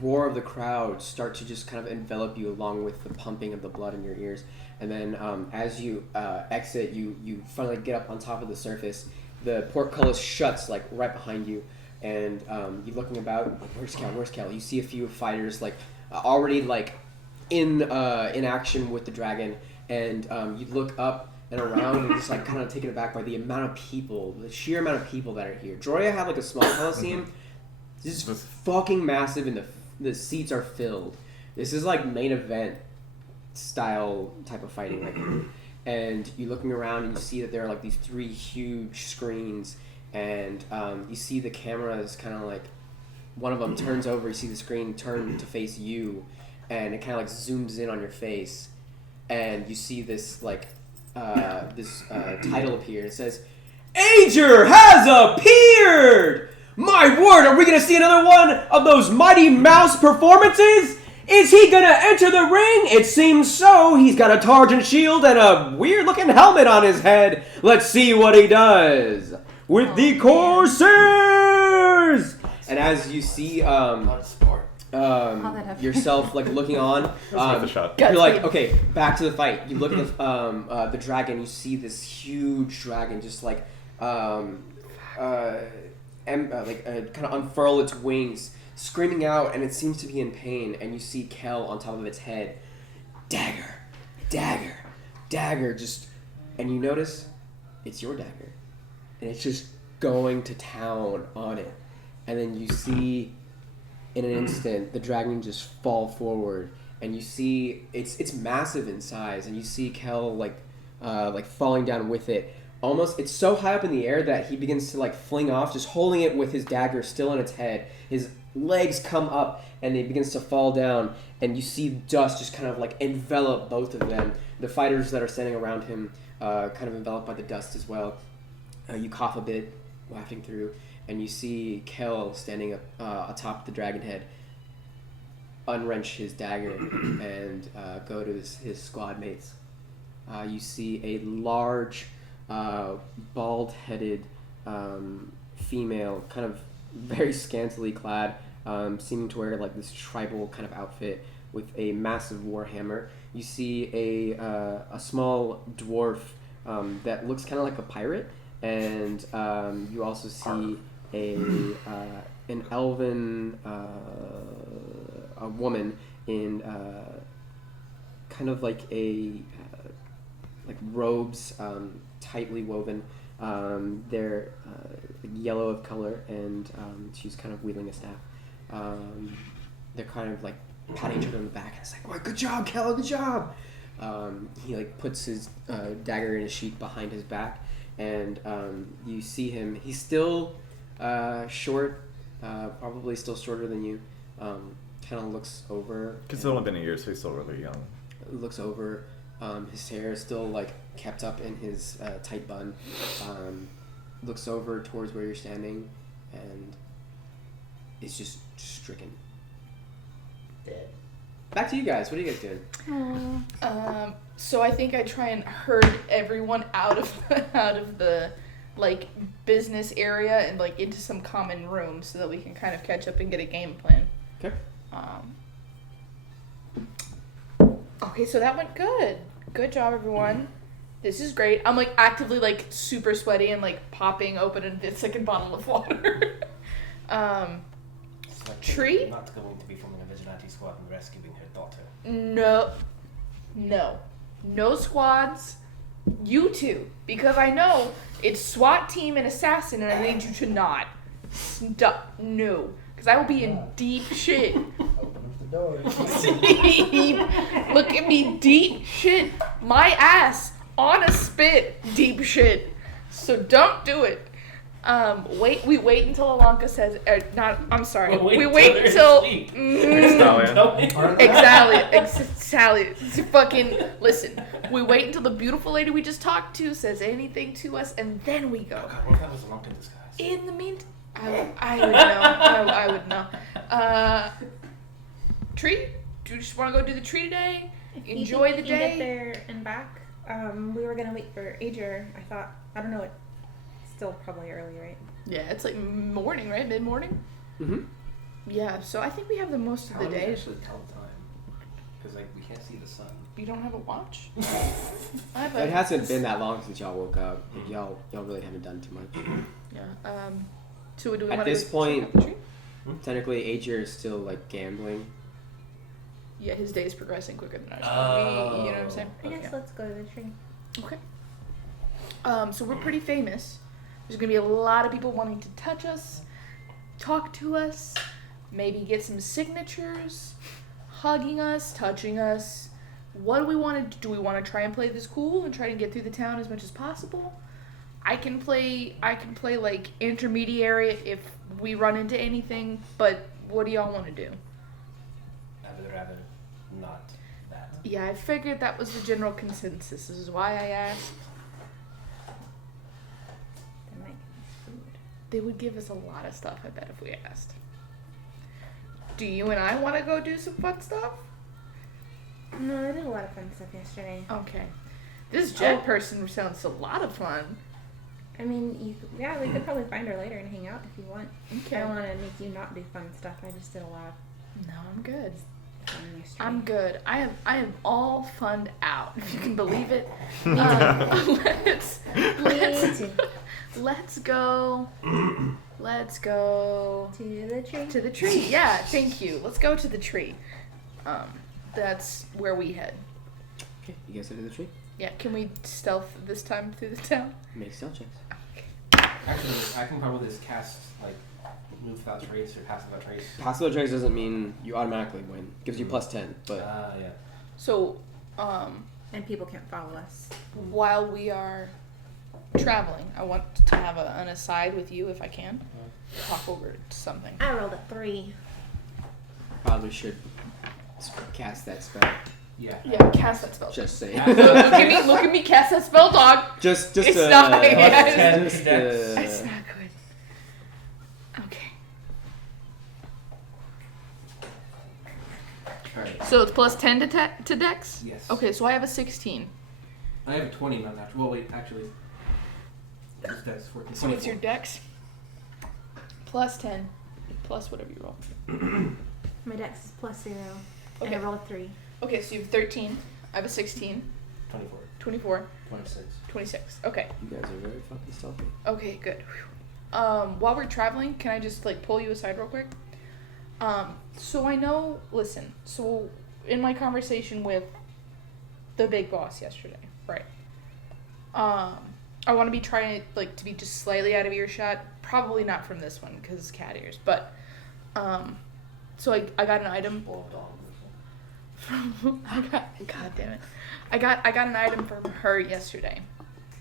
roar of the crowd start to just kind of envelop you along with the pumping of the blood in your ears. And then as you exit, you finally get up on top of the surface. The portcullis shuts like right behind you, and you're looking about. Like, where's Kel? You see a few fighters like already like in action with the dragon, and you look up and around and just like kind of taken aback by the amount of people, the sheer amount of people that are here. Droya had like a small coliseum. This is fucking massive, and the seats are filled. This is like main event style type of fighting right here. And you're looking around and you see that there are like these 3 huge screens, and you see the cameras kind of like one of them turns over. You see the screen turn to face you, and it kind of like zooms in on your face, and you see this like title appear. It says, "Ager has appeared! My word, are we gonna see another one of those Mighty Mouse performances? Is he gonna enter the ring? It seems so. He's got a Targent shield and a weird-looking helmet on his head. Let's see what he does with the Corsairs!" And as you see yourself like looking on, worth a shot. you're like, okay, back to the fight. You look at the dragon. You see this huge dragon just like kind of unfurl its wings, screaming out, and it seems to be in pain. And you see Kel on top of its head, dagger, just, and you notice it's your dagger, and it's just going to town on it. And then you see, in an instant, the dragon just fall forward, and you see it's massive in size, and you see Kel like falling down with it. Almost, it's so high up in the air that he begins to like fling off, just holding it with his dagger still in its head. His legs come up and he begins to fall down, and you see dust just kind of like envelop both of them. The fighters that are standing around him kind of enveloped by the dust as well. You cough a bit, wafting through, and you see Kel standing up atop the dragon head, unwrench his dagger and go to his squad mates. You see a large bald-headed female, kind of very scantily clad, seeming to wear like this tribal kind of outfit with a massive warhammer. You see a small dwarf that looks kind of like a pirate, and you also see an elven a woman in kind of like like robes, tightly woven. They're yellow of color, and she's kind of wielding a staff. They're kind of like patting each other on the back, and it's like, "Well, good job, Kel, good job." He like puts his dagger in a sheath behind his back, and you see him. He's still short, probably still shorter than you. Kind of looks over. It's only been a year, so he's still really young. Looks over. His hair is still like kept up in his tight bun. Looks over towards where you're standing, and is just stricken. Dead. Back to you guys. What are you guys doing? So I think I try and herd everyone out of the like business area and like into some common room so that we can kind of catch up and get a game plan. Okay. Okay, so that went good. Good job, everyone. This is great. I'm like actively like super sweaty and like popping open a second bottle of water. So I think Tree? I'm not going to be forming a vigilante squad and rescuing her daughter. No squads. You two, because I know it's SWAT team and assassin, and I need you to not stop. No, because I will be in deep shit. Open up the door. Deep. Look at me, deep shit. My ass on a spit, deep shit. So don't do it. We wait until Alanka says, I'm sorry. We'll We wait wait till until. Exactly. Fucking listen. We wait until the beautiful lady we just talked to says anything to us, and then we go. Oh God, what if that was a monk in disguise? In the meantime, I would know. I would know. Tree? Do you just want to go do the tree today? If you Enjoy think the we can day? Get there and back. We were gonna wait for Ager. I don't know. It's still probably early, right? Yeah, it's like morning, right? Mid-morning? Mm-hmm. Yeah, so I think we have the most of How the do we day. actually tell the time? Because like we can't see the sun. You don't have a watch? I have It hasn't been that long since y'all woke up. Like, y'all really haven't done too much. Yeah. So do we At want to this point- the tree? Technically, Ager is still like gambling. Yeah, his day is progressing quicker than ours. Oh. You know what I'm saying? I guess let's go to the tree. Okay. So we're pretty famous. There's gonna be a lot of people wanting to touch us, talk to us, maybe get some signatures, hugging us, touching us. What do we want to do? We want to try and play this cool and try to get through the town as much as possible. I can play like intermediary if we run into anything, but what do y'all want to do? I would rather not that. Yeah, I figured that was the general consensus. This is why I asked. There might be food. They would give us a lot of stuff, I bet, if we asked. Do you and I want to go do some fun stuff? No, I did a lot of fun stuff yesterday. Okay. This jet person sounds a lot of fun. I mean, we could probably find her later and hang out if you want. Okay. I don't want to make you not do fun stuff. I just did a lot No, I'm good. of fun yesterday. I'm good. I am all funned out, if you can believe it. Me too. Let's go. Let's go To the tree. to the tree. Yeah, thank you. Let's go to the tree. That's where we head. Okay, you guys head to the tree. Yeah, can we stealth this time through the town? Make stealth checks. Actually, I can probably just cast like move without trace or pass without trace. Pass without trace doesn't mean you automatically win. Gives you plus 10, but Yeah. So, And people can't follow us. while we are traveling, I want to have an aside with you if I can. Talk over something. I rolled a 3. probably should cast that spell. Yeah. Yeah, cast that spell. Just saying. Look at me, cast that spell, dog. just It's not- yeah, just, It's not good. Okay. Alright. So it's plus 10 to dex? Yes. Okay, so I have a 16. I have a 20, not natural. Well, wait, actually. That's 14. So what's your dex? Plus 10. Plus whatever you roll. My dex is plus 0. Okay. And I rolled a 3. Okay, so you have 13. I have a 16. 24. 24. 26. 26. Okay. You guys are very fucking stealthy. Okay, good. Whew. While we're traveling, can I just like pull you aside real quick? So I know, listen, so in my conversation with the big boss yesterday, right? I want to be trying like to be just slightly out of earshot, probably not from this one because it's cat ears, but so I got an item from God damn it. I got an item from her yesterday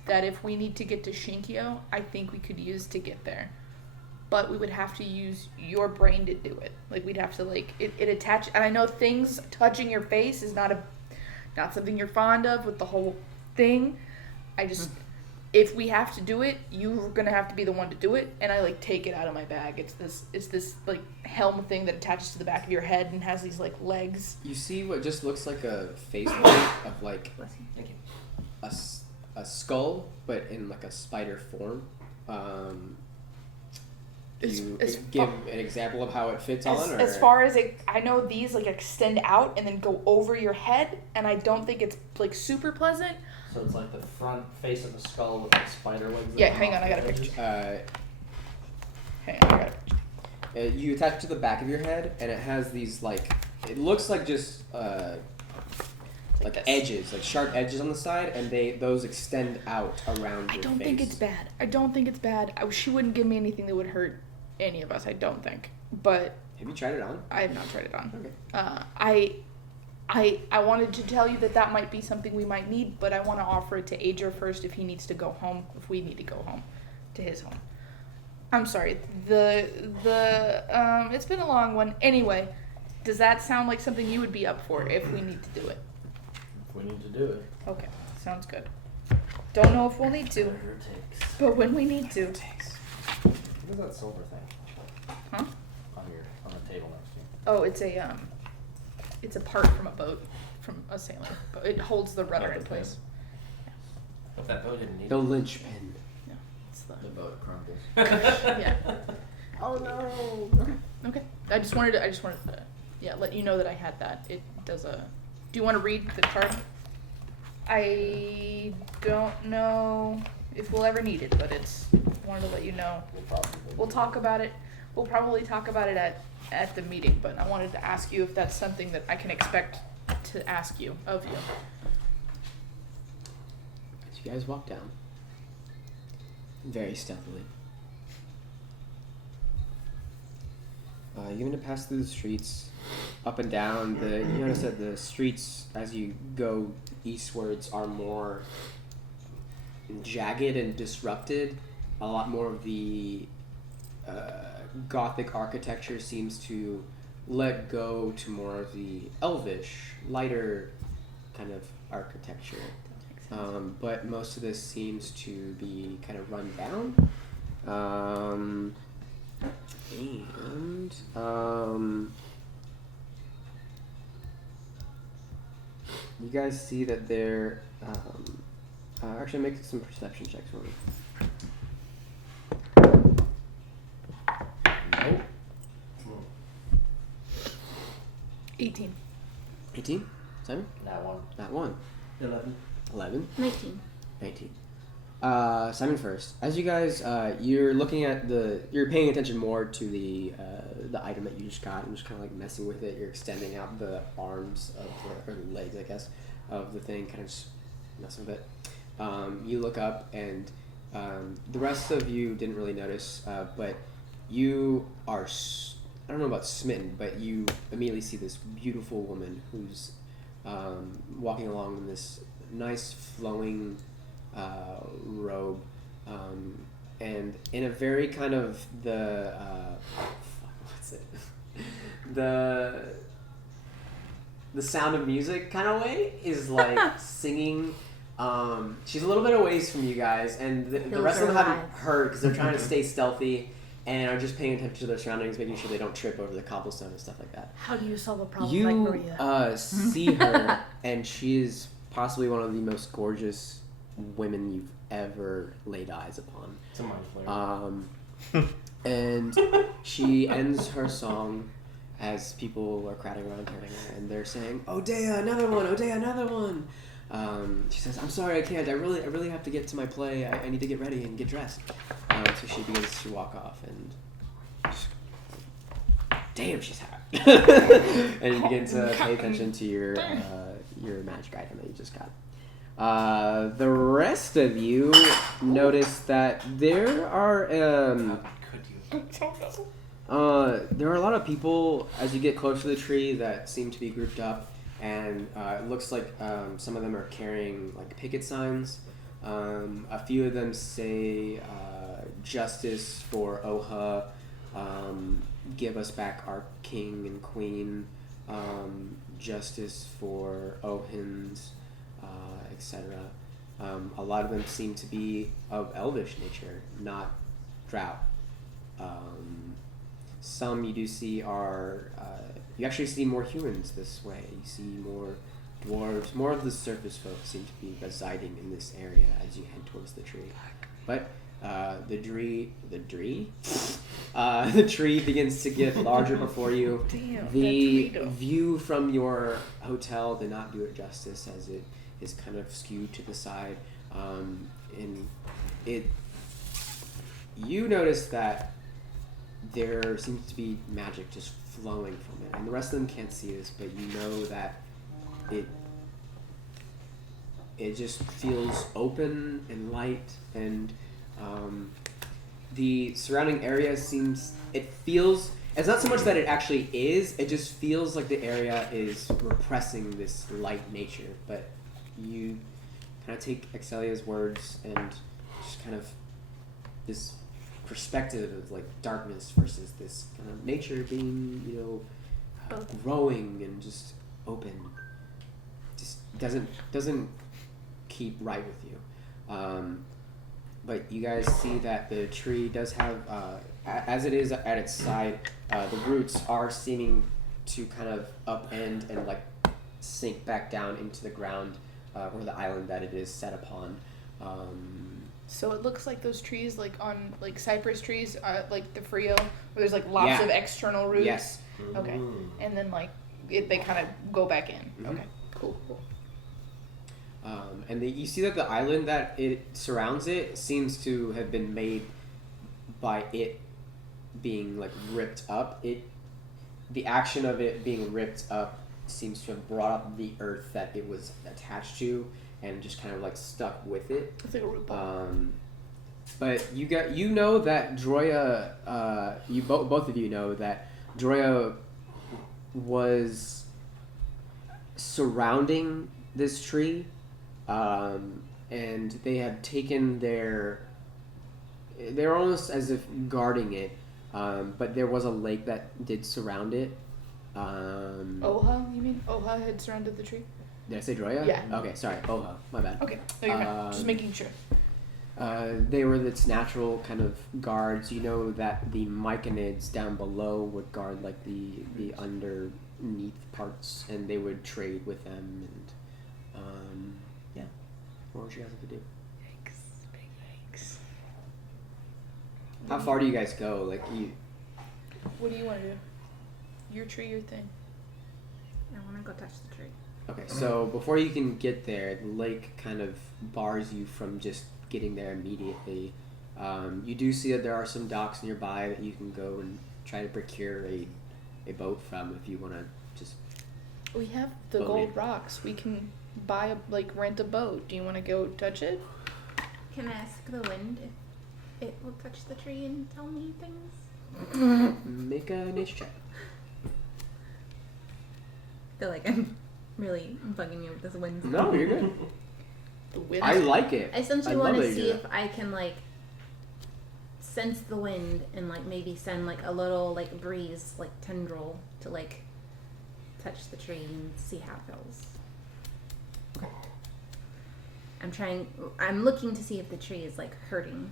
that if we need to get to Shinkyo, I think we could use to get there. But we would have to use your brain to do it. Like we'd have to like it attach. And I know things touching your face is not something you're fond of with the whole thing. I just if we have to do it, you're gonna have to be the one to do it. And I like take it out of my bag. It's this like helm thing that attaches to the back of your head and has these like legs. You see what just looks like a faceplate of like Thank you. a skull, but in like a spider form. You give an example of how it fits on? Or? As far as I know these like extend out and then go over your head, and I don't think it's like super pleasant. So it's like the front face of a skull with like spider legs. Yeah, hang on, I got a picture. Hang on, I got a picture. You attach it to the back of your head, and it has these like, it looks like just like this. edges, like sharp edges on the side, and those extend out around your I don't face. think it's bad. I don't think it's bad. She wouldn't give me anything that would hurt any of us, I don't think. But Have you tried it on? I have not tried it on. Okay. I wanted to tell you that might be something we might need, but I want to offer it to Adrian first if he needs to go home, if we need to go home, to his home. I'm sorry. It's been a long one. Anyway, does that sound like something you would be up for if we need to do it? If we need to do it. Okay, sounds good. Don't know if we'll need to, Whatever it takes. but when we need to. What is that silver thing? Huh? On the table next to you. Oh, it's a part from a boat, from a sailing boat. It holds the rudder in place. If that boat didn't need The linchpin. Yeah, it's the The boat crumbles. yeah. Oh no. Okay. I just wanted to let you know that I had that. It does a. Do you want to read the card? I don't know if we'll ever need it, but wanted to let you know. We'll talk about it. We'll probably talk about it at the meeting, but I wanted to ask you if that's something that I can expect to ask you of you. As you guys walk down, very stealthily, you're gonna pass through the streets, up and down. You notice that the streets, as you go eastwards, are more jagged and disrupted. A lot more of the Gothic architecture seems to let go to more of the elvish, lighter kind of architecture. But most of this seems to be kind of run down. You guys see that they're actually make some perception checks for me. Nope. 18. 18? Simon? That one. Not one. 11? 19. 19. Simon first. As you guys, you're looking at you're paying attention more to the item that you just got and just kind of like messing with it. You're extending out the arms or the legs, I guess, of the thing, kind of just messing with it. You look up and the rest of you didn't really notice, but you are, I don't know about smitten, but you immediately see this beautiful woman who's walking along in this nice flowing robe, and in a very kind of the Sound of Music kind of way is like singing. She's a little bit away from you guys, and the rest of them haven't heard because they're trying to stay stealthy and are just paying attention to their surroundings, making sure they don't trip over the cobblestone and stuff like that. How do you solve a problem You like Maria? see her, and she is possibly one of the most gorgeous women you've ever laid eyes upon. It's a mind flare. And she ends her song as people are crowding around hearing her, and they're saying, "Odea, another one! Odea, another one!" She says, "I'm sorry, I can't. I really have to get to my play. I need to get ready and get dressed." So she begins to walk off, and damn, she's hot. And you begin to pay attention to your magic item that you just got. The rest of you notice that there are there are a lot of people as you get close to the tree that seem to be grouped up, and it looks like some of them are carrying like picket signs. A few of them say "Justice for Oha," "Give us back our king and queen," "Justice for Ohins," etc. A lot of them seem to be of elvish nature, not drow. Some you do see are, you actually see more humans this way. You see more dwarves, more of the surface folk seem to be residing in this area as you head towards the tree. But the tree begins to get larger before you. Damn, The that tree, view from your hotel did not do it justice, as it is kind of skewed to the side. And you notice that there seems to be magic just flowing from it, and the rest of them can't see this, but you know that it just feels open and light, and the surrounding area it's not so much that it actually is, it just feels like the area is repressing this light nature. But you kind of take Excelia's words and just kind of this perspective of like darkness versus this kind of nature being, growing and just open. Just doesn't keep right with you. But you guys see that the tree does have, as it is at its side, the roots are seeming to kind of upend and like sink back down into the ground, or the island that it is set upon. So it looks like those trees, like on like cypress trees, like the Frio, where there's like lots of external roots. Yes. Okay. And then like they kind of go back in. Mhm. Okay. Cool. And you see that the island that it surrounds it seems to have been made by it being like ripped up. The action of it being ripped up seems to have brought up the earth that it was attached to and just kind of like stuck with it. It's like a root ball. But you know that Droya, both of you know that Droya was surrounding this tree, and they had taken they're almost as if guarding it, but there was a lake that did surround it. Oha, you mean? Oha had surrounded the tree? Did I say Droya? Yeah. Okay, sorry. Oha, my bad. Okay. No, you're fine. Just making sure. They were its natural kind of guards. You know that the myconids down below would guard like the underneath parts, and they would trade with them. And yeah, what would you guys have to do? Yikes! Big yikes. How far do you guys go? Like you? What do you want to do? Your tree, your thing. I want to go touch the tree. Okay, so before you can get there, the lake kind of bars you from just getting there immediately. You do see that there are some docks nearby that you can go and try to procure a boat from if you want to just. We have the Boat gold it. rocks. We can buy rent a boat. Do you want to go touch it? Can I ask the wind if it will touch the tree and tell me things? Make a nature check. I feel like I'm really bugging you with this wind. No, you're good. The wind. I like it. I essentially I love want that to you see do if I can sense the wind and maybe send a little breeze tendril to touch the tree and see how it feels. I'm looking to see if the tree is hurting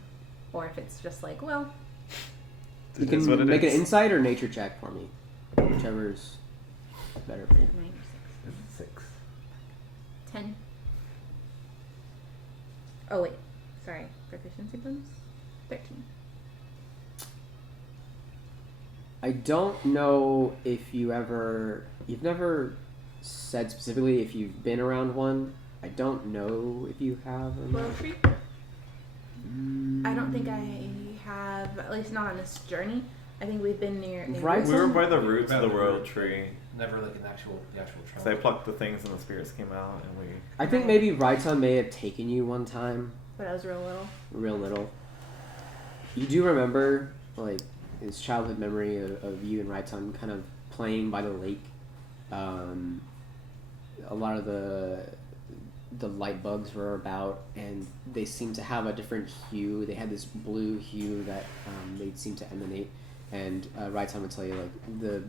or if it's just well. You It is what can it make is. an insight or nature check for me, whichever's better for you. 9 or 6. 6. 10. Oh wait, sorry. Proficiency bonus? 13. I don't know if you've never said specifically if you've been around one. I don't know if you have or not. Willow tree? I don't think I have, at least not on this journey. I think we've been near. Right. We were by the We were roots by of the the royal root. tree. Never like the actual So I trunk. plucked the things and the spirits came out and we... I think maybe Raita may have taken you one time, But I was real little. real little. You do remember, his childhood memory of you and Raitan kind of playing by the lake. A lot of the light bugs were about, and they seemed to have a different hue. They had this blue hue that they seemed to emanate. And Raitan would tell you, the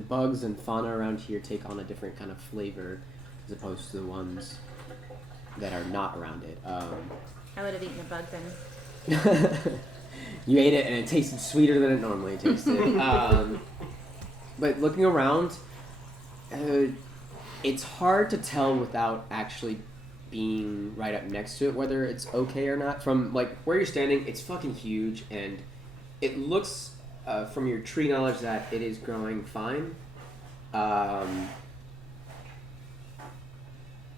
bugs and fauna around here take on a different kind of flavor as opposed to the ones that are not around it. I would have eaten a bug then. You ate it and it tasted sweeter than it normally tasted. But looking around, it's hard to tell without actually being right up next to it whether it's okay or not. From like where you're standing, it's fucking huge, and it looks from your tree knowledge that it is growing fine.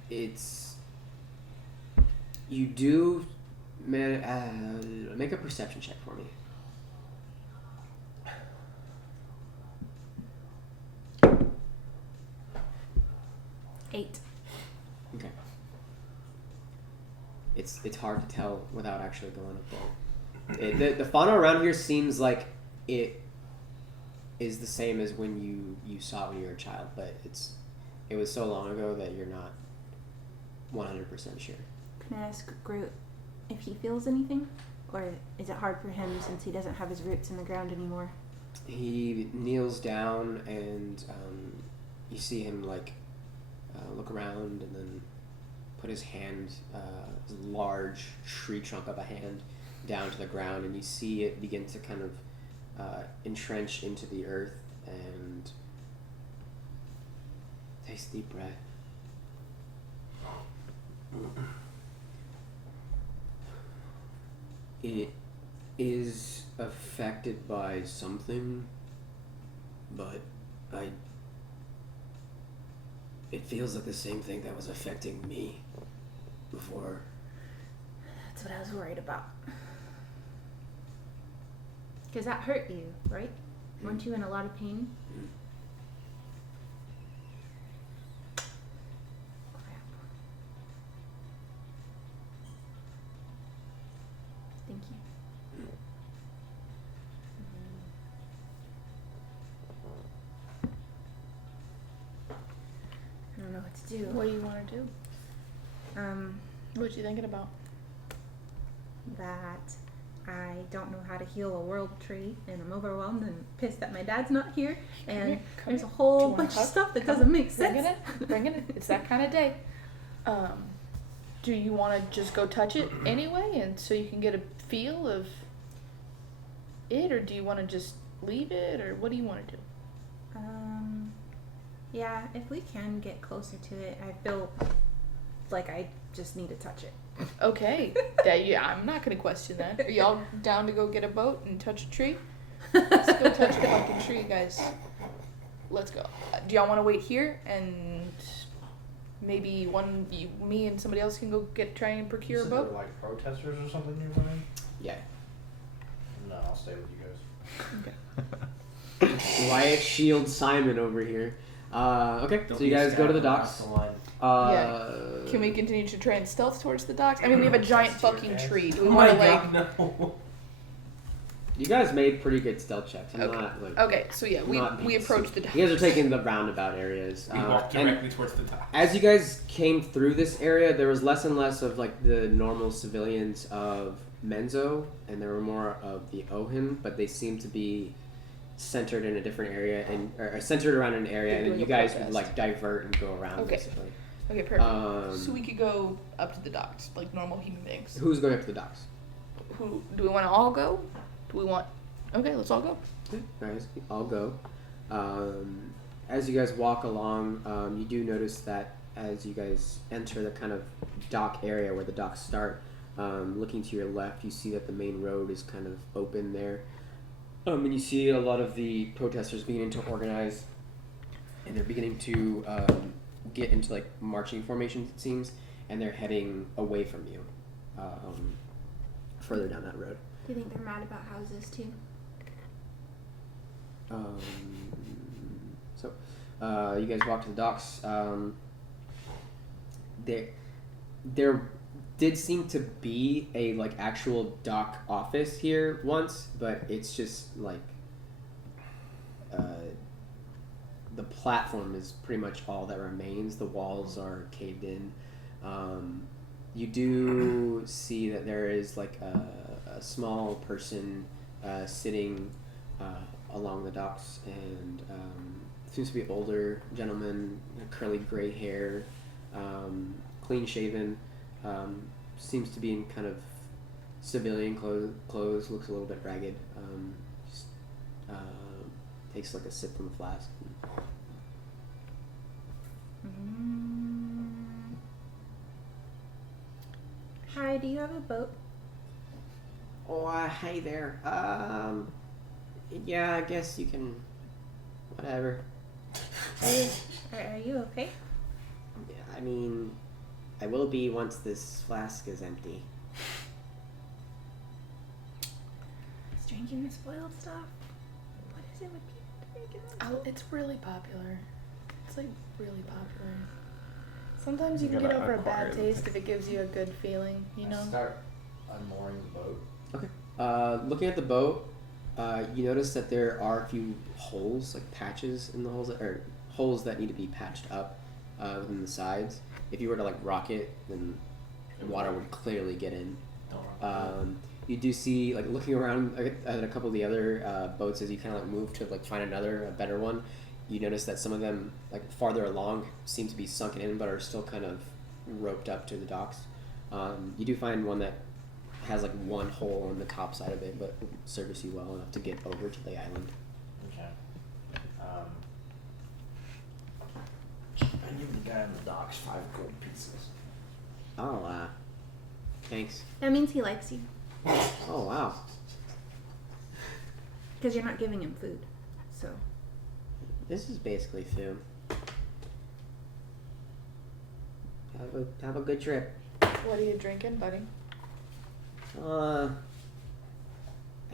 It's you do make a perception check for me. 8. Okay. It's hard to tell without actually going up there. The fauna around here seems like it is the same as when you saw it when you were a child, but it was so long ago that you're not 100% sure. Can I ask Groot if he feels anything? Or is it hard for him since he doesn't have his roots in the ground anymore? He kneels down and you see him like look around and then put his hand, his large tree trunk of a hand, down to the ground, and you see it begin to kind of entrench into the earth and takes a deep breath. It is affected by something, but it feels like the same thing that was affecting me before. That's what I was worried about. Because that hurt you, right? Weren't you in a lot of pain? Crap. Thank you. I don't know what to do. What do you want to do? What you thinking about? That I don't know how to heal a world tree, and I'm overwhelmed and pissed that my dad's not here, and there's a whole bunch of stuff that doesn't make sense. Bring it. It's that kind of day. Do you want to just go touch it anyway, and so you can get a feel of it, or do you want to just leave it, or what do you want to do? Yeah, if we can get closer to it, I feel like I just need to touch it. Okay. Yeah, I'm not gonna question that. Are y'all down to go get a boat and touch a tree? Let's go touch a fucking tree, guys. Let's go. Do y'all want to wait here and maybe me and somebody else can go try and procure a There boat? were, like protesters or something nearby? Yeah. No, I'll stay with you guys. Riot Shield Simon over here. Okay, so you guys go to the docks. Can we continue to try and stealth towards the docks? I mean, we have a giant fucking tree. Do we Oh want my to god, no. You guys made pretty good stealth checks. I'm Okay. not like. Okay, so yeah, not we being approach the docks. You guys are taking the roundabout areas. We walked and directly towards the dock. as you guys came through this area, there was less and less of like the normal civilians of Menzo, and there were more of the Ohin, but they seem to be centered in a different area or centered around an area, They're and then doing you a guys protest. would like divert and go around Okay. basically. Okay, perfect. So we could go up to the docks like normal human beings. Who's going up to the docks? Who do we want to all go? Do we want? Okay, let's all go. Okay, guys, I'll go. As you guys walk along, you do notice that as you guys enter the kind of dock area where the docks start, looking to your left, you see that the main road is kind of open there. And you see a lot of the protesters beginning to organize, and they're beginning to get into like marching formations, it seems, and they're heading away from you, further down that road. Do you think they're mad about houses too? You guys walk to the docks. There did seem to be a like actual dock office here once, but it's just like the platform is pretty much all that remains. The walls are caved in. You do see that there is like a small person sitting along the docks, and seems to be older gentleman, curly gray hair, clean shaven. Seems to be in kind of civilian clothes. Looks a little bit ragged. Just, takes like a sip from the flask. Hi, do you have a boat? Oh, hey there. Yeah, I guess you can. Whatever. Are you okay? Yeah, I mean, I will be once this flask is empty. Is drinking the spoiled stuff? What is it with people drinking this? Oh, it's really popular. It's like really popular. Sometimes you You can get gotta over a acquire bad the taste if it gives you a good feeling, you know? Start unmooring the boat. Okay. Looking at the boat, you notice that there are a few holes, like patches in the holes, or holes that need to be patched up within the sides. If you were to like rock it, then water would clearly get in. Don't rock the boat. You do see, like looking around at a couple of the other boats as you kind of like move to like find a better one. You notice that some of them, like farther along, seem to be sunken in, but are still kind of roped up to the docks. You do find one that has like one hole on the top side of it, but will service you well enough to get over to the island. Okay. I give the guy on the docks 5 gold pieces. Oh, thanks. That means he likes you. Oh, wow. Because you're not giving him food. So. This is basically food. Have a good trip. What are you drinking, buddy? I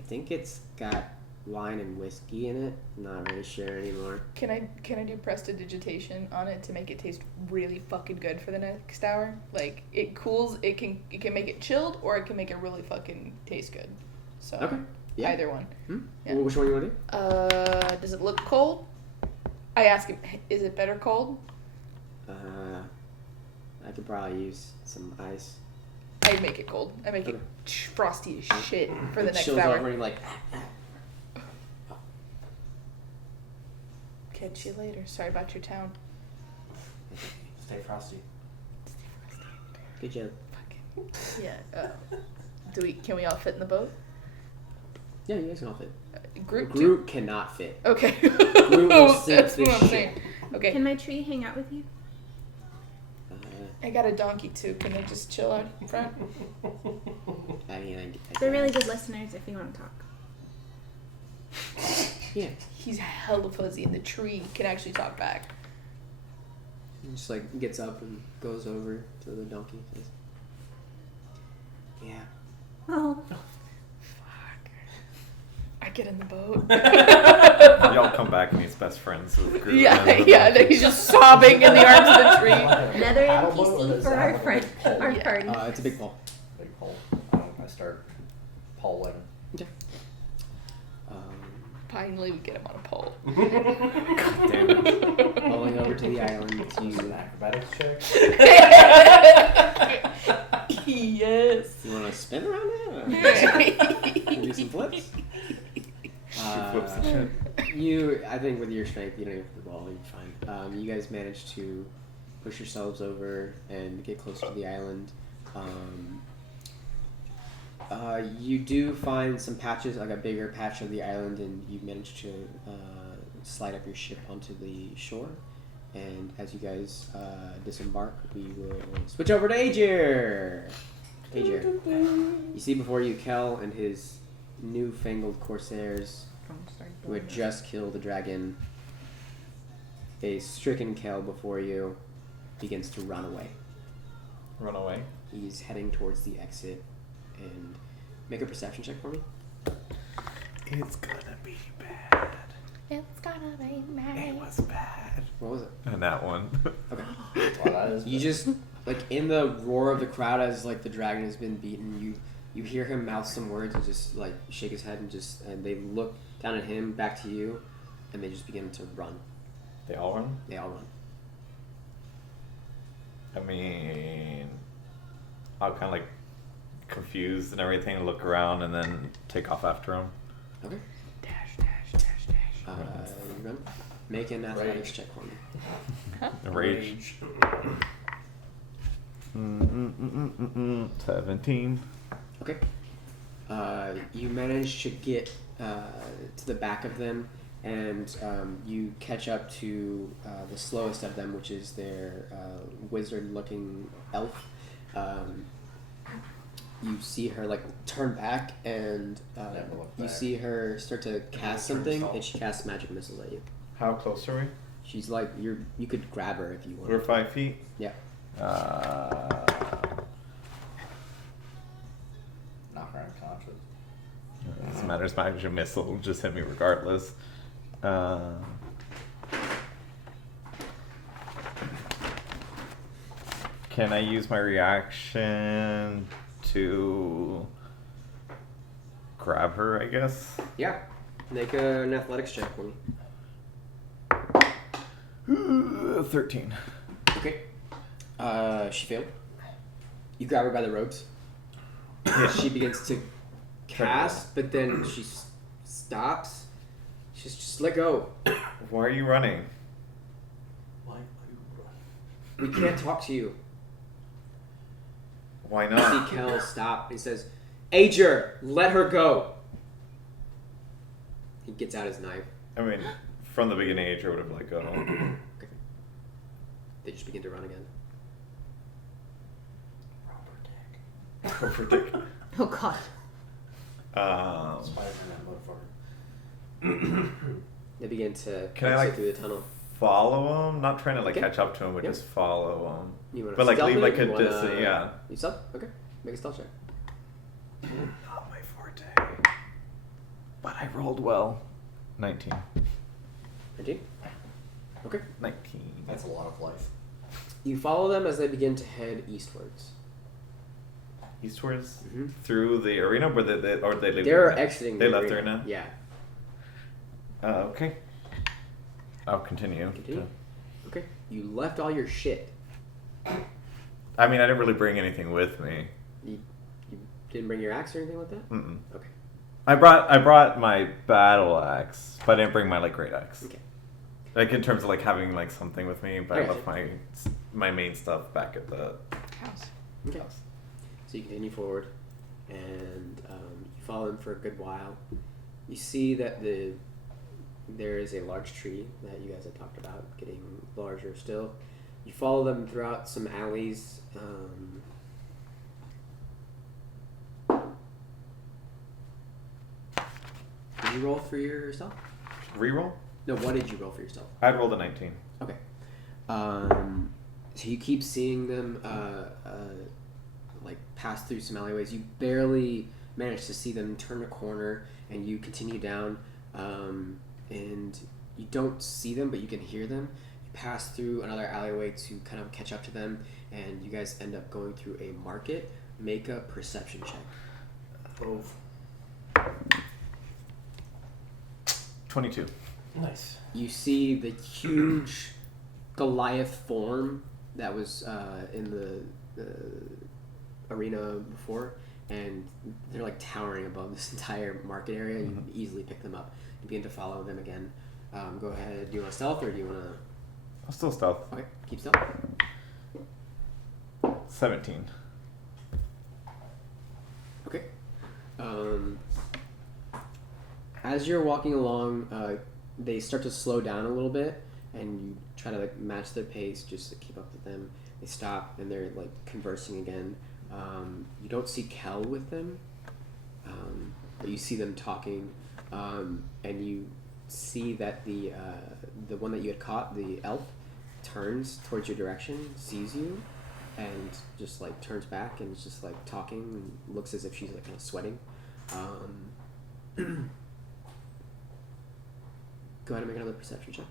think it's got wine and whiskey in it. I'm not really sure anymore. Can I do prestidigitation on it to make it taste really fucking good for the next hour? Like it cools, it can make it chilled, or it can make it really fucking taste good. So Okay. Yeah. either one. Yeah. Well, which one you want to do? Does it look cold? I ask him, is it better cold? I could probably use some ice. I make it cold. I make it frosty as shit for the It next chills hour. over and you're like, Catch you later. Sorry about your town. Stay frosty. good job. Fucking yeah. Can we all fit in the boat? Yeah, you guys can all fit. Group. Group cannot fit. Okay. Group will sink That's this what I'm shit. saying. Okay. Can my tree hang out with you? I got a donkey too. Can they just chill out in front? I mean, I They're really guess. good listeners if you want to talk. Yeah. He's hella fuzzy, and the tree can actually talk back. He just like gets up and goes over to the donkey. Says, yeah. Oh. Fuck. I get in the boat. Y'all come back and he's best friends with Groot. Yeah, and yeah. Then he's just sobbing in the arms of the tree. Another Paddle boat, or NPC does for that our have a friend, big pole? our Yeah. party. It's a big pole. Big pole. I start poling. Okay. Finally, we get him on a pole. God damn it. Rolling over to the island Is it an to. acrobatics check? Yes. You want to spin around it? Or do some flips? She flips the shit. I think with your strength, you don't even have to roll. You're fine. You guys managed to push yourselves over and get closer to the island. You do find some patches, like a bigger patch of the island, and you manage to slide up your ship onto the shore. And as you guys disembark, we will switch over to Aegir. Aegir. You see before you Kel and his newfangled corsairs who had just killed the dragon. A stricken Kel before you begins to run away. Run away. He's heading towards the exit. And make a perception check for me. It's gonna be bad. It's gonna be It nice. was bad. What was it? And that one. Okay. Well, that is You bad. just like in the roar of the crowd as like the dragon has been beaten. You hear him mouth some words and just like shake his head and they look down at him, back to you, and they just begin to run. They all run? They all run. I mean, I'll kind of like confused and everything, look around and then take off after him. Okay. Dash, dash, dash, dash. You run. Make an athletics check for me. Rage. 17. Okay. You manage to get to the back of them, and you catch up to the slowest of them, which is their wizard-looking elf. You see her like turn back, and Never look you back. see her start to cast turn something, south. and she casts magic missiles at you. How close are we? She's like you could grab her if you want. We're 5 feet. Yeah. Knock her unconscious. Doesn't matter. It's magic missile. Will just hit me regardless. Can I use my reaction to grab her? I guess. Yeah. Make an athletics check for me. 13. Okay. She failed. You grab her by the ropes. She begins to cast, but then she stops. She's just let go. Why are you running? Why are you running? We can't talk to you. Why You not? see Kel stop. He says, Ager, let her go. He gets out his knife. I mean, from the beginning, Ager would have let go. Okay. They just begin to run again. Rubber dick. Over dick. Oh god. Spider-Man motherfucker. They begin to Can I, exit like, through the tunnel. Follow him? Not trying to like Okay. catch up to him, but Yeah. just follow him. You wanna But like stealth leave it? like a You wanna- distance. Yeah. You stealth? Okay. Make a stealth check. Not my forte. But I rolled well. 19. 19? Okay. 19. That's a lot of life. You follow them as they begin to head eastwards. Eastwards Mhm. through the arena, or they leave. They're the arena? exiting They the left arena. the arena. Yeah. Okay. I'll continue. Continue. Okay. You left all your shit. I mean, I didn't really bring anything with me. You didn't bring your axe or anything like that? Mm-mm. Okay. I brought my battle axe, but I didn't bring my like great axe. Okay. Like in terms of like having like something with me, but I Okay. left my main stuff back at the House. Okay. So you continue forward, and you follow them for a good while. You see that there is a large tree that you guys had talked about getting larger still. You follow them throughout some alleys. Did you roll for yourself? reroll. No, what did you roll for yourself? I'd rolled a 19. Okay. So you keep seeing them like pass through some alleyways. You barely manage to see them turn a corner, and you continue down, and you don't see them, but you can hear them. You pass through another alleyway to kind of catch up to them, and you guys end up going through a market. Make a perception check. Both. 22. Nice. You see the huge Goliath form that was in the arena before, and they're like towering above this entire market area. You can easily pick them up. You begin to follow them again. Go ahead. Do you want to stealth or do you want to? I'll still stealth. Okay, keep stealth. 17. Okay. As you're walking along, they start to slow down a little bit, and you try to like match their pace just to keep up with them. They stop and they're like conversing again. You don't see Kel with them, but you see them talking, and you see that the one that you had caught, the elf, turns towards your direction, sees you, and just like turns back and is just like talking and looks as if she's like kind of sweating. Go ahead and make another perception check.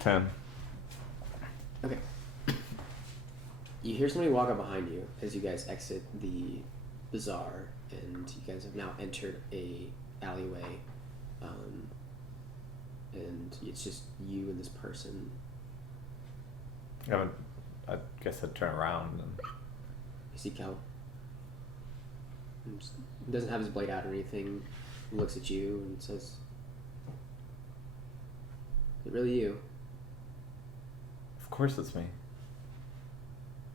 10. Okay. You hear somebody walk up behind you as you guys exit the bazaar, and you guys have now entered a alleyway, and it's just you and this person. I guess I'd turn around and You see Kel. He doesn't have his blade out or anything. He looks at you and says, "Is it really you?" of course it's me.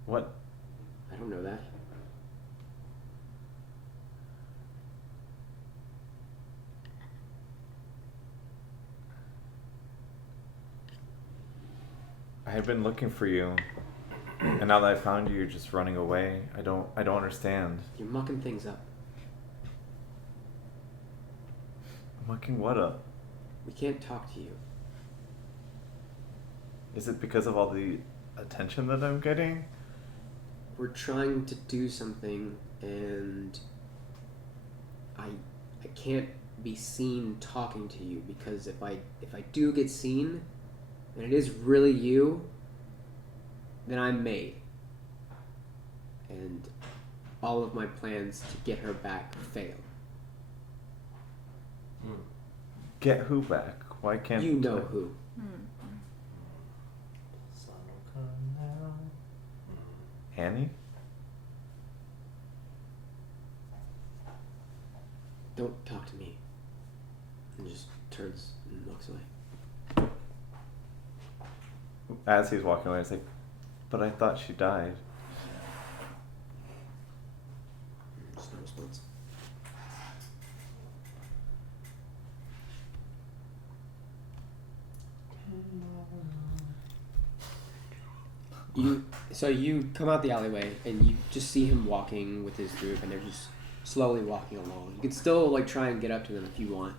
What? I don't know that. I had been looking for you, and now that I found you, you're just running away. I don't understand. You're mucking things up. Mucking what up? We can't talk to you. Is it because of all the attention that I'm getting? We're trying to do something, and I can't be seen talking to you, because if I do get seen, and it is really you, then I'm made. And all of my plans to get her back fail. Get who back? Why can't You know who. Sun will come down. Annie? Don't talk to me. And just turns and walks away. As he's walking away, it's like, but I thought she died. Just no response. You come out the alleyway and you just see him walking with his group, and they're just slowly walking along. You can still like try and get up to them if you want.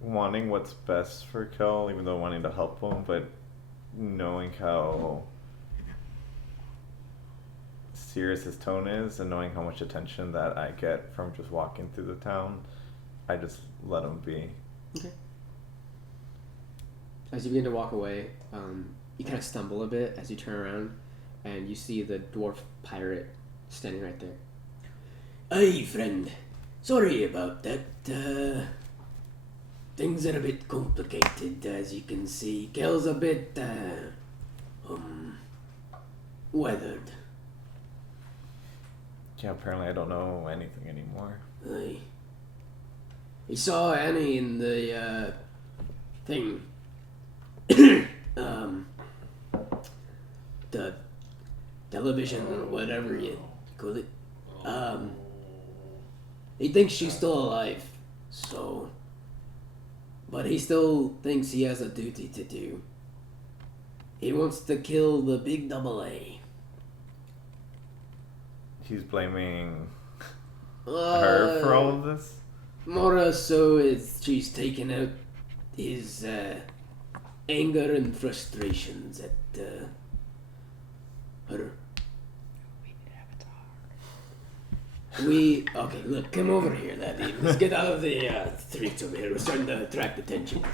Wanting what's best for Kel, even though wanting to help him, but knowing how serious his tone is and knowing how much attention that I get from just walking through the town, I just let him be. Okay. As you begin to walk away, you kind of stumble a bit as you turn around, and you see the dwarf pirate standing right there. Aye, friend. Sorry about that. Things are a bit complicated, as you can see. Kel's a bit, weathered. Yeah, apparently I don't know anything anymore. Aye. He saw Annie in the, thing. The television or whatever you call it. He thinks she's still alive, so... But he still thinks he has a duty to do. He wants to kill the big AA. He's blaming her for all of this? More so is she's taking out his anger and frustrations at her. Okay, look, come over here, laddie. Let's get out of the streets over here. We're starting to attract attention.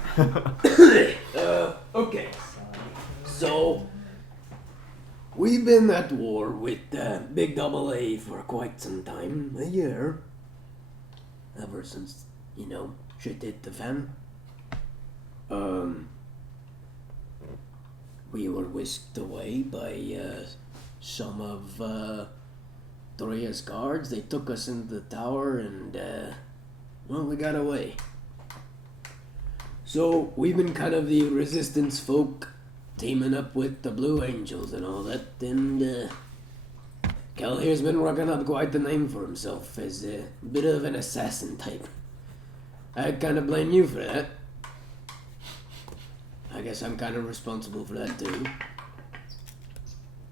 Okay. So, we've been at war with Big AA for quite some time. A year. Ever since, shit hit the fan. We were whisked away by some of Doria's guards. They took us into the tower and, we got away. So, we've been kind of the resistance folk, teaming up with the Blue Angels and all that, and, Cal here's been working up quite the name for himself as a bit of an assassin type. I kind of blame you for that. I guess I'm kind of responsible for that too.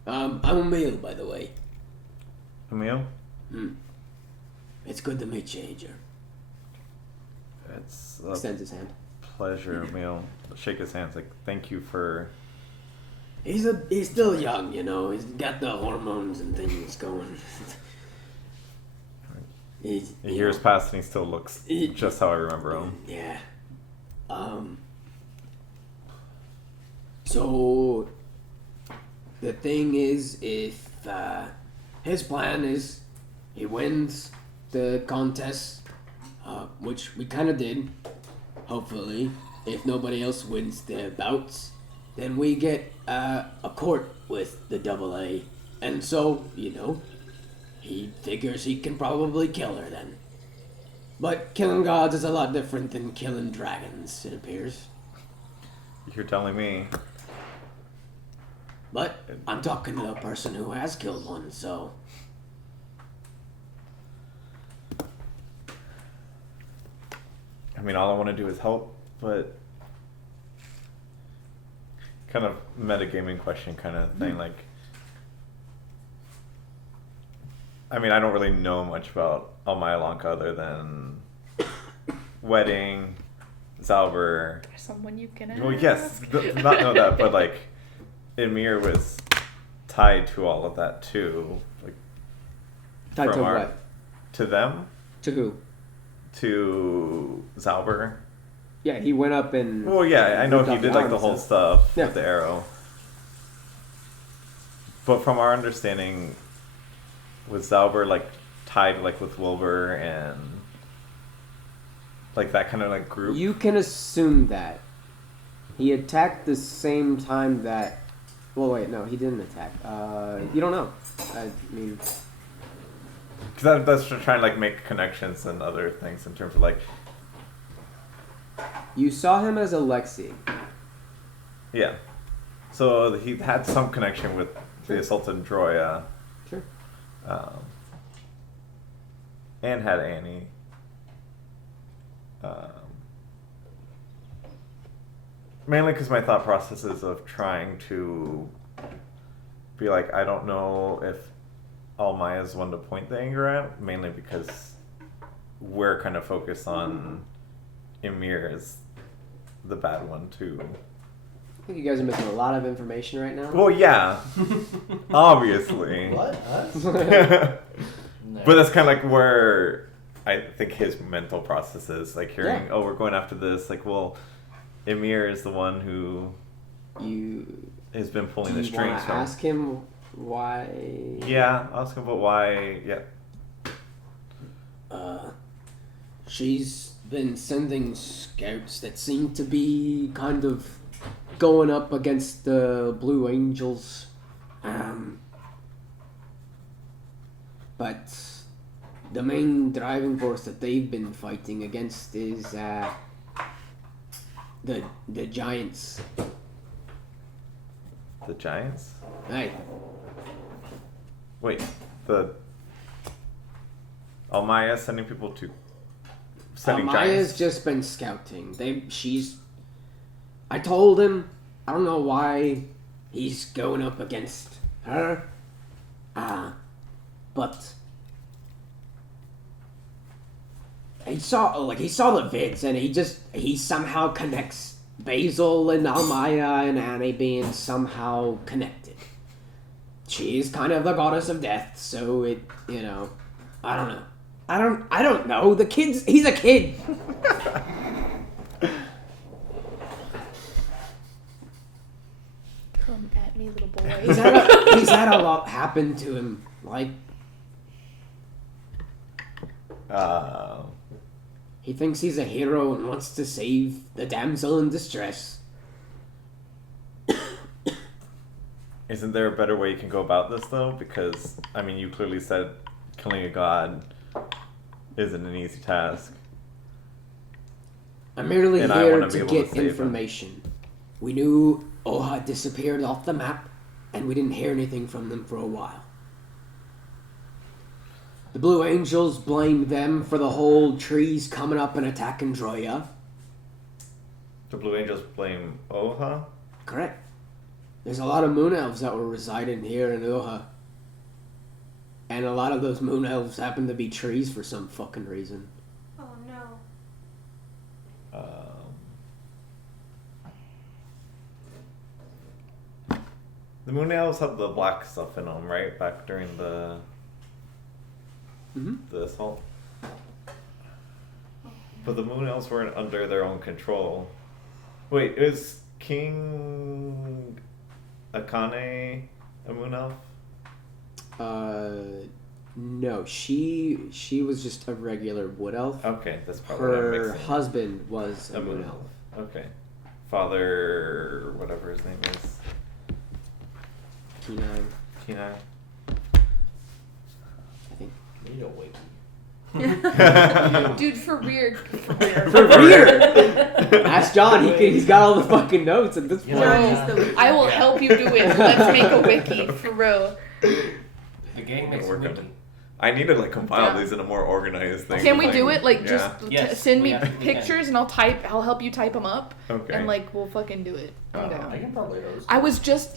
I'm Emil, by the way. Emil? It's good to meet you, Ager. It's Extends his hand. pleasure, Emil. Shake his hands like, thank you for... He's still young, He's got the hormones and things going. Years pass and he still looks just how I remember him. Yeah. So the thing is, if his plan is he wins the contest, which we kind of did, hopefully, if nobody else wins the bouts, then we get a court with the AA. And so, he figures he can probably kill her then. But killing gods is a lot different than killing dragons, it appears. You're telling me. But I'm talking to a person who has killed one, so... I mean, all I want to do is help, but... Kind of metagaming question kind of thing, like... I mean, I don't really know much about Almaya Lanka other than... Wedding, Zauber... There's someone you can ask. Well, yes, not know that, but like... Emir was tied to all of that too. Like, Tied to from what? To them? To who? To Zauber. Yeah, he went up and... Well, yeah, I know ripped he off did the like the arm whole and stuff Yeah. with the arrow. But from our understanding, was Zauber like tied like with Wilbur and like that kind of like group? You can assume that. He attacked the same time that... Well, wait, no, he didn't attack. You don't know. I mean... Because that's trying to like make connections and other things in terms of like... You saw him as Alexei. Yeah. So he had some connection with the assault in Troya. Sure. And had Annie. Mainly because my thought process is of trying to be like, I don't know if Almaya is one to point the anger at, mainly because we're kind of focused on Emir as the bad one too. I think you guys are missing a lot of information right now. Well, yeah, obviously. What? Us? No. But that's kind of like where I think his mental process is, like hearing, Yeah. oh, we're going after this. Like, well, Emir is the one who You... has been pulling Do the you want strings to from. ask him why... Yeah, ask him about why. Yeah. She's been sending scouts that seem to be kind of going up against the Blue Angels. But the main driving force that they've been fighting against is the Giants. The Giants? Hey, Wait, the Almaya sending people to sending Maya's Giants? just been scouting. I told him, I don't know why he's going up against her. But he saw the vids and he somehow connects Basil and Almaya and Annie being somehow connected. She's kind of the goddess of death, so I don't know. I don't know. He's a kid. Come at me, little boy. He's had a lot happen to him. Like, he thinks he's a hero and wants to save the damsel in distress. Isn't there a better way you can go about this though? Because I mean, you clearly said killing a god isn't an easy task. I'm merely And I here wanna be to able to get save him. information. We knew Oha disappeared off the map, and we didn't hear anything from them for a while. The Blue Angels blamed them for the whole trees coming up and attacking Troya. The Blue Angels blame Oha? Correct. There's a lot of moon elves that were residing here in Oha. And a lot of those moon elves happen to be trees for some fucking reason. Oh no. The Moon Elves had the black stuff in them, right? Back during the assault. But the Moon Elves weren't under their own control. Wait, is King Akane a Moon Elf? No, she was just a regular wood elf. Okay, that's probably what Her I'm mixing. husband was a A moon Moon elf. Elf. Okay. Father, whatever his name is. Kenai, Kenai. I think. We need a wiki. Dude, for real. For real. Ask John. He's got all the fucking notes at this point. John is the wiki. I will help you do it. Let's make a wiki, for real. The gang makes a Work on wiki. it. I need to like compile Yeah. these in a more organized thing. Can we like, do it? Like, yeah. just Yes, send we me absolutely can. pictures and I'll help you type them up. Okay. And, like, we'll fucking do it. I'm down. I can probably host. I was just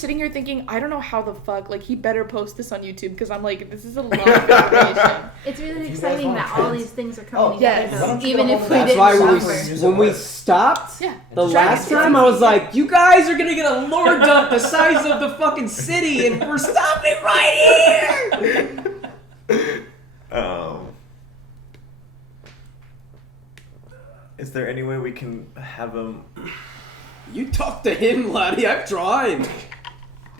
sitting here thinking, I don't know how the fuck, like, he better post this on YouTube because I'm like, this is a lot of information. It's really If you guys exciting want that all trans- these things are coming Oh, together, yes. though, Why don't you even get a if hold we of That's didn't why suffer. when we stopped Yeah. the Just last try to time, I was like, you guys are gonna get a lore dump the size of the fucking city, and we're stopping right here. Is there any way we can have him? You talk to him, laddie. I've tried.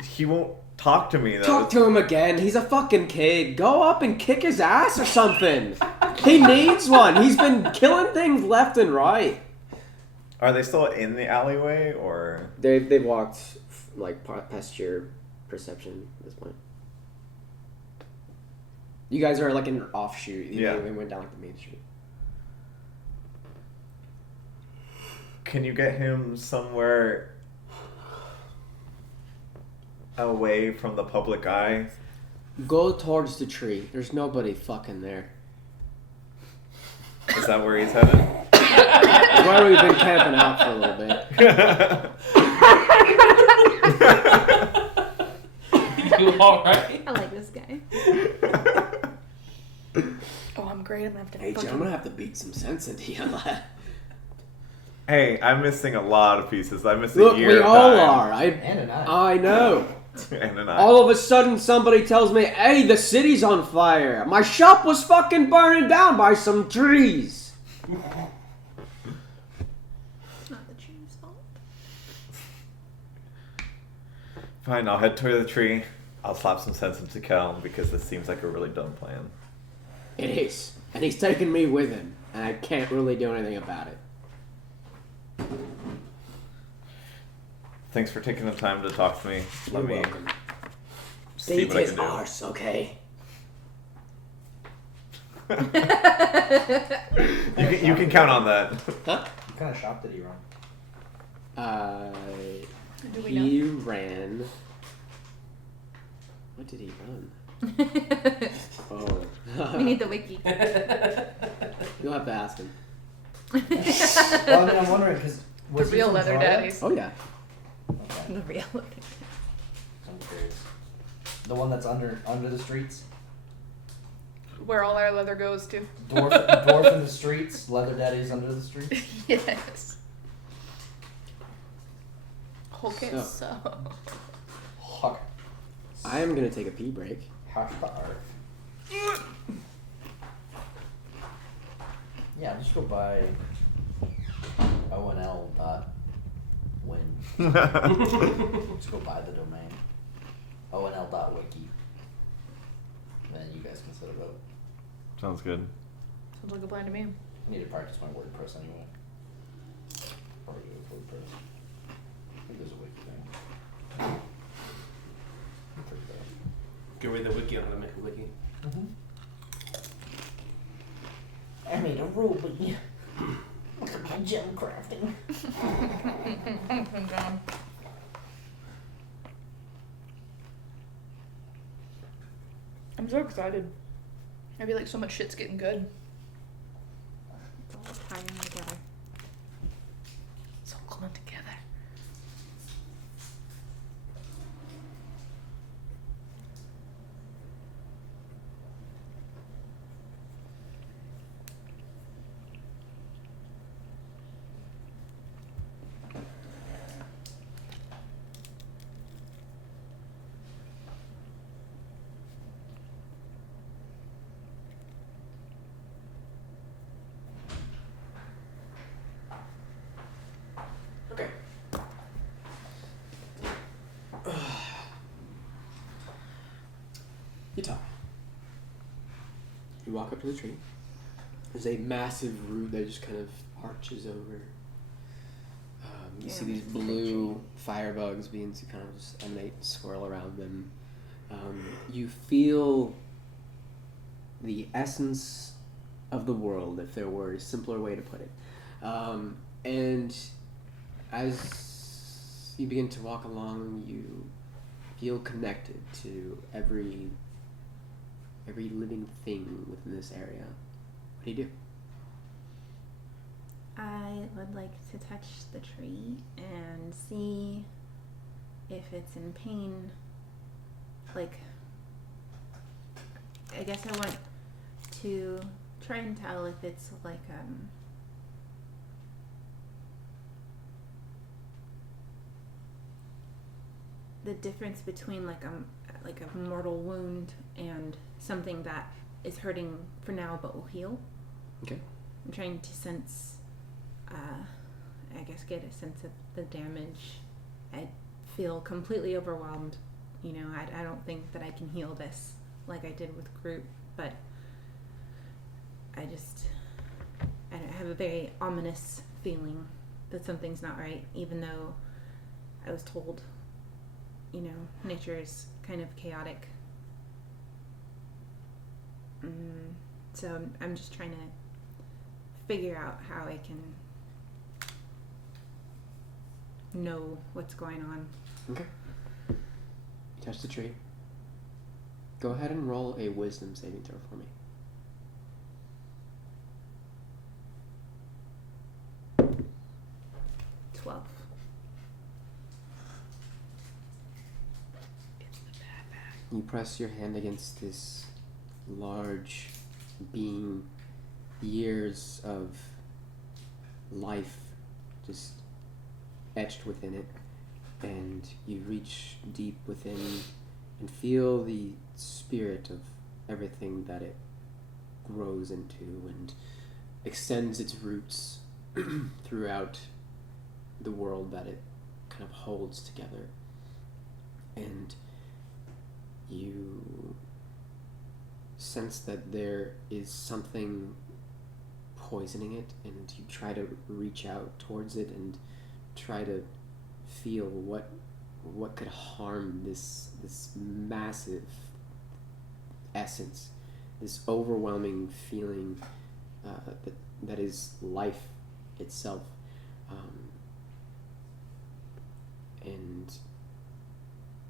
He won't talk to me though. Talk to him again. He's a fucking kid. Go up and kick his ass or something. He needs one. He's been killing things left and right. Are they still in the alleyway or? They've walked like past your perception at this point. You guys are like an offshoot. Yeah. They went down like the main street. Can you get him somewhere away from the public eye? Go towards the tree. There's nobody fucking there. Is that where he's headed? That's why we've been camping out for a little bit. You alright? I like this guy. Oh, I'm great. I'm gonna have to Hey, Jim, I'm gonna have to beat some sense into you, lad. Hey, I'm missing a lot of pieces. I'm missing Look, a year we of all time. are. And an eye. I know. And an eye. All of a sudden, somebody tells me, "Hey, the city's on fire. My shop was fucking burning down by some trees." It's not the tree's fault. Fine, I'll head toward the tree. I'll slap some sense into Kel because this seems like a really dumb plan. It is, and he's taking me with him, and I can't really do anything about it. Thanks for taking the time to talk to me. You're Let me welcome. see Fate what I is can do. ours, okay? You can count on that. Huh? What kind of shop did he run? Do we He ran. What did he run? Oh. We need the wiki. You'll have to ask him. Well, I mean, I'm wondering because The real leather daddies. Oh yeah. Okay, The real I'm curious. The one that's under the streets. Where all our leather goes to. Dwarf in the streets. Leather daddies under the streets. Yes. Okay, So- so. Huck. I am gonna take a pee break. Huck the art. Yeah, just go buy ONL.win. Just go buy the domain. ONL.wiki. Then you guys can set it up. Sounds good. Sounds like a plan to me. I need to practice my WordPress anyway. Or WordPress. I think there's a wiki thing. I'm pretty bad. Go read the wiki on how to make a wiki. I made a ruby. Look at my gem crafting. I'm so excited. I feel like so much shit's getting good. It's all tying together. It's all coming together. Okay. You talk. You walk up to the tree. There's a massive root that just kind of arches over. You see these blue firebugs begin to kind of just emanate and swirl around them. You feel the essence of the world, if there were a simpler way to put it. And as you begin to walk along, you feel connected to every living thing within this area. What do you do? I would like to touch the tree and see if it's in pain. Like, I guess I want to try and tell if it's like the difference between like a mortal wound and something that is hurting for now but will heal. Okay. I'm trying to sense, I guess, get a sense of the damage. I feel completely overwhelmed. You know, I don't think that I can heal this like I did with Groot, but I have a very ominous feeling that something's not right, even though I was told, you know, nature is kind of chaotic. So I'm just trying to figure out how I can know what's going on. Okay. You touch the tree. Go ahead and roll a wisdom saving throw for me. You press your hand against this large being, years of life just etched within it, and you reach deep within and feel the spirit of everything that it grows into and extends its roots throughout the world that it kind of holds together. And you sense that there is something poisoning it, and you try to reach out towards it and try to feel what could harm this massive essence, this overwhelming feeling that is life itself. And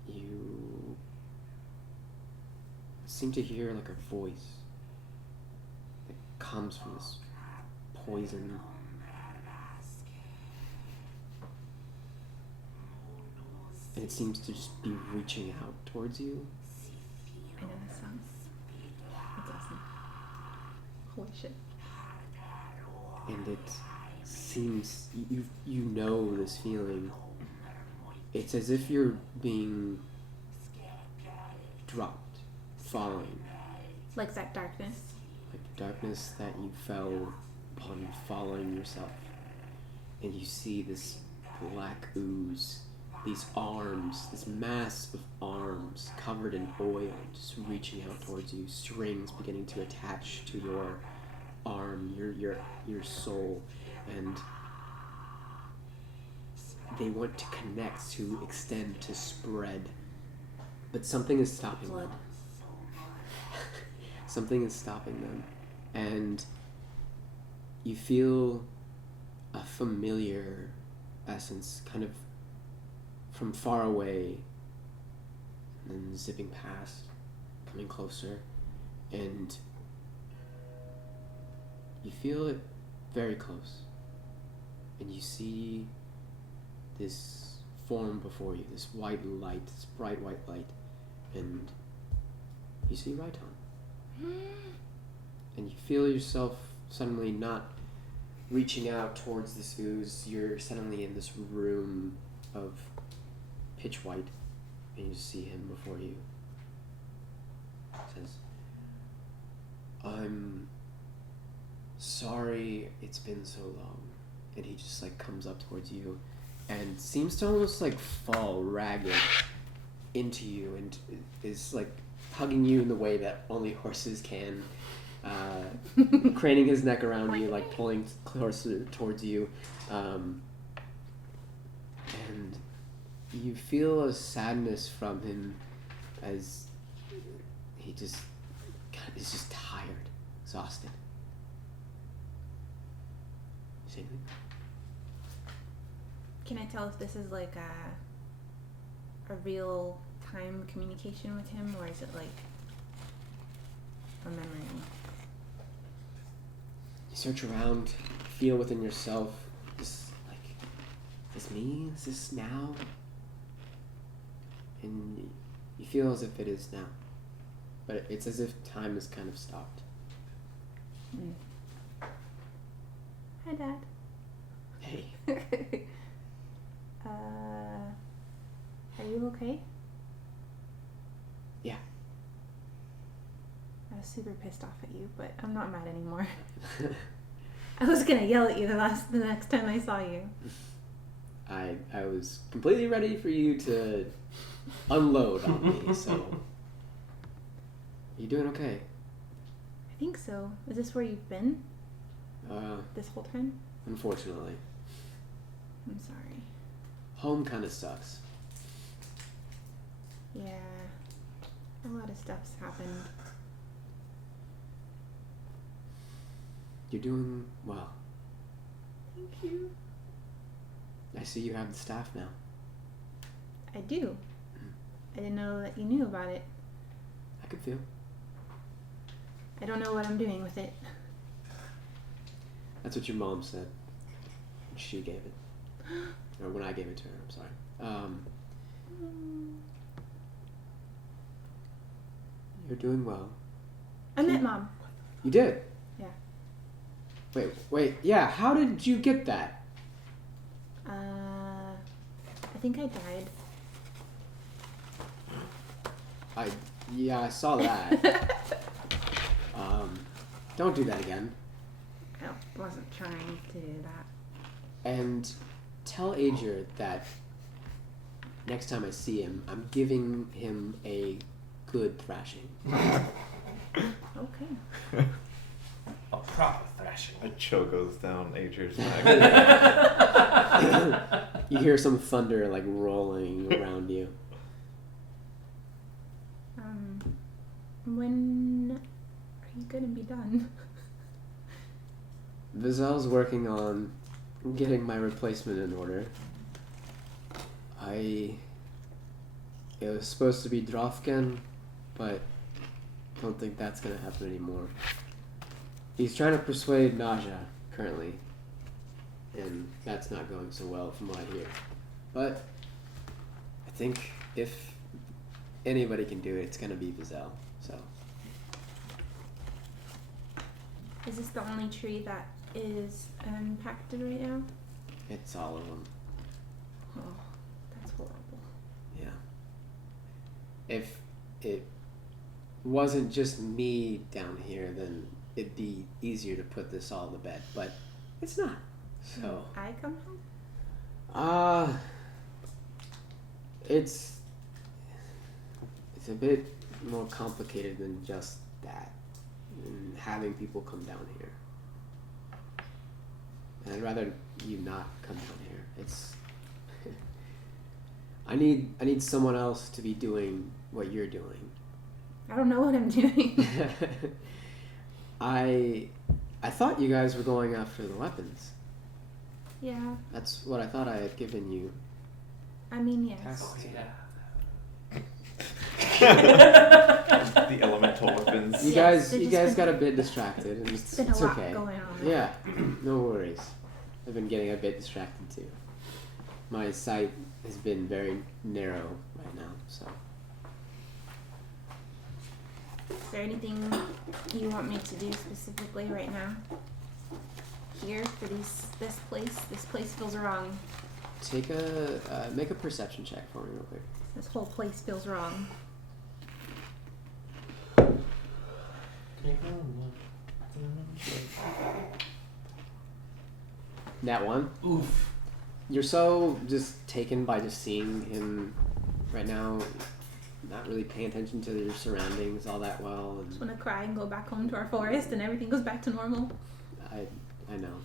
you seem to hear like a voice that comes from this poison. And it seems to just be reaching out towards you. I know this song. It's awesome. Holy shit. And it seems, you know this feeling. It's as if you're being dropped, falling. Like that darkness? Like the darkness that you fell upon falling yourself. And you see this black ooze, these arms, this mass of arms covered in oil just reaching out towards you, strings beginning to attach to your arm, your soul, and they want to connect, to extend, to spread, but something is stopping them. Something is stopping them, and you feel a familiar essence kind of from far away, and then zipping past, coming closer, and you feel it very close, and you see this form before you, this white light, this bright white light, and you see Raiton. And you feel yourself suddenly not reaching out towards this ooze. You're suddenly in this room of pitch white, and you see him before you. He says, "I'm sorry it's been so long." And he just like comes up towards you and seems to almost like fall ragged into you, and is like hugging you in the way that only horses can, craning his neck around you, like pulling closer towards you, you feel a sadness from him as he just is just tired, exhausted. You say anything? Can I tell if this is like a real time communication with him, or is it like a memory? You search around, feel within yourself, just like, is this me? Is this now? And you feel as if it is now. But it's as if time has kind of stopped. Hi, Dad. Hey. Are you okay? Yeah. I was super pissed off at you, but I'm not mad anymore. I was gonna yell at you the next time I saw you. I was completely ready for you to unload on me, so... You doing okay? I think so. Is this where you've been? This whole time? Unfortunately. I'm sorry. Home kind of sucks. Yeah. A lot of stuff's happened. You're doing well. Thank you. I see you have the staff now. I do. I didn't know that you knew about it. I could feel. I don't know what I'm doing with it. That's what your mom said. When she gave it. Or when I gave it to her, I'm sorry. You're doing well. I met Mom. You did? Yeah. Wait, yeah, how did you get that? I think I died. I saw that. Don't do that again. I wasn't trying to do that. And tell Ager that next time I see him, I'm giving him a good thrashing. Okay. A proper thrashing. A chill goes down Ager's neck. You hear some thunder like rolling around you. When are you gonna be done? Vizel's working on getting my replacement in order. It was supposed to be Drofken, but I don't think that's gonna happen anymore. He's trying to persuade Naja currently, and that's not going so well from what I hear. But I think if anybody can do it, it's gonna be Vizel. So. Is this the only tree that is impacted right now? It's all of them. Oh, that's horrible. Yeah. If it wasn't just me down here, then it'd be easier to put this all to bed. But it's not. So. I come home? It's a bit more complicated than just that. And having people come down here. And I'd rather you not come down here. It's I need someone else to be doing what you're doing. I don't know what I'm doing. I thought you guys were going after the weapons. Yeah. That's what I thought I had given you. I mean, yes. Oh, yeah. The elemental weapons. You Yes, guys got a bit distracted, and it's been a lot okay. going on. Yeah, no worries. I've been getting a bit distracted too. My sight has been very narrow right now, so. Is there anything you want me to do specifically right now? Here for this place? This place feels wrong. Make a perception check for me real quick. This whole place feels wrong. That one? Oof. You're so just taken by just seeing him right now, not really paying attention to your surroundings all that well. Just And want to cry and go back home to our forest and everything goes back to normal. I know.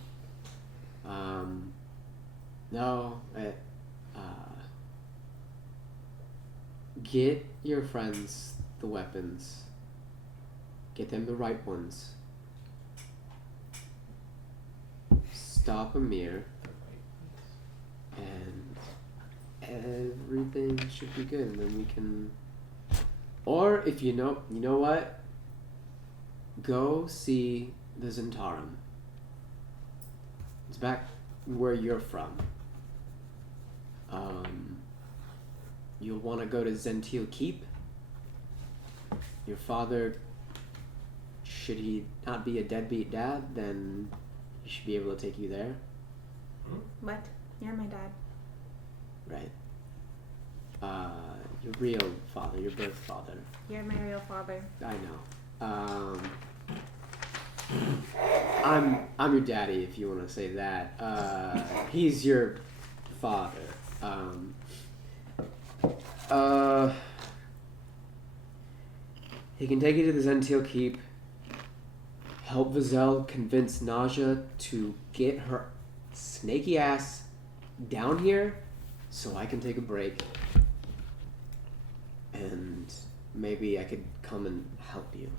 No, get your friends the weapons. Get them the right ones. Stop Amir. And everything should be good. And then we can... Or if you know what? Go see the Zentarum. It's back where you're from. You'll want to go to Zentil Keep. Your father, should he not be a deadbeat dad, then he should be able to take you there. What? You're my dad. Right. Your real father, your birth father. You're my real father. I know. I'm your daddy, if you want to say that. He's your father. He can take you to the Zentil Keep. Help Vizel convince Naja to get her snaky ass down here so I can take a break. And maybe I could come and help you.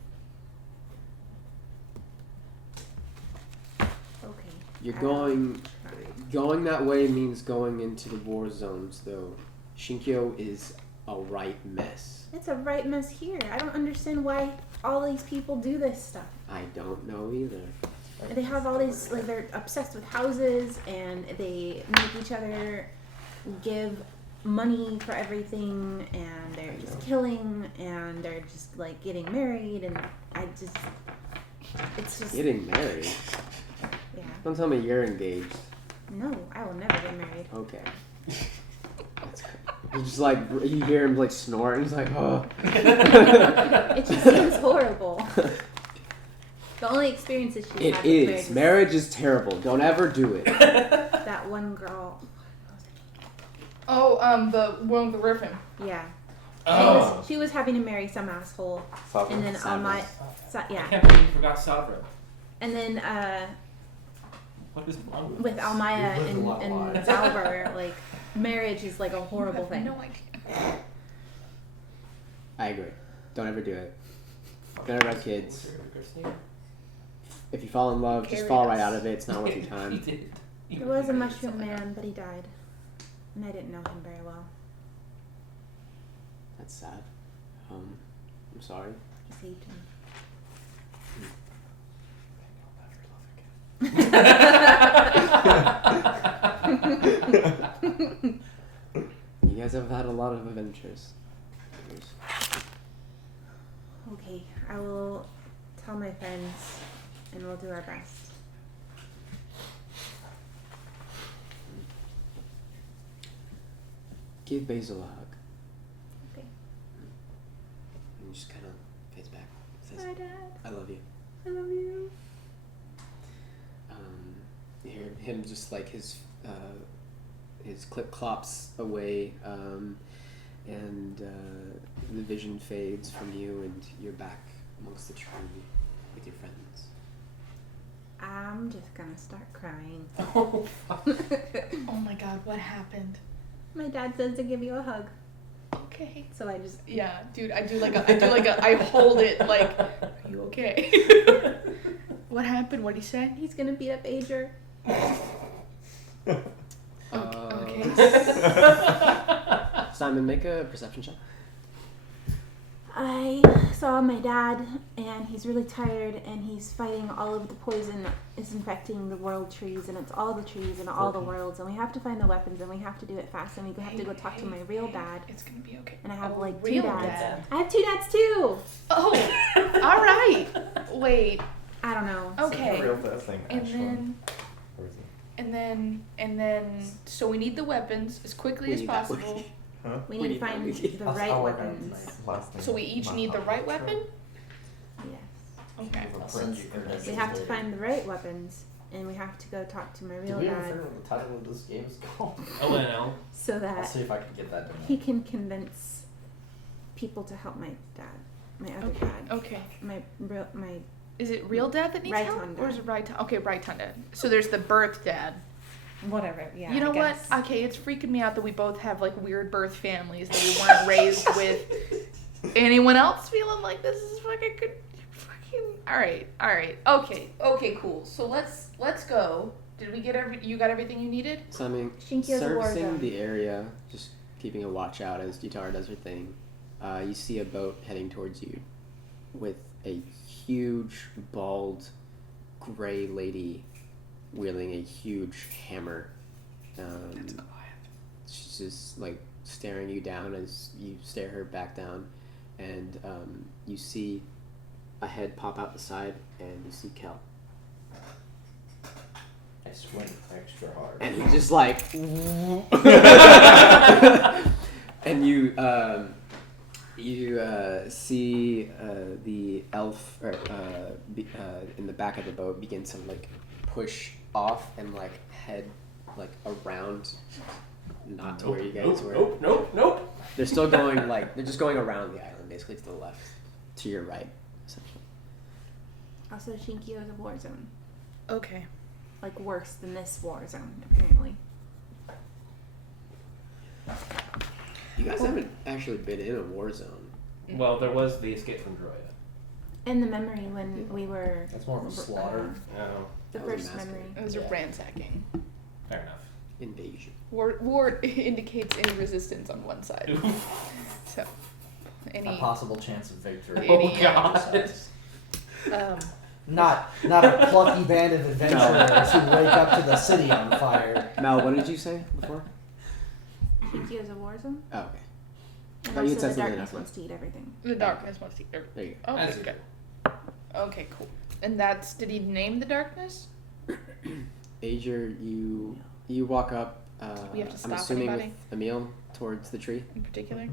Okay. You're I'll going that way means going into the war zones, though. Shinkyo is a right mess. It's a right mess here. I don't understand why all these people do this stuff. I don't know either. They have all these, like, they're obsessed with houses, and they make each other give money for everything, and they're just killing, and they're just, like, getting married, and it's just... Getting married? Yeah. Don't tell me you're engaged. No, I will never get married. Okay. It's just like, you hear him like snort, and he's like, oh. It just seems horrible. The only experiences she It had is. Marriage is terrible. Don't ever do it. that one girl. Oh, the one with the riffing. Yeah. Oh. She was having to marry some asshole. Sovereign. And then Almaya. I Yeah. can't believe you forgot Sovereign. And then What is wrong with with this? Almaya You've lived a lot of and lives. Zalber, like, marriage is like a horrible thing. No idea. I agree. Don't ever do it. Don't ever have kids. If you fall in love, just fall right out of it. It's not worth your He time. did. There was a mushroom man, but he died. And I didn't know him very well. That's sad. I'm sorry. He saved him. You guys have had a lot of adventures. Okay, I will tell my friends, and we'll do our best. Give Basil a hug. Okay. And he just kind of fades back. Says, Bye, Dad. I love you. I love you. You hear him just like his clip clops away, and the vision fades from you, and you're back amongst the tree with your friends. I'm just gonna start crying. Oh, fuck. Oh my god, what happened? My dad says to give you a hug, Okay. so I just Yeah, dude, I hold it like, are you okay? What happened? What'd he say? he's gonna beat up Ager. Okay. Simon, make a perception check. I saw my dad, and he's really tired, and he's fighting all of the poison that is infecting the world trees, and it's all the trees and all the worlds, and we have to find the weapons, and we have to do it fast, and we have to go talk to my real dad. It's gonna be okay. And I have Oh, like two real dads. dad. I have two dads too. Oh, all right. Wait. I don't know. Okay. Real fast thing, And actually. then, Where is it? and then, so we need the weapons as quickly We as need that possible. weapon. Huh? We We need need to find that. the That's right all I weapons. Last name. So we each need the right weapon? Yes. Okay. I'll send you credentials We have to later. find the right weapons, and we have to go talk to my Did real we ever dad figure out what the title of this game is called? ONL. so I'll that see if I can get that done. he can convince people to help my dad, my other Okay. dad, Okay. my Is it real dad that needs help? Raiton Or is dad. it Raiton? Okay, Raiton dad. So there's the birth dad. Whatever. Yeah. You know I what? guess. Okay, it's freaking me out that we both have like weird birth families that we weren't raised with. Anyone else feeling like this is fucking good? All right. Okay, cool. So let's go. Did we get you got everything you needed? So I mean, Shinkyo's a war servicing zone. the area, just keeping a watch out as Jutara does her thing. You see a boat heading towards you with a huge, bald, gray lady wielding a huge hammer. She's just like staring you down as you stare her back down, and you see a head pop out the side, and you see Kel. I swing extra hard. And you just like, and you see the elf in the back of the boat begin to like push off and like head like around, not to where you guys were. Nope. They're still going like they're just going around the island, basically to the left, to your right, essentially. Also, Shinkyo is a war zone. Okay. Like worse than this war zone, apparently. You guys haven't actually been in a war zone. Well, there was the escape from Droya. In the memory when we were. That's more of a slaughter. No. The That was a first massacre. memory. It was a Yeah. ransacking. Fair enough. Invasion. War indicates any resistance on one side. So, any A possible chance of victory. Any, God. Not a plucky band of adventurers who wake up to the city on fire. Mal, what did you say before? Shinkyo is a war zone. Oh, okay. And Oh, you also said the something darkness after. wants to eat everything. the darkness wants to eat everything. There you go. Okay, As good. Okay, cool. And did he name the darkness? Ager, you walk up. We have to I'm stop assuming anybody? with Emil towards the tree. In particular?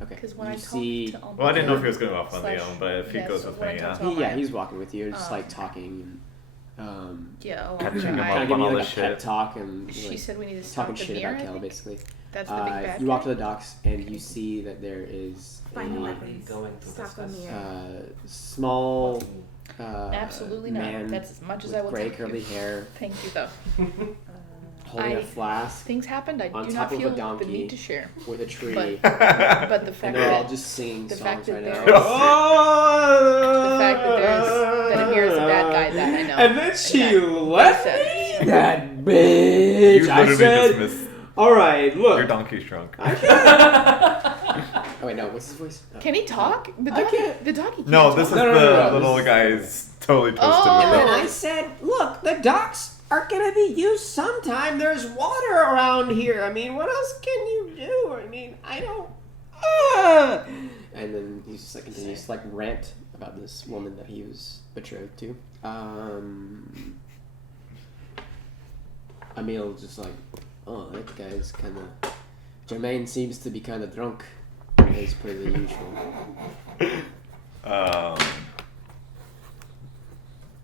Okay. Because when you I talk see, to Alma, Well, I didn't know if he was going off on Slash- the own, but if he yeah, goes so with when I me, talk yeah. to Alma, he's walking with you, just Oh, like okay. talking and yeah, Alma, Catching him kind up of on giving you all like a this pep shit. talk and She like, said we need to stop talking the shit mirror, about I Kel, think? basically. That's the big bad You walk guy? to the docks and you see that there is Find the a weapons. going to Stop the discuss? mirror. small Absolutely not. man That's as much as with I will gray take curly you. hair Thank you, though. holding a I- flask Things happened. I On do top not of a feel the donkey. need to share. with a tree. But the fact and they're all that just singing the songs fact that right there now. is- the fact that Amir is a bad guy, that I know. And then she that- left that- me? That bitch! You I literally said, just missed alright, your look. donkey's drunk. Oh wait, no, what's his voice? Oh. Can he talk? The I doggy, can't- the doggy can't No, talk. this is No, no, the no, no, little this is- guy's totally toasted Oh. And with then it. I said, look, the docks are gonna be used sometime. There's water around here. I mean, what else can you do? I mean, I don't. And then he just like continues to like rant about this woman that he was betrothed to. Emil just like, oh, that guy's kind of. Jermaine seems to be kind of drunk, as per the usual.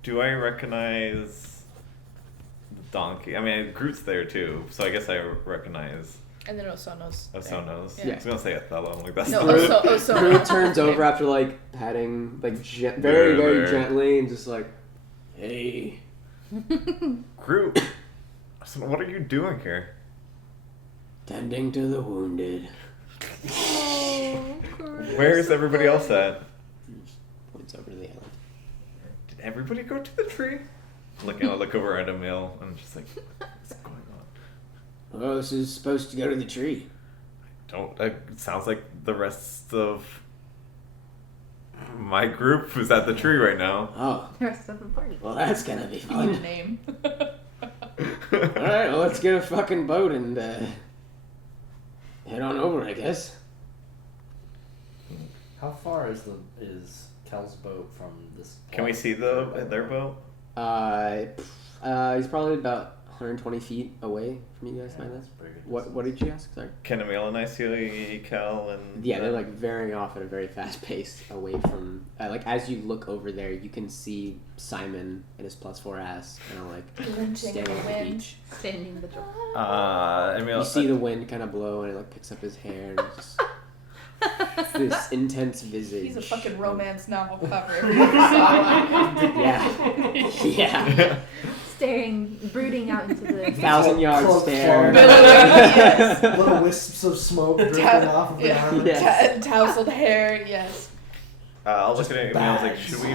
Do I recognize the donkey? I mean, Groot's there too, so I guess I recognize And then Osono's. Osono's. Yeah. I was gonna say Othello. I'm like, that's No, not Osono. Groot turns over after like patting like very There. gently and just like, hey. Groot. So what are you doing here? Tending to the wounded. Where's everybody else at? Points over to the island. Did everybody go to the tree? Like, I look over at Emil and I'm just like, what's going on? Oh, this is supposed to go to the tree. It sounds like the rest of my group is at the tree right now. Oh, The rest of the party. well, that's gonna be Your fun. name. Alright, well, let's get a fucking boat and head on over, I guess. How far is Kel's boat from this? Can we see their boat? He's probably about 120 feet away from you guys, Yeah, my that's last. pretty good. What did you ask? Sorry. Can Emil and I see Kel and... Yeah, they're like veering off at a very fast pace away from. Like as you look over there, you can see Simon and his +4 ass kind of like Lynching in standing the on the wind. beach. Standing in the door. Emil... You see the wind kind of blow and it like picks up his hair and it's just this intense visage. He's a fucking romance novel cover. If you ever saw one. Yeah. Yeah. staring, brooding out into the... 1,000-yard Cloak stare. Yes. Little wisps of smoke drifting off of the armor. Yes. Tousled hair, yes. I'll look at it and I was like, bags. should we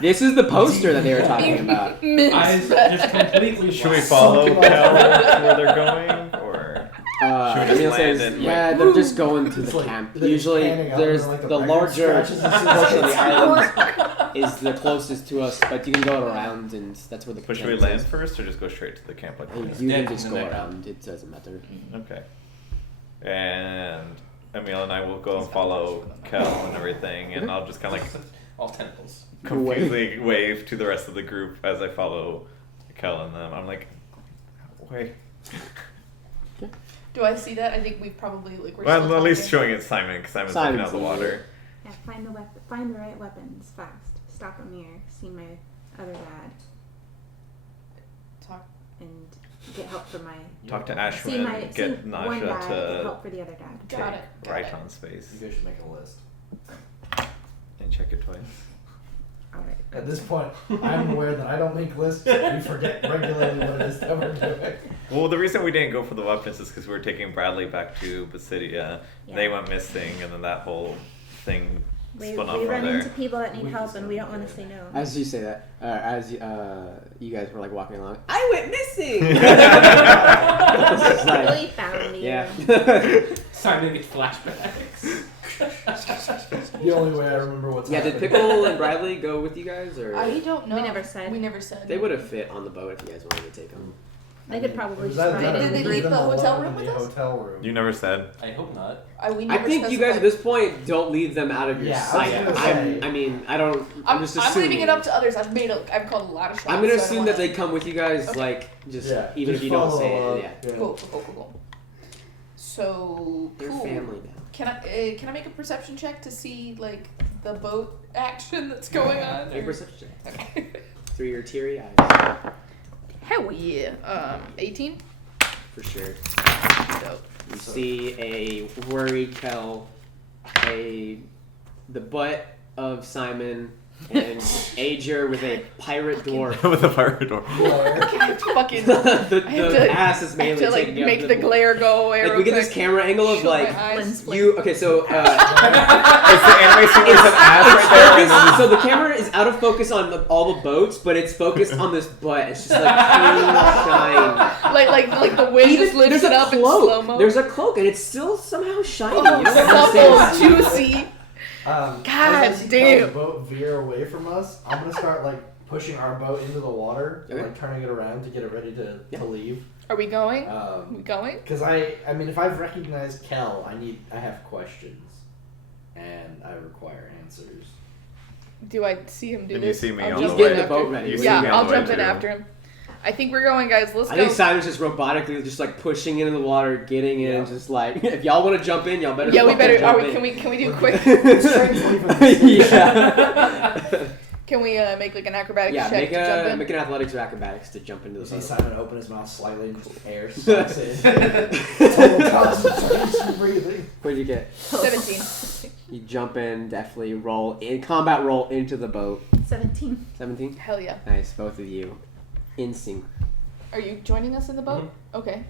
This is the poster that they were talking about. Eyes just completely should we wide. follow Sunken Cal off. where they're going, or should we just Emil land says, and yeah, wait? they're just going to It's the like camp. they're Usually, panning out there's and, like, the the pirate larger scratches portion of the his island is the closest to us, but you can go around, and that's where the But should we camp land is. first or just go straight to the camp like You this? can Yeah, just in go the back. around. It doesn't matter. Okay. And Emil and I will go and follow Kel and everything, and I'll just kind of like All tentacles. confusingly wave to the rest of the group as I follow Kel and them. I'm like, wait. Do I see that? I think we've probably like. We're Well, still at least talking. showing it Simon, because Simon's looking out the Simon's water. Yeah, find the right weapons fast. Stop Amir, see my other dad, Talk. and get help for my... Talk to See Ashwin, my... get see one Nasha dad, get to help for the other dad. Got it. take Got right it. on space You guys should make a list. and check it twice. Alright. At this point, I'm aware that I don't make lists. We forget regularly what it is that we're doing. Well, the reason we didn't go for the weapons is because we were taking Bradley back to Basidia. They Yeah. went missing, and then that whole thing We spun off run from there. into people that need help and we don't want to say no. As you say that, you guys were like walking along, I went missing. It's just like, We found you. yeah. Simon gets flashbacks. The only way I remember what's Yeah, happening. did Pickle and Bradley go with you guys, or I don't know. We never said. We never said. they would have fit on the boat if you guys wanted to take them? They could probably Was just that- ride that it. Did they leave leave them the hotel alone room in with the us? hotel room. You never said. I hope not. We I never think you guys at specified. this point don't leave them out of your Yeah, I was sight. gonna say. I mean, I don't. I'm just I'm assuming. leaving it up to others. I've called a lot of shots. I'm gonna so I assume wanna- that they come with you guys, Okay. like just Yeah, even just if you don't follow say along. it. Yeah, Cool. So they're cool. family now. Can I make a perception check to see like the boat action that's going on? Make a or- perception check Okay. through your teary eyes, Hell yeah. 18. for sure. Dope. You see a worried Kel, the butt of Simon, and Ager with a pirate dwarf. With the fire door. Fucking. the I have to- ass is I have mainly to like taking up make the glare go away. Like real we get this quick. camera angle of Show my like eyes. Lens flare. you. Okay, so It's the anime scene with an ass right there. And then so the camera is out of focus on all the boats, but it's focused on this butt. It's just like clean shine. Like the wind just lifts there's it a up in slow cloak. mo. There's a cloak, and it's still somehow shiny. Oh, You don't understand. supple, juicy. God God as I see damn. Kel's boat veer away from us, I'm gonna start like pushing our boat into the water, Okay. like turning it around to get it ready to Yeah. leave. Are we going? We going? Because I mean, if I've recognized Kel, I have questions, and I require answers. Do I see him do Then you this? see me I'll on jump the way. in He's getting the after- boat ready. You see Yeah, me on I'll the way jump in too. after him. I think we're going, guys. Let's I go. think Simon's just robotically just like pushing into the water, getting in, Yeah. just like if y'all want to jump in, y'all better. Yeah, we fucking better. Jump Are we? in. Can we do quick? Yeah. Can we make like an acrobatics Yeah, check make to jump a in? make an athletics or acrobatics to jump into You the see boat. Simon open his mouth slightly and just air sucks in. Total concentration breathing. What'd you get? 17. You jump in, definitely roll in combat roll into the boat. 17. 17. Hell yeah. Nice, both of you, in sync. Are you joining us in the boat? Mm-hmm. Okay.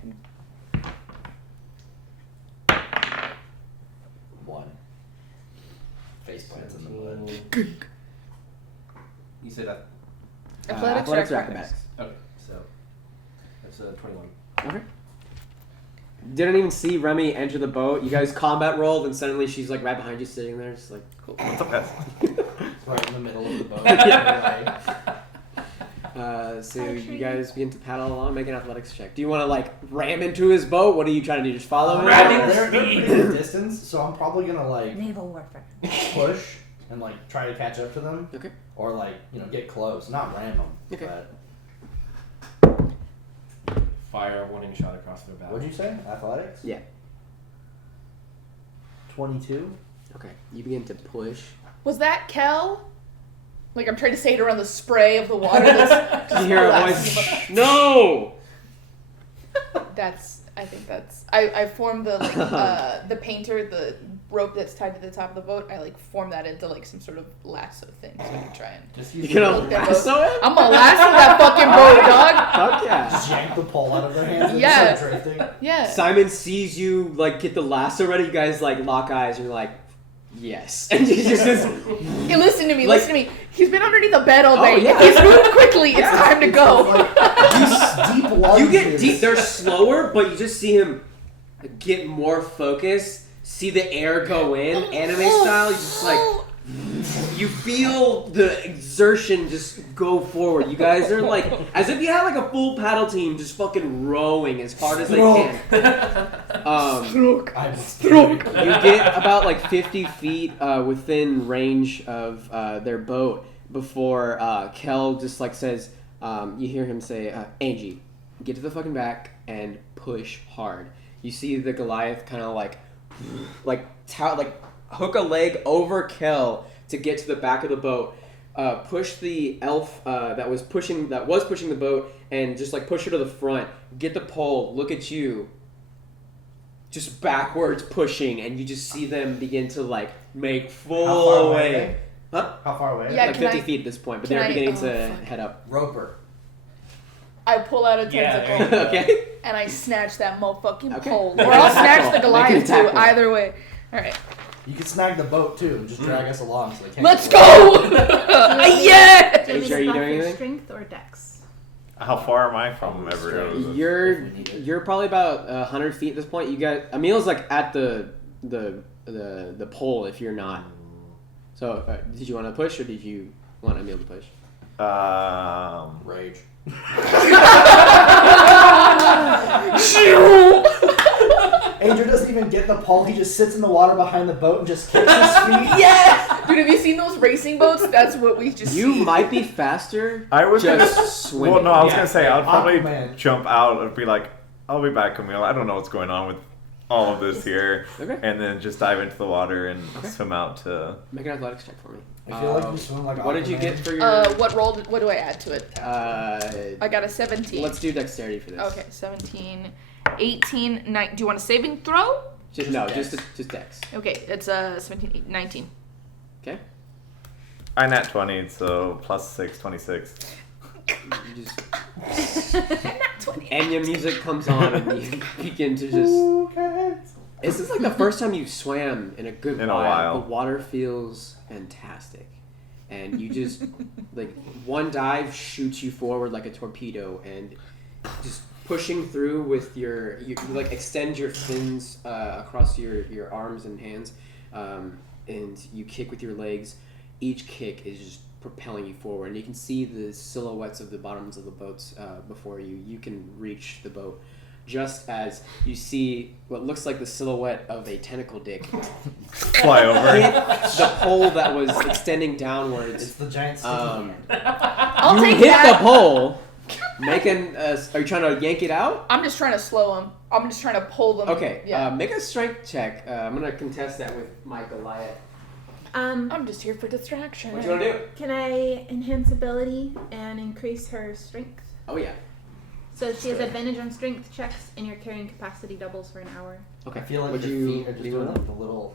1. Face plants in the mud. You said that. Athletics, or acrobatics? Okay, so that's 21. Okay. Didn't even see Remy enter the boat. You guys combat rolled, and suddenly she's like right behind you, sitting there, just like. What's up, guys? Right in the middle of the boat. So you guys begin to paddle along, make an athletics check. Do you want to like ram into his boat? What are you trying to do? Just follow him? They're pretty good distance, so I'm probably gonna like Naval warfare. push and like try to catch up to them. Okay. Or like, get close, not ram them. Okay. But Fire a warning shot across their back. what'd you say? Athletics? Yeah. 22. Okay. You begin to push. Was that Kel? Like I'm trying to say it around the spray of the water. That's You hear a voice. No. That's I think that's. I form the the painter, the rope that's tied to the top of the boat. I form that into some sort of lasso thing, so I can try and. Just You use gonna the boat. lasso it? I'm gonna lasso that fucking boat, dog. Fuck yeah. Just yank the pole out of their hands and Yeah. start drifting. Yeah. Simon sees you get the lasso ready. You guys lock eyes. And you're like, yes. And you just Hey, listen to me. Like- Listen to me. He's been underneath the bed all day. Oh, yeah. If he's moved quickly, it's time to go. Deep lunges. you get deep. They're slower, but you just see him get more focused. See the air go in, anime style. You just you feel the exertion just go forward. You guys are as if you had a full paddle team just fucking rowing as hard as they can. You get about 50 feet within range of their boat before Kel just says, you hear him say, Angie, get to the fucking back and push hard. You see the Goliath kind of hook a leg over Kel to get to the back of the boat. Push the elf that was pushing the boat and just push her to the front. Get the pole. Look at you. Just backwards pushing, and you just see them begin to make full away. Huh? How far away? Yeah, 50 feet at this point, but can they're I- beginning oh, to fuck. head up. Roper. I pull out a Yeah, tentacle there you go. Okay. and I snatch that motherfucking Okay. pole. Make Or an I'll attack snatch roll. the Make an Goliath attack too. roll. Either way. All right. You can snag the boat too and just drag us along so they can't. Let's get go! away. Yeah! Do you Are you doing anything? strength or dex? How far am I from everyone? You're probably about 100 feet at this point. You got Emil's at the pole if you're not. So did you want to push or did you want Emil to push? Rage. Andrew doesn't even get the pole. He just sits in the water behind the boat and just kicks his feet. Yeah! Dude, have you seen those racing boats? That's what we just You see. might be faster. I was just swimming. Well, no, I was Yeah. gonna say I'll probably Aquaman. jump out and be like, "I'll be back, Camille. I don't know what's going on with all of this here," Okay. and then just dive into the water and Okay. swim out to. Make an athletics check for me. I feel like you swim like What did you Aquaman. get for your? What do I add to it? I got a 17. Let's do dexterity for this. Okay, 17, 18, 9. Do you want a saving throw? Just dex. Okay, it's 17, 19. Okay. I nat 20, so plus 6, 26. You just Not 20. Enya music comes on and you begin to just. This is the first time you've swam in a good In a while. The water feels fantastic, and you just one dive shoots you forward like a torpedo, and just pushing through with you extend your fins across your arms and hands, and you kick with your legs. Each kick is just propelling you forward, and you can see the silhouettes of the bottoms of the boats before you. You can reach the boat. Just as you see what looks like the silhouette of a tentacle dick Fly over. hit the pole that was extending downwards. It's the giant sticky Um, hand. I'll you take hit that. the pole. Are you trying to yank it out? I'm just trying to slow them. I'm just trying to pull them. Okay. Yeah. Make a strength check. I'm gonna contest that with my Goliath. I'm just here for distraction. What do you wanna do? Can I enhance ability and increase her strength? Oh yeah. So she has advantage on strength checks, and your carrying capacity doubles for an hour. Okay. I feel like Would your you feet are just do doing that? the little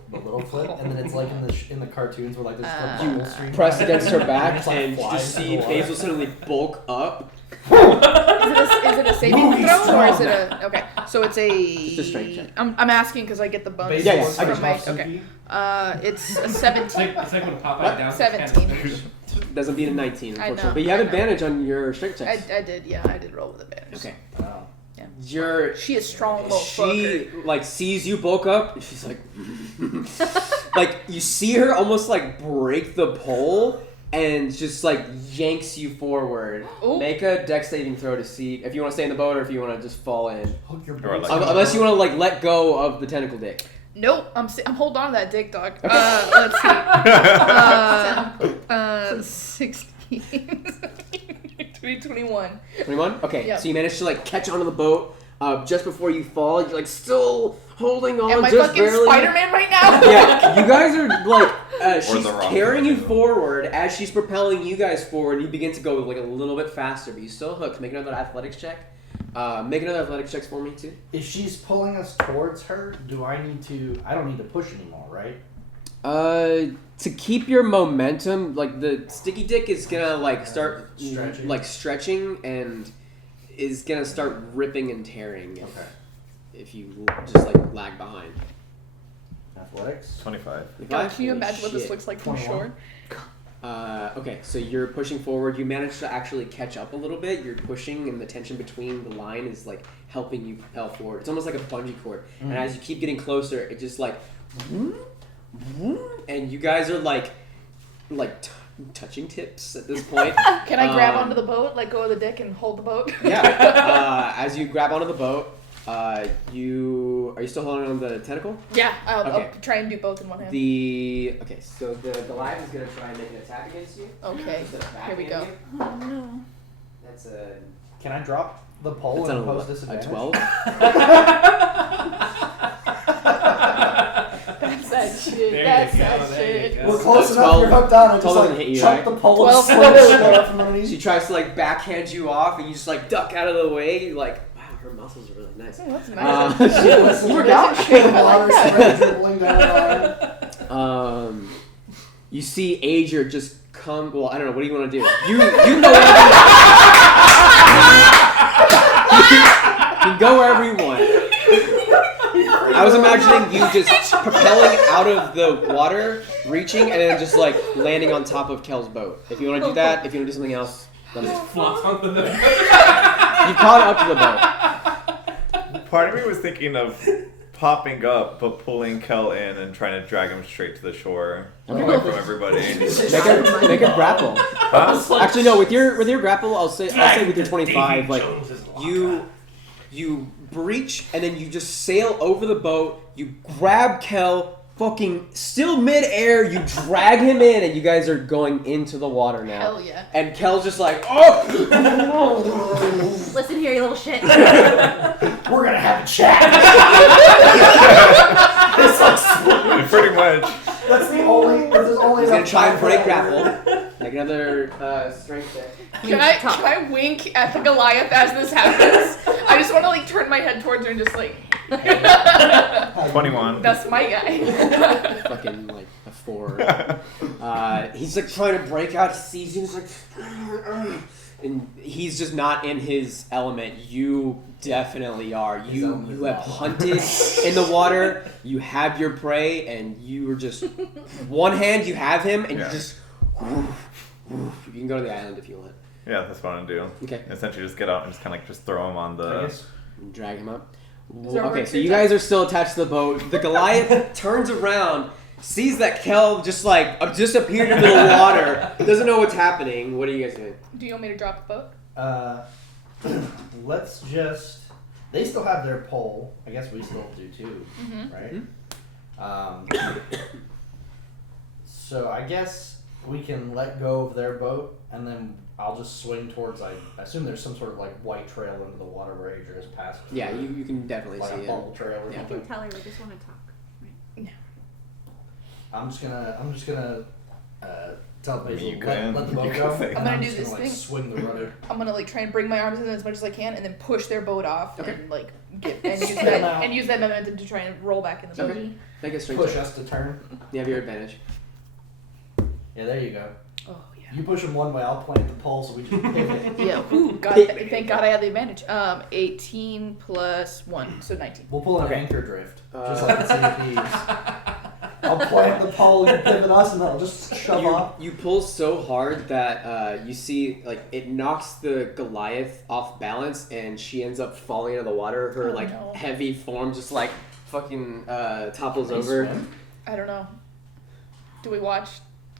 flip, and then it's like in the cartoons where there's a You bubble stream. Press against her back It's and you flies just in see the water. Hazel suddenly bulk up. Is it a saving Movie throw or strong. is it a okay? So it's a. It's a strength check. I'm asking because I get the bonus Yeah, yeah, Baseball I from got my. you. Okay. It's a It's 17. like when Popeye What? down 17. Doesn't beat a 19, I unfortunately. know, But you have I know. advantage on your strength checks. I did, yeah, I did roll with advantage. Okay. Wow. You're She is strong, little she fucker. sees you bulk up and she's like you see her almost break the pole and just yanks you forward. Ooh. Make a dex saving throw to see if you want to stay in the boat or if you want to just fall in. Hook your Or boots. Unless you want to let go of the tentacle dick. Nope, I'm holding on to that dick, dog. Let's see. 16. 2021. 21? Okay, Yep. so you manage to catch onto the boat just before you fall. You're still holding on Am I just fucking barely. Spider-Man right now? Yeah, you guys are she's the Rock. carrying you forward as she's propelling you guys forward. You begin to go a little bit faster, but you still hooked. Make another athletics check. Make another athletics check for me too. If she's pulling us towards her, do I need to? I don't need to push anymore, right? To keep your momentum, like the sticky dick is gonna like start stretching and is gonna start ripping and tearing. If you just like lag behind. Athletics. 25. God, can you imagine what this looks like from 21. shore? Okay, so you're pushing forward. You manage to actually catch up a little bit. You're pushing, and the tension between the line is like helping you propel forward. It's almost like a bungee cord. And as you keep getting closer, it just like, and you guys are like touching tips at this point. Can I grab onto the boat, let go of the dick, and hold the boat? Yeah. As you grab onto the boat, are you still holding on the tentacle? Yeah, I'll Okay. try and do both in one hand. So the Goliath is gonna try and make an attack against you. Okay, here we go. Oh no. That's a Can I drop the pole that's and a impose disadvantage? 12. That's that shit. There That's you go, that there you shit. go. We're close So enough. 12 You're hooked on. I just 12 doesn't like hit you, chuck right? the pole 12 and slip doesn't. it from underneath. She tries to like backhand you off, and you just like duck out of the way. You're like, wow, her muscles are really nice. Oh, that's nice. You work out. The water spray dribbling down her arm. You see Ager just come. Well, I don't know. What do you want to do? You go. You can go wherever you want. I was imagining you just propelling out of the water, reaching, and then just like landing on top of Kel's boat. If you want to do that, if you want to do something else, let me know. Flops onto the You caught up to the boat. Part of me was thinking of popping up but pulling Kel in and trying to drag him straight to the shore, away from everybody. Make a grapple. Huh? Actually, no. With your grapple, I'll say with your 25, like you breach and then you just sail over the boat. You grab Kel, fucking still mid-air. You drag him in, and you guys are going into the water now. Hell yeah. And Kel's just like, oh. Listen here, you little shit. We're gonna have a chat. It's like Pretty much. that's the only. There's only. He's gonna enough try time and for break that. grapple. Make another strength check. Can I wink at the Goliath as this happens? I just want to like turn my head towards her and just like. 21. That's my guy. Fucking like a 4. He's like trying to break out. He sees you. He's like, and he's just not in his element. You definitely are. You have hunted in the water. You have your prey, and you are just one hand. You have him, and you just. You can go to the island if you want. Yeah, that's what I'm gonna do. Okay. Essentially, just get out and just kind of like just throw him on I the. guess. Drag him up. there Okay, work so for you you? guys are still attached to the boat. The Goliath turns around, sees that Kel just like disappeared into the water, doesn't know what's happening. What are you guys doing? Do you want me to drop the boat? Let's just. They still have their pole. I guess we still do too, right? So I guess we can let go of their boat, and then I'll just swing towards. I assume there's some sort of like white trail into the water where Adria has passed. Yeah, through, you can definitely like see a it. bubble trail or Yeah. I something. can tell her we just want to talk. I'm just gonna tell I mean, Basil you let can. the boat You go. can say and I'm gonna I'm do just this like thing. swing the rudder. I'm gonna like try and bring my arms in as much as I can, and then push their boat off, Okay. and like use Spin them out. that momentum to try and roll back in the boat. Okay. Make a strength Push check. us to turn. You have your advantage. Yeah, there you go. Oh yeah. You push them one way, I'll plant the pole so we just pivot. Yeah. Ooh, God, thank God I had the advantage. 18 plus 1, so 19. We'll pull an Okay. anchor drift, just like the CPs. I'll plant the pole, you pivot us, and then I'll just shove off. You pull so hard that you see like it knocks the Goliath off balance, and she ends up falling into the water. Her Oh, like no. heavy form just like fucking topples Can you over. swim? I don't know. Do we watch?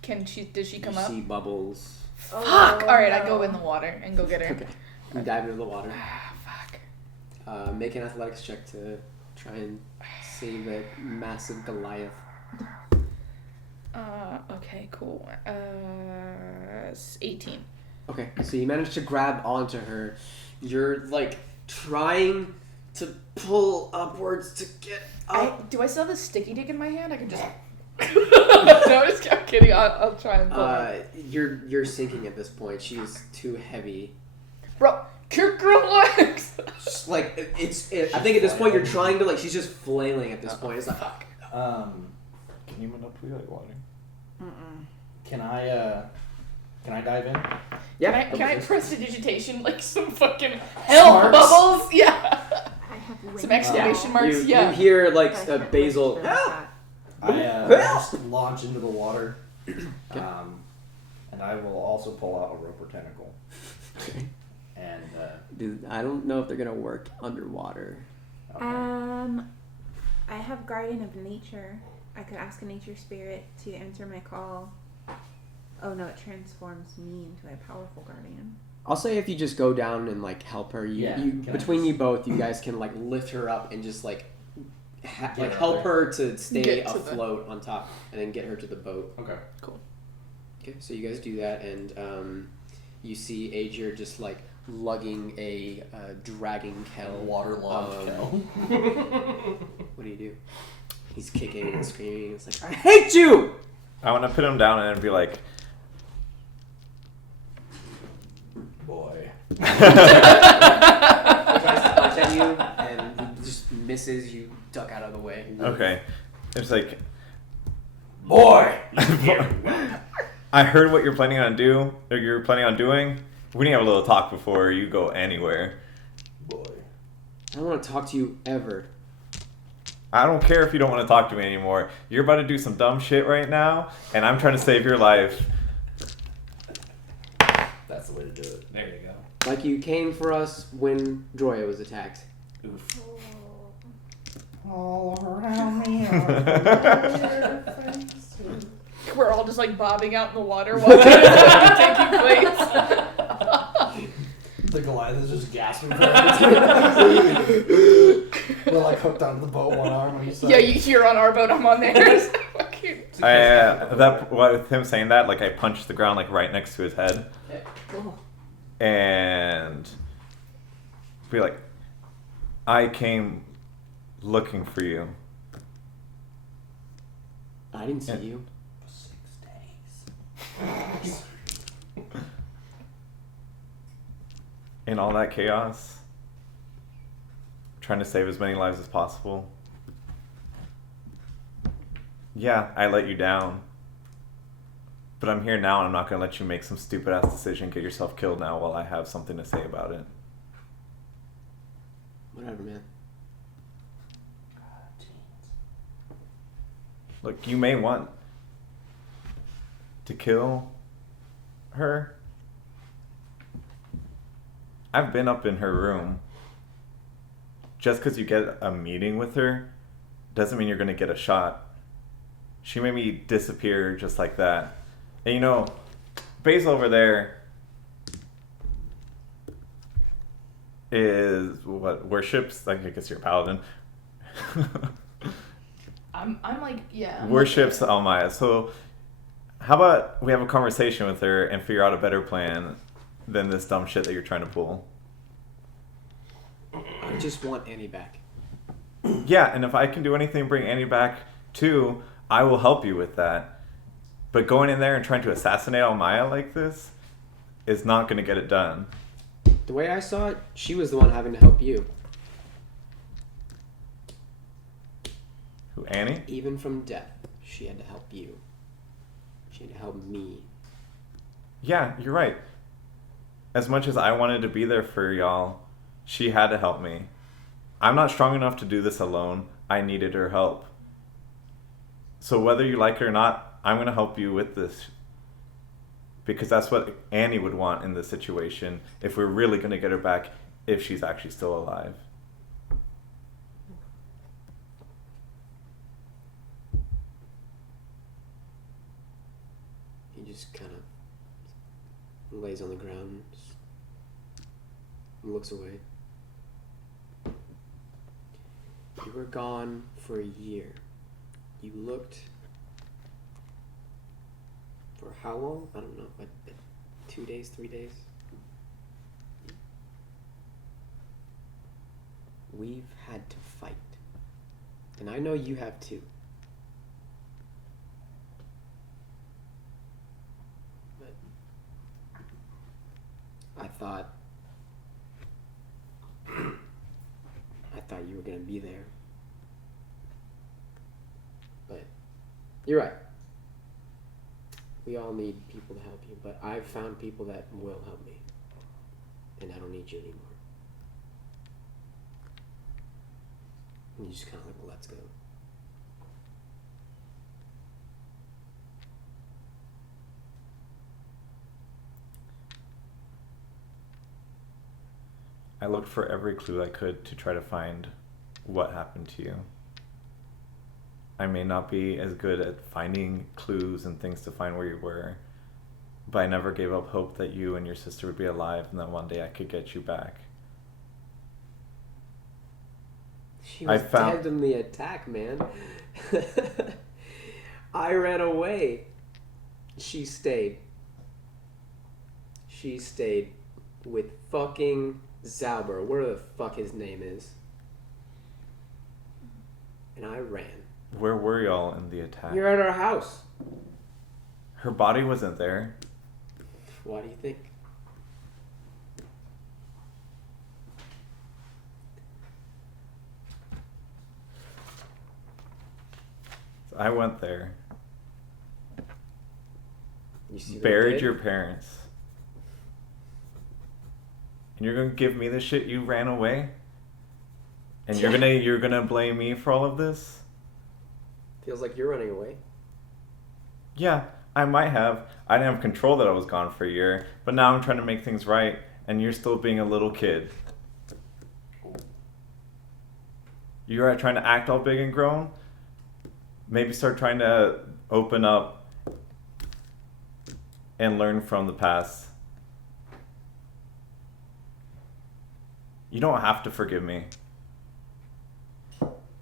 Does she come you up? see bubbles. Fuck! Alright, I go in the water and go get her. Okay. You dive into the water. Ah, fuck. Make an athletics check to try and save a massive Goliath. Okay, cool. 18. Okay, so you manage to grab onto her. You're like trying to pull upwards to get up. Do I still have the sticky dick in my hand? I can just. No, I'm kidding. I'll try and pull her. You're sinking at this point. She's too heavy. Bro, kick your legs! like I think at this point you're trying to like she's just flailing at this point. It's like fuck. Can you manipulate water? Can I dive in? Yeah. Can I prestidigitation like some fucking hell Smarts? bubbles? Yeah. I have wings. Some exclamation marks. You Yeah. hear like I can't Basil. register that. I just launch into the water, and I will also pull out a roper tentacle. Okay. And Dude, I don't know if they're gonna work underwater. okay. I have Guardian of Nature. I could ask a nature spirit to answer my call. Oh no, it transforms me into a powerful guardian. I'll say if you just go down and like help her, Yeah, you can I between just- you both, you guys can like lift her up and just like Get like her help there. her to stay Get to the- afloat on top, and then get her to the boat. Okay. Okay, so you guys do that, and you see Aegir just like lugging a dragging Kel. Waterlogged Kel. What do you do? He's kicking and screaming. It's like I hate you. I want to put him down and be like, Boy. He tries to punch at you, and he just misses. You duck out of the way. okay. It's like, Boy. I heard what you're planning on doing. We need to have a little talk before you go anywhere. Boy. I don't want to talk to you ever. I don't care if you don't want to talk to me anymore. You're about to do some dumb shit right now, and I'm trying to save your life. That's the way to do it. There you go. Like you came for us when Droya was attacked. Oof. All around me. We're all just like bobbing out in the water while it's taking place. The Goliath is just gasping for everything. We're like hooked onto the boat, one arm on each side. Yeah, you're on our boat, I'm on theirs. With him saying that, like I punched the ground like right next to his head, and be like, I came looking for you. I didn't see you. 6 days. In all that chaos, trying to save as many lives as possible. Yeah, I let you down. But I'm here now and I'm not going to let you make some stupid ass decision, get yourself killed now while I have something to say about it. Whatever, man. Look, you may want to kill her. I've been up in her room. Just because you get a meeting with her doesn't mean you're going to get a shot. She made me disappear just like that. And you know, Basil over there is what worships, like I guess you're a paladin. I'm like, yeah. Worships Almaya. So how about we have a conversation with her and figure out a better plan than this dumb shit that you're trying to pull. I just want Annie back. Yeah, and if I can do anything to bring Annie back too, I will help you with that. But going in there and trying to assassinate Almaya like this is not going to get it done. The way I saw it, she was the one having to help you. Who, Annie? Even from death, she had to help you. She had to help me. Yeah, you're right. As much as I wanted to be there for y'all, she had to help me. I'm not strong enough to do this alone. I needed her help. So whether you like it or not, I'm going to help you with this. Because that's what Annie would want in this situation if we're really going to get her back, if she's actually still alive. He just kind of lays on the ground and looks away. You were gone for a year. You looked for how long? I don't know, like 2 days, 3 days? We've had to fight. And I know you have too. But I thought thought you were gonna be there. But you're right. We all need people to help you, but I've found people that will help me. And I don't need you anymore. And you just kind of like, let's go. I looked for every clue I could to try to find what happened to you. I may not be as good at finding clues and things to find where you were, but I never gave up hope that you and your sister would be alive and that one day I could get you back. She was found- dead in the attack, man. I ran away. She stayed. She stayed with fucking Zauber, whatever the fuck his name is. And I ran. Where were y'all in the attack? You're at our house. Her body wasn't there. Why do you think? I went there, You see what I buried did? your parents, and you're gonna give me the shit you ran away? And you're gonna blame me for all of this? Feels like you're running away. Yeah, I might have. I didn't have control that I was gone for a year, but now I'm trying to make things right, and you're still being a little kid. You're trying to act all big and grown? Maybe start trying to open up and learn from the past. You don't have to forgive me.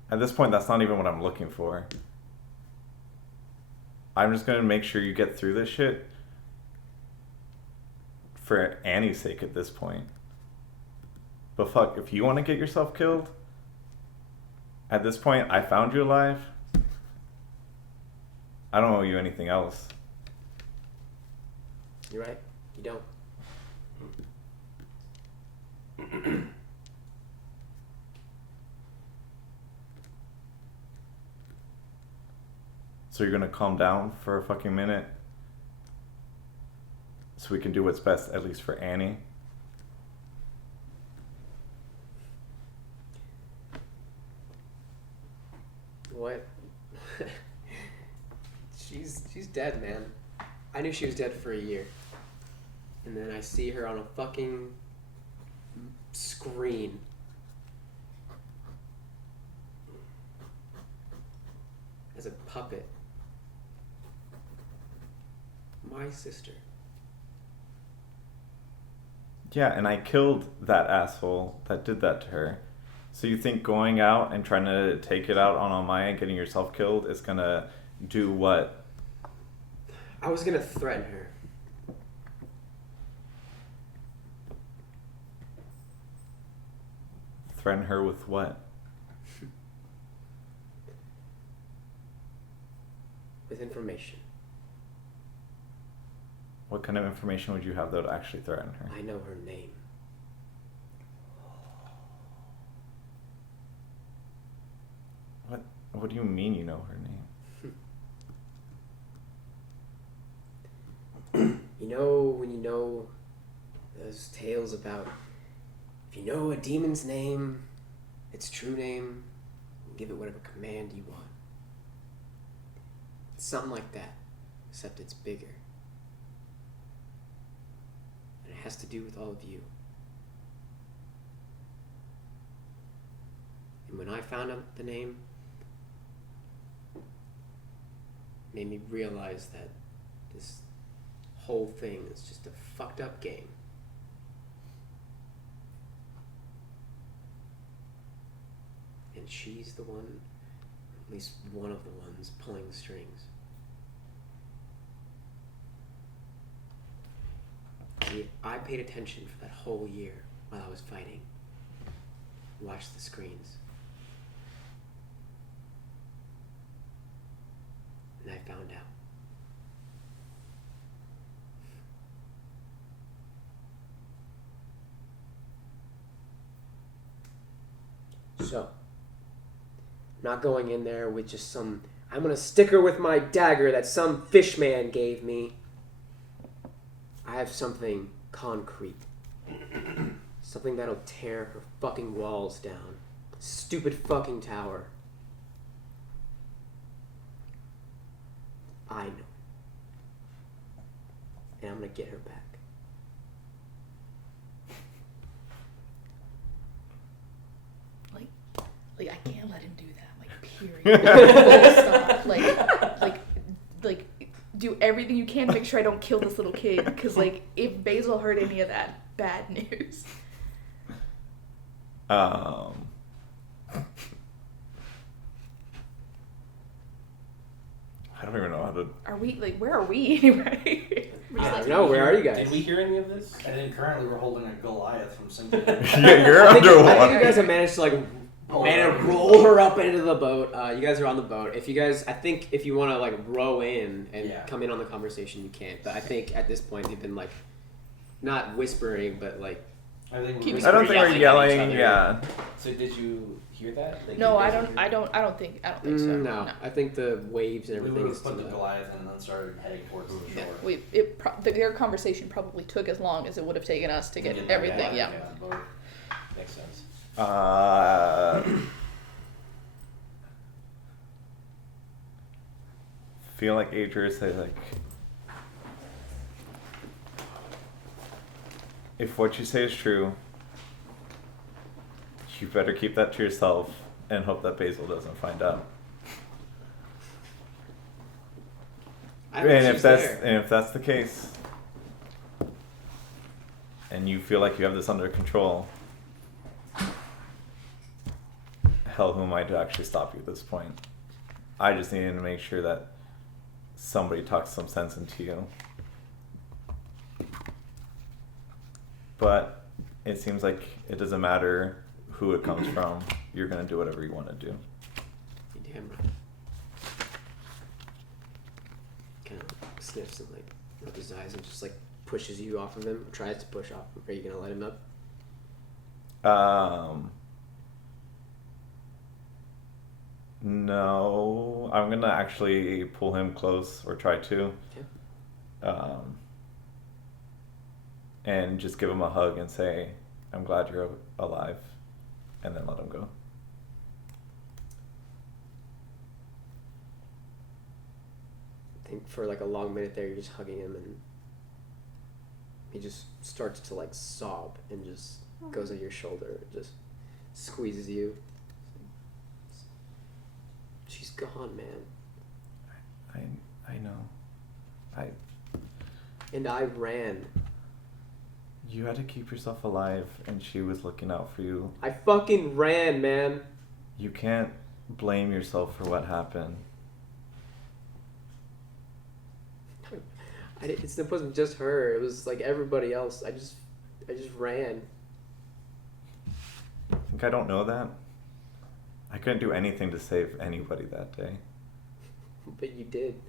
At this point, that's not even what I'm looking for. I'm just gonna make sure you get through this shit for Annie's sake at this point. But fuck, if you want to get yourself killed, at this point, I found you alive. I don't owe you anything else. You're right. You don't. So you're gonna calm down for a fucking minute? So we can do what's best, at least for Annie? What? She's dead, man. I knew she was dead for a year. And then I see her on a fucking screen. As a puppet. My sister. Yeah, and I killed that asshole that did that to her. So you think going out and trying to take it out on Amaya and getting yourself killed is gonna do what? I was gonna threaten her. Threaten her with what? With information. What kind of information would you have though to actually threaten her? I know her name. What do you mean you know her name? You know when you know those tales about if you know a demon's name, its true name, give it whatever command you want. It's something like that, except it's bigger. And it has to do with all of you. And when I found out the name, it made me realize that this whole thing is just a fucked up game. And she's the one, at least one of the ones, pulling the strings. See, I paid attention for that whole year while I was fighting. Watched the screens. And I found out. So, not going in there with just some, I'm gonna stick her with my dagger that some fish man gave me. I have something concrete. Something that'll tear her fucking walls down. Stupid fucking tower. I know. And I'm gonna get her back. Like I can't let him do that. Like period. Full stop. Like do everything you can to make sure I don't kill this little kid. Because like if Basil heard any of that, bad news. I don't even know how to. Are we like where are we anyway? I don't know. Where are you guys? Did we hear any of this? And then currently we're holding a Goliath from sinking. Yeah, you're I think underwater. you guys have managed to like roll her up into the boat. You guys are on the boat. If you guys, I think if you want to like row in and come in on the conversation, you can. But I think at this point they've been like, not whispering, but like. I don't think we're yelling. Yeah. So did you hear that? Like, No, did I Basil don't. hear I don't. I don't think. I don't think so. No, I think the waves and We everything would is have put too the low. Goliath in and then started heading towards the shore. Their conversation probably took as long as it would have taken us to get everything. Yeah. Makes sense. Feel like Adria say like, if what you say is true, you better keep that to yourself and hope that Basil doesn't find out. And if that's the case, and you feel like you have this under control, hell, who am I to actually stop you at this point? I just needed to make sure that somebody talks some sense into you. But it seems like it doesn't matter who it comes from. You're going to do whatever you want to do. You damn right. Kind of sniffs and like rubs his eyes and just like pushes you off of him, or tries to push off him. Are you going to let him up? No, I'm gonna actually pull him close, or try to. Okay. And just give him a hug and say, I'm glad you're alive, and then let him go. I think for like a long minute there, you're just hugging him, and he just starts to like sob and just goes on your shoulder, just squeezes you. She's gone, man. I know. And I ran. You had to keep yourself alive, and she was looking out for you. I fucking ran, man. You can't blame yourself for what happened. It wasn't just her. It was like everybody else. I just ran. I think I don't know that. I couldn't do anything to save anybody that day. But you did.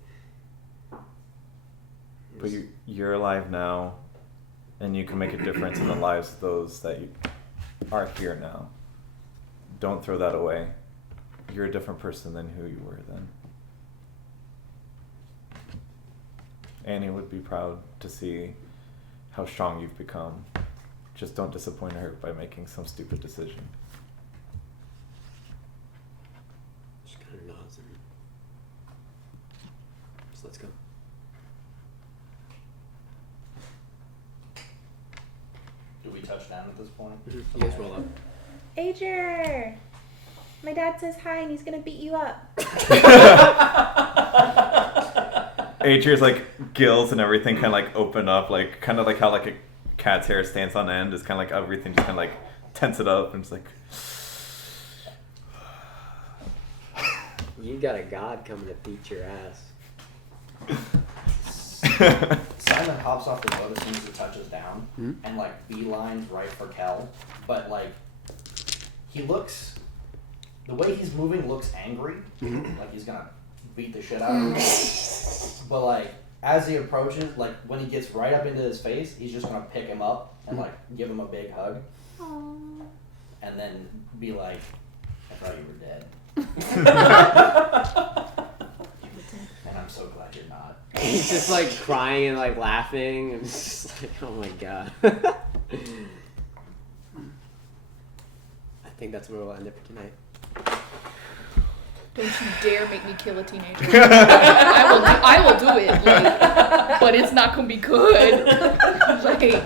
But you're alive now, and you can make a difference in the lives of those that are here now. Don't throw that away. You're a different person than who you were then. Annie would be proud to see how strong you've become. Just don't disappoint her by making some stupid decision. Just kind of nods and just let's go. Do we touch down at this point? You guys roll up. Ager! My dad says hi and he's gonna beat you up. Adria's like gills and everything kind of like open up, like kind of like how like a cat's hair stands on end. It's kind of like everything just kind of like tense it up, and it's like. You got a god coming to beat your ass. Simon hops off the boat as soon as it touches down, and like beelines right for Kel, but like he looks, the way he's moving looks angry, like he's gonna beat the shit out of him. But like as he approaches, like when he gets right up into his face, he's just gonna pick him up and like give him a big hug, Aww. and then be like, I thought you were dead. And I'm so glad you're not. He's just like crying and like laughing, and it's just like, oh my god. I think that's where we'll end it for tonight. Don't you dare make me kill a teenager. I will do it, like, but it's not gonna be good. Like,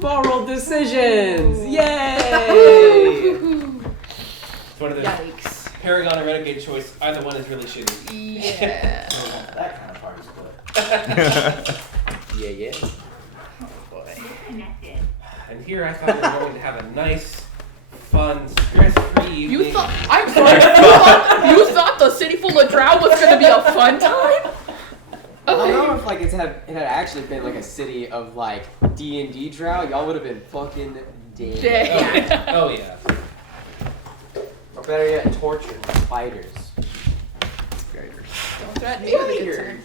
Moral decisions! Yay! It's one of the yikes. Paragon or Renegade choice. Either one is really shitty. Yeah. That kind of party's good. Yeah. Oh boy. And here I thought we were going to have a nice, fun, stress-free evening. You thought you thought the city full of drow was gonna be a fun time? I don't know if like it had actually been like a city of like D&D drow, y'all would have been fucking dead. Yeah. Oh yeah. Or better yet, tortured by spiders. Don't threaten me with a good time.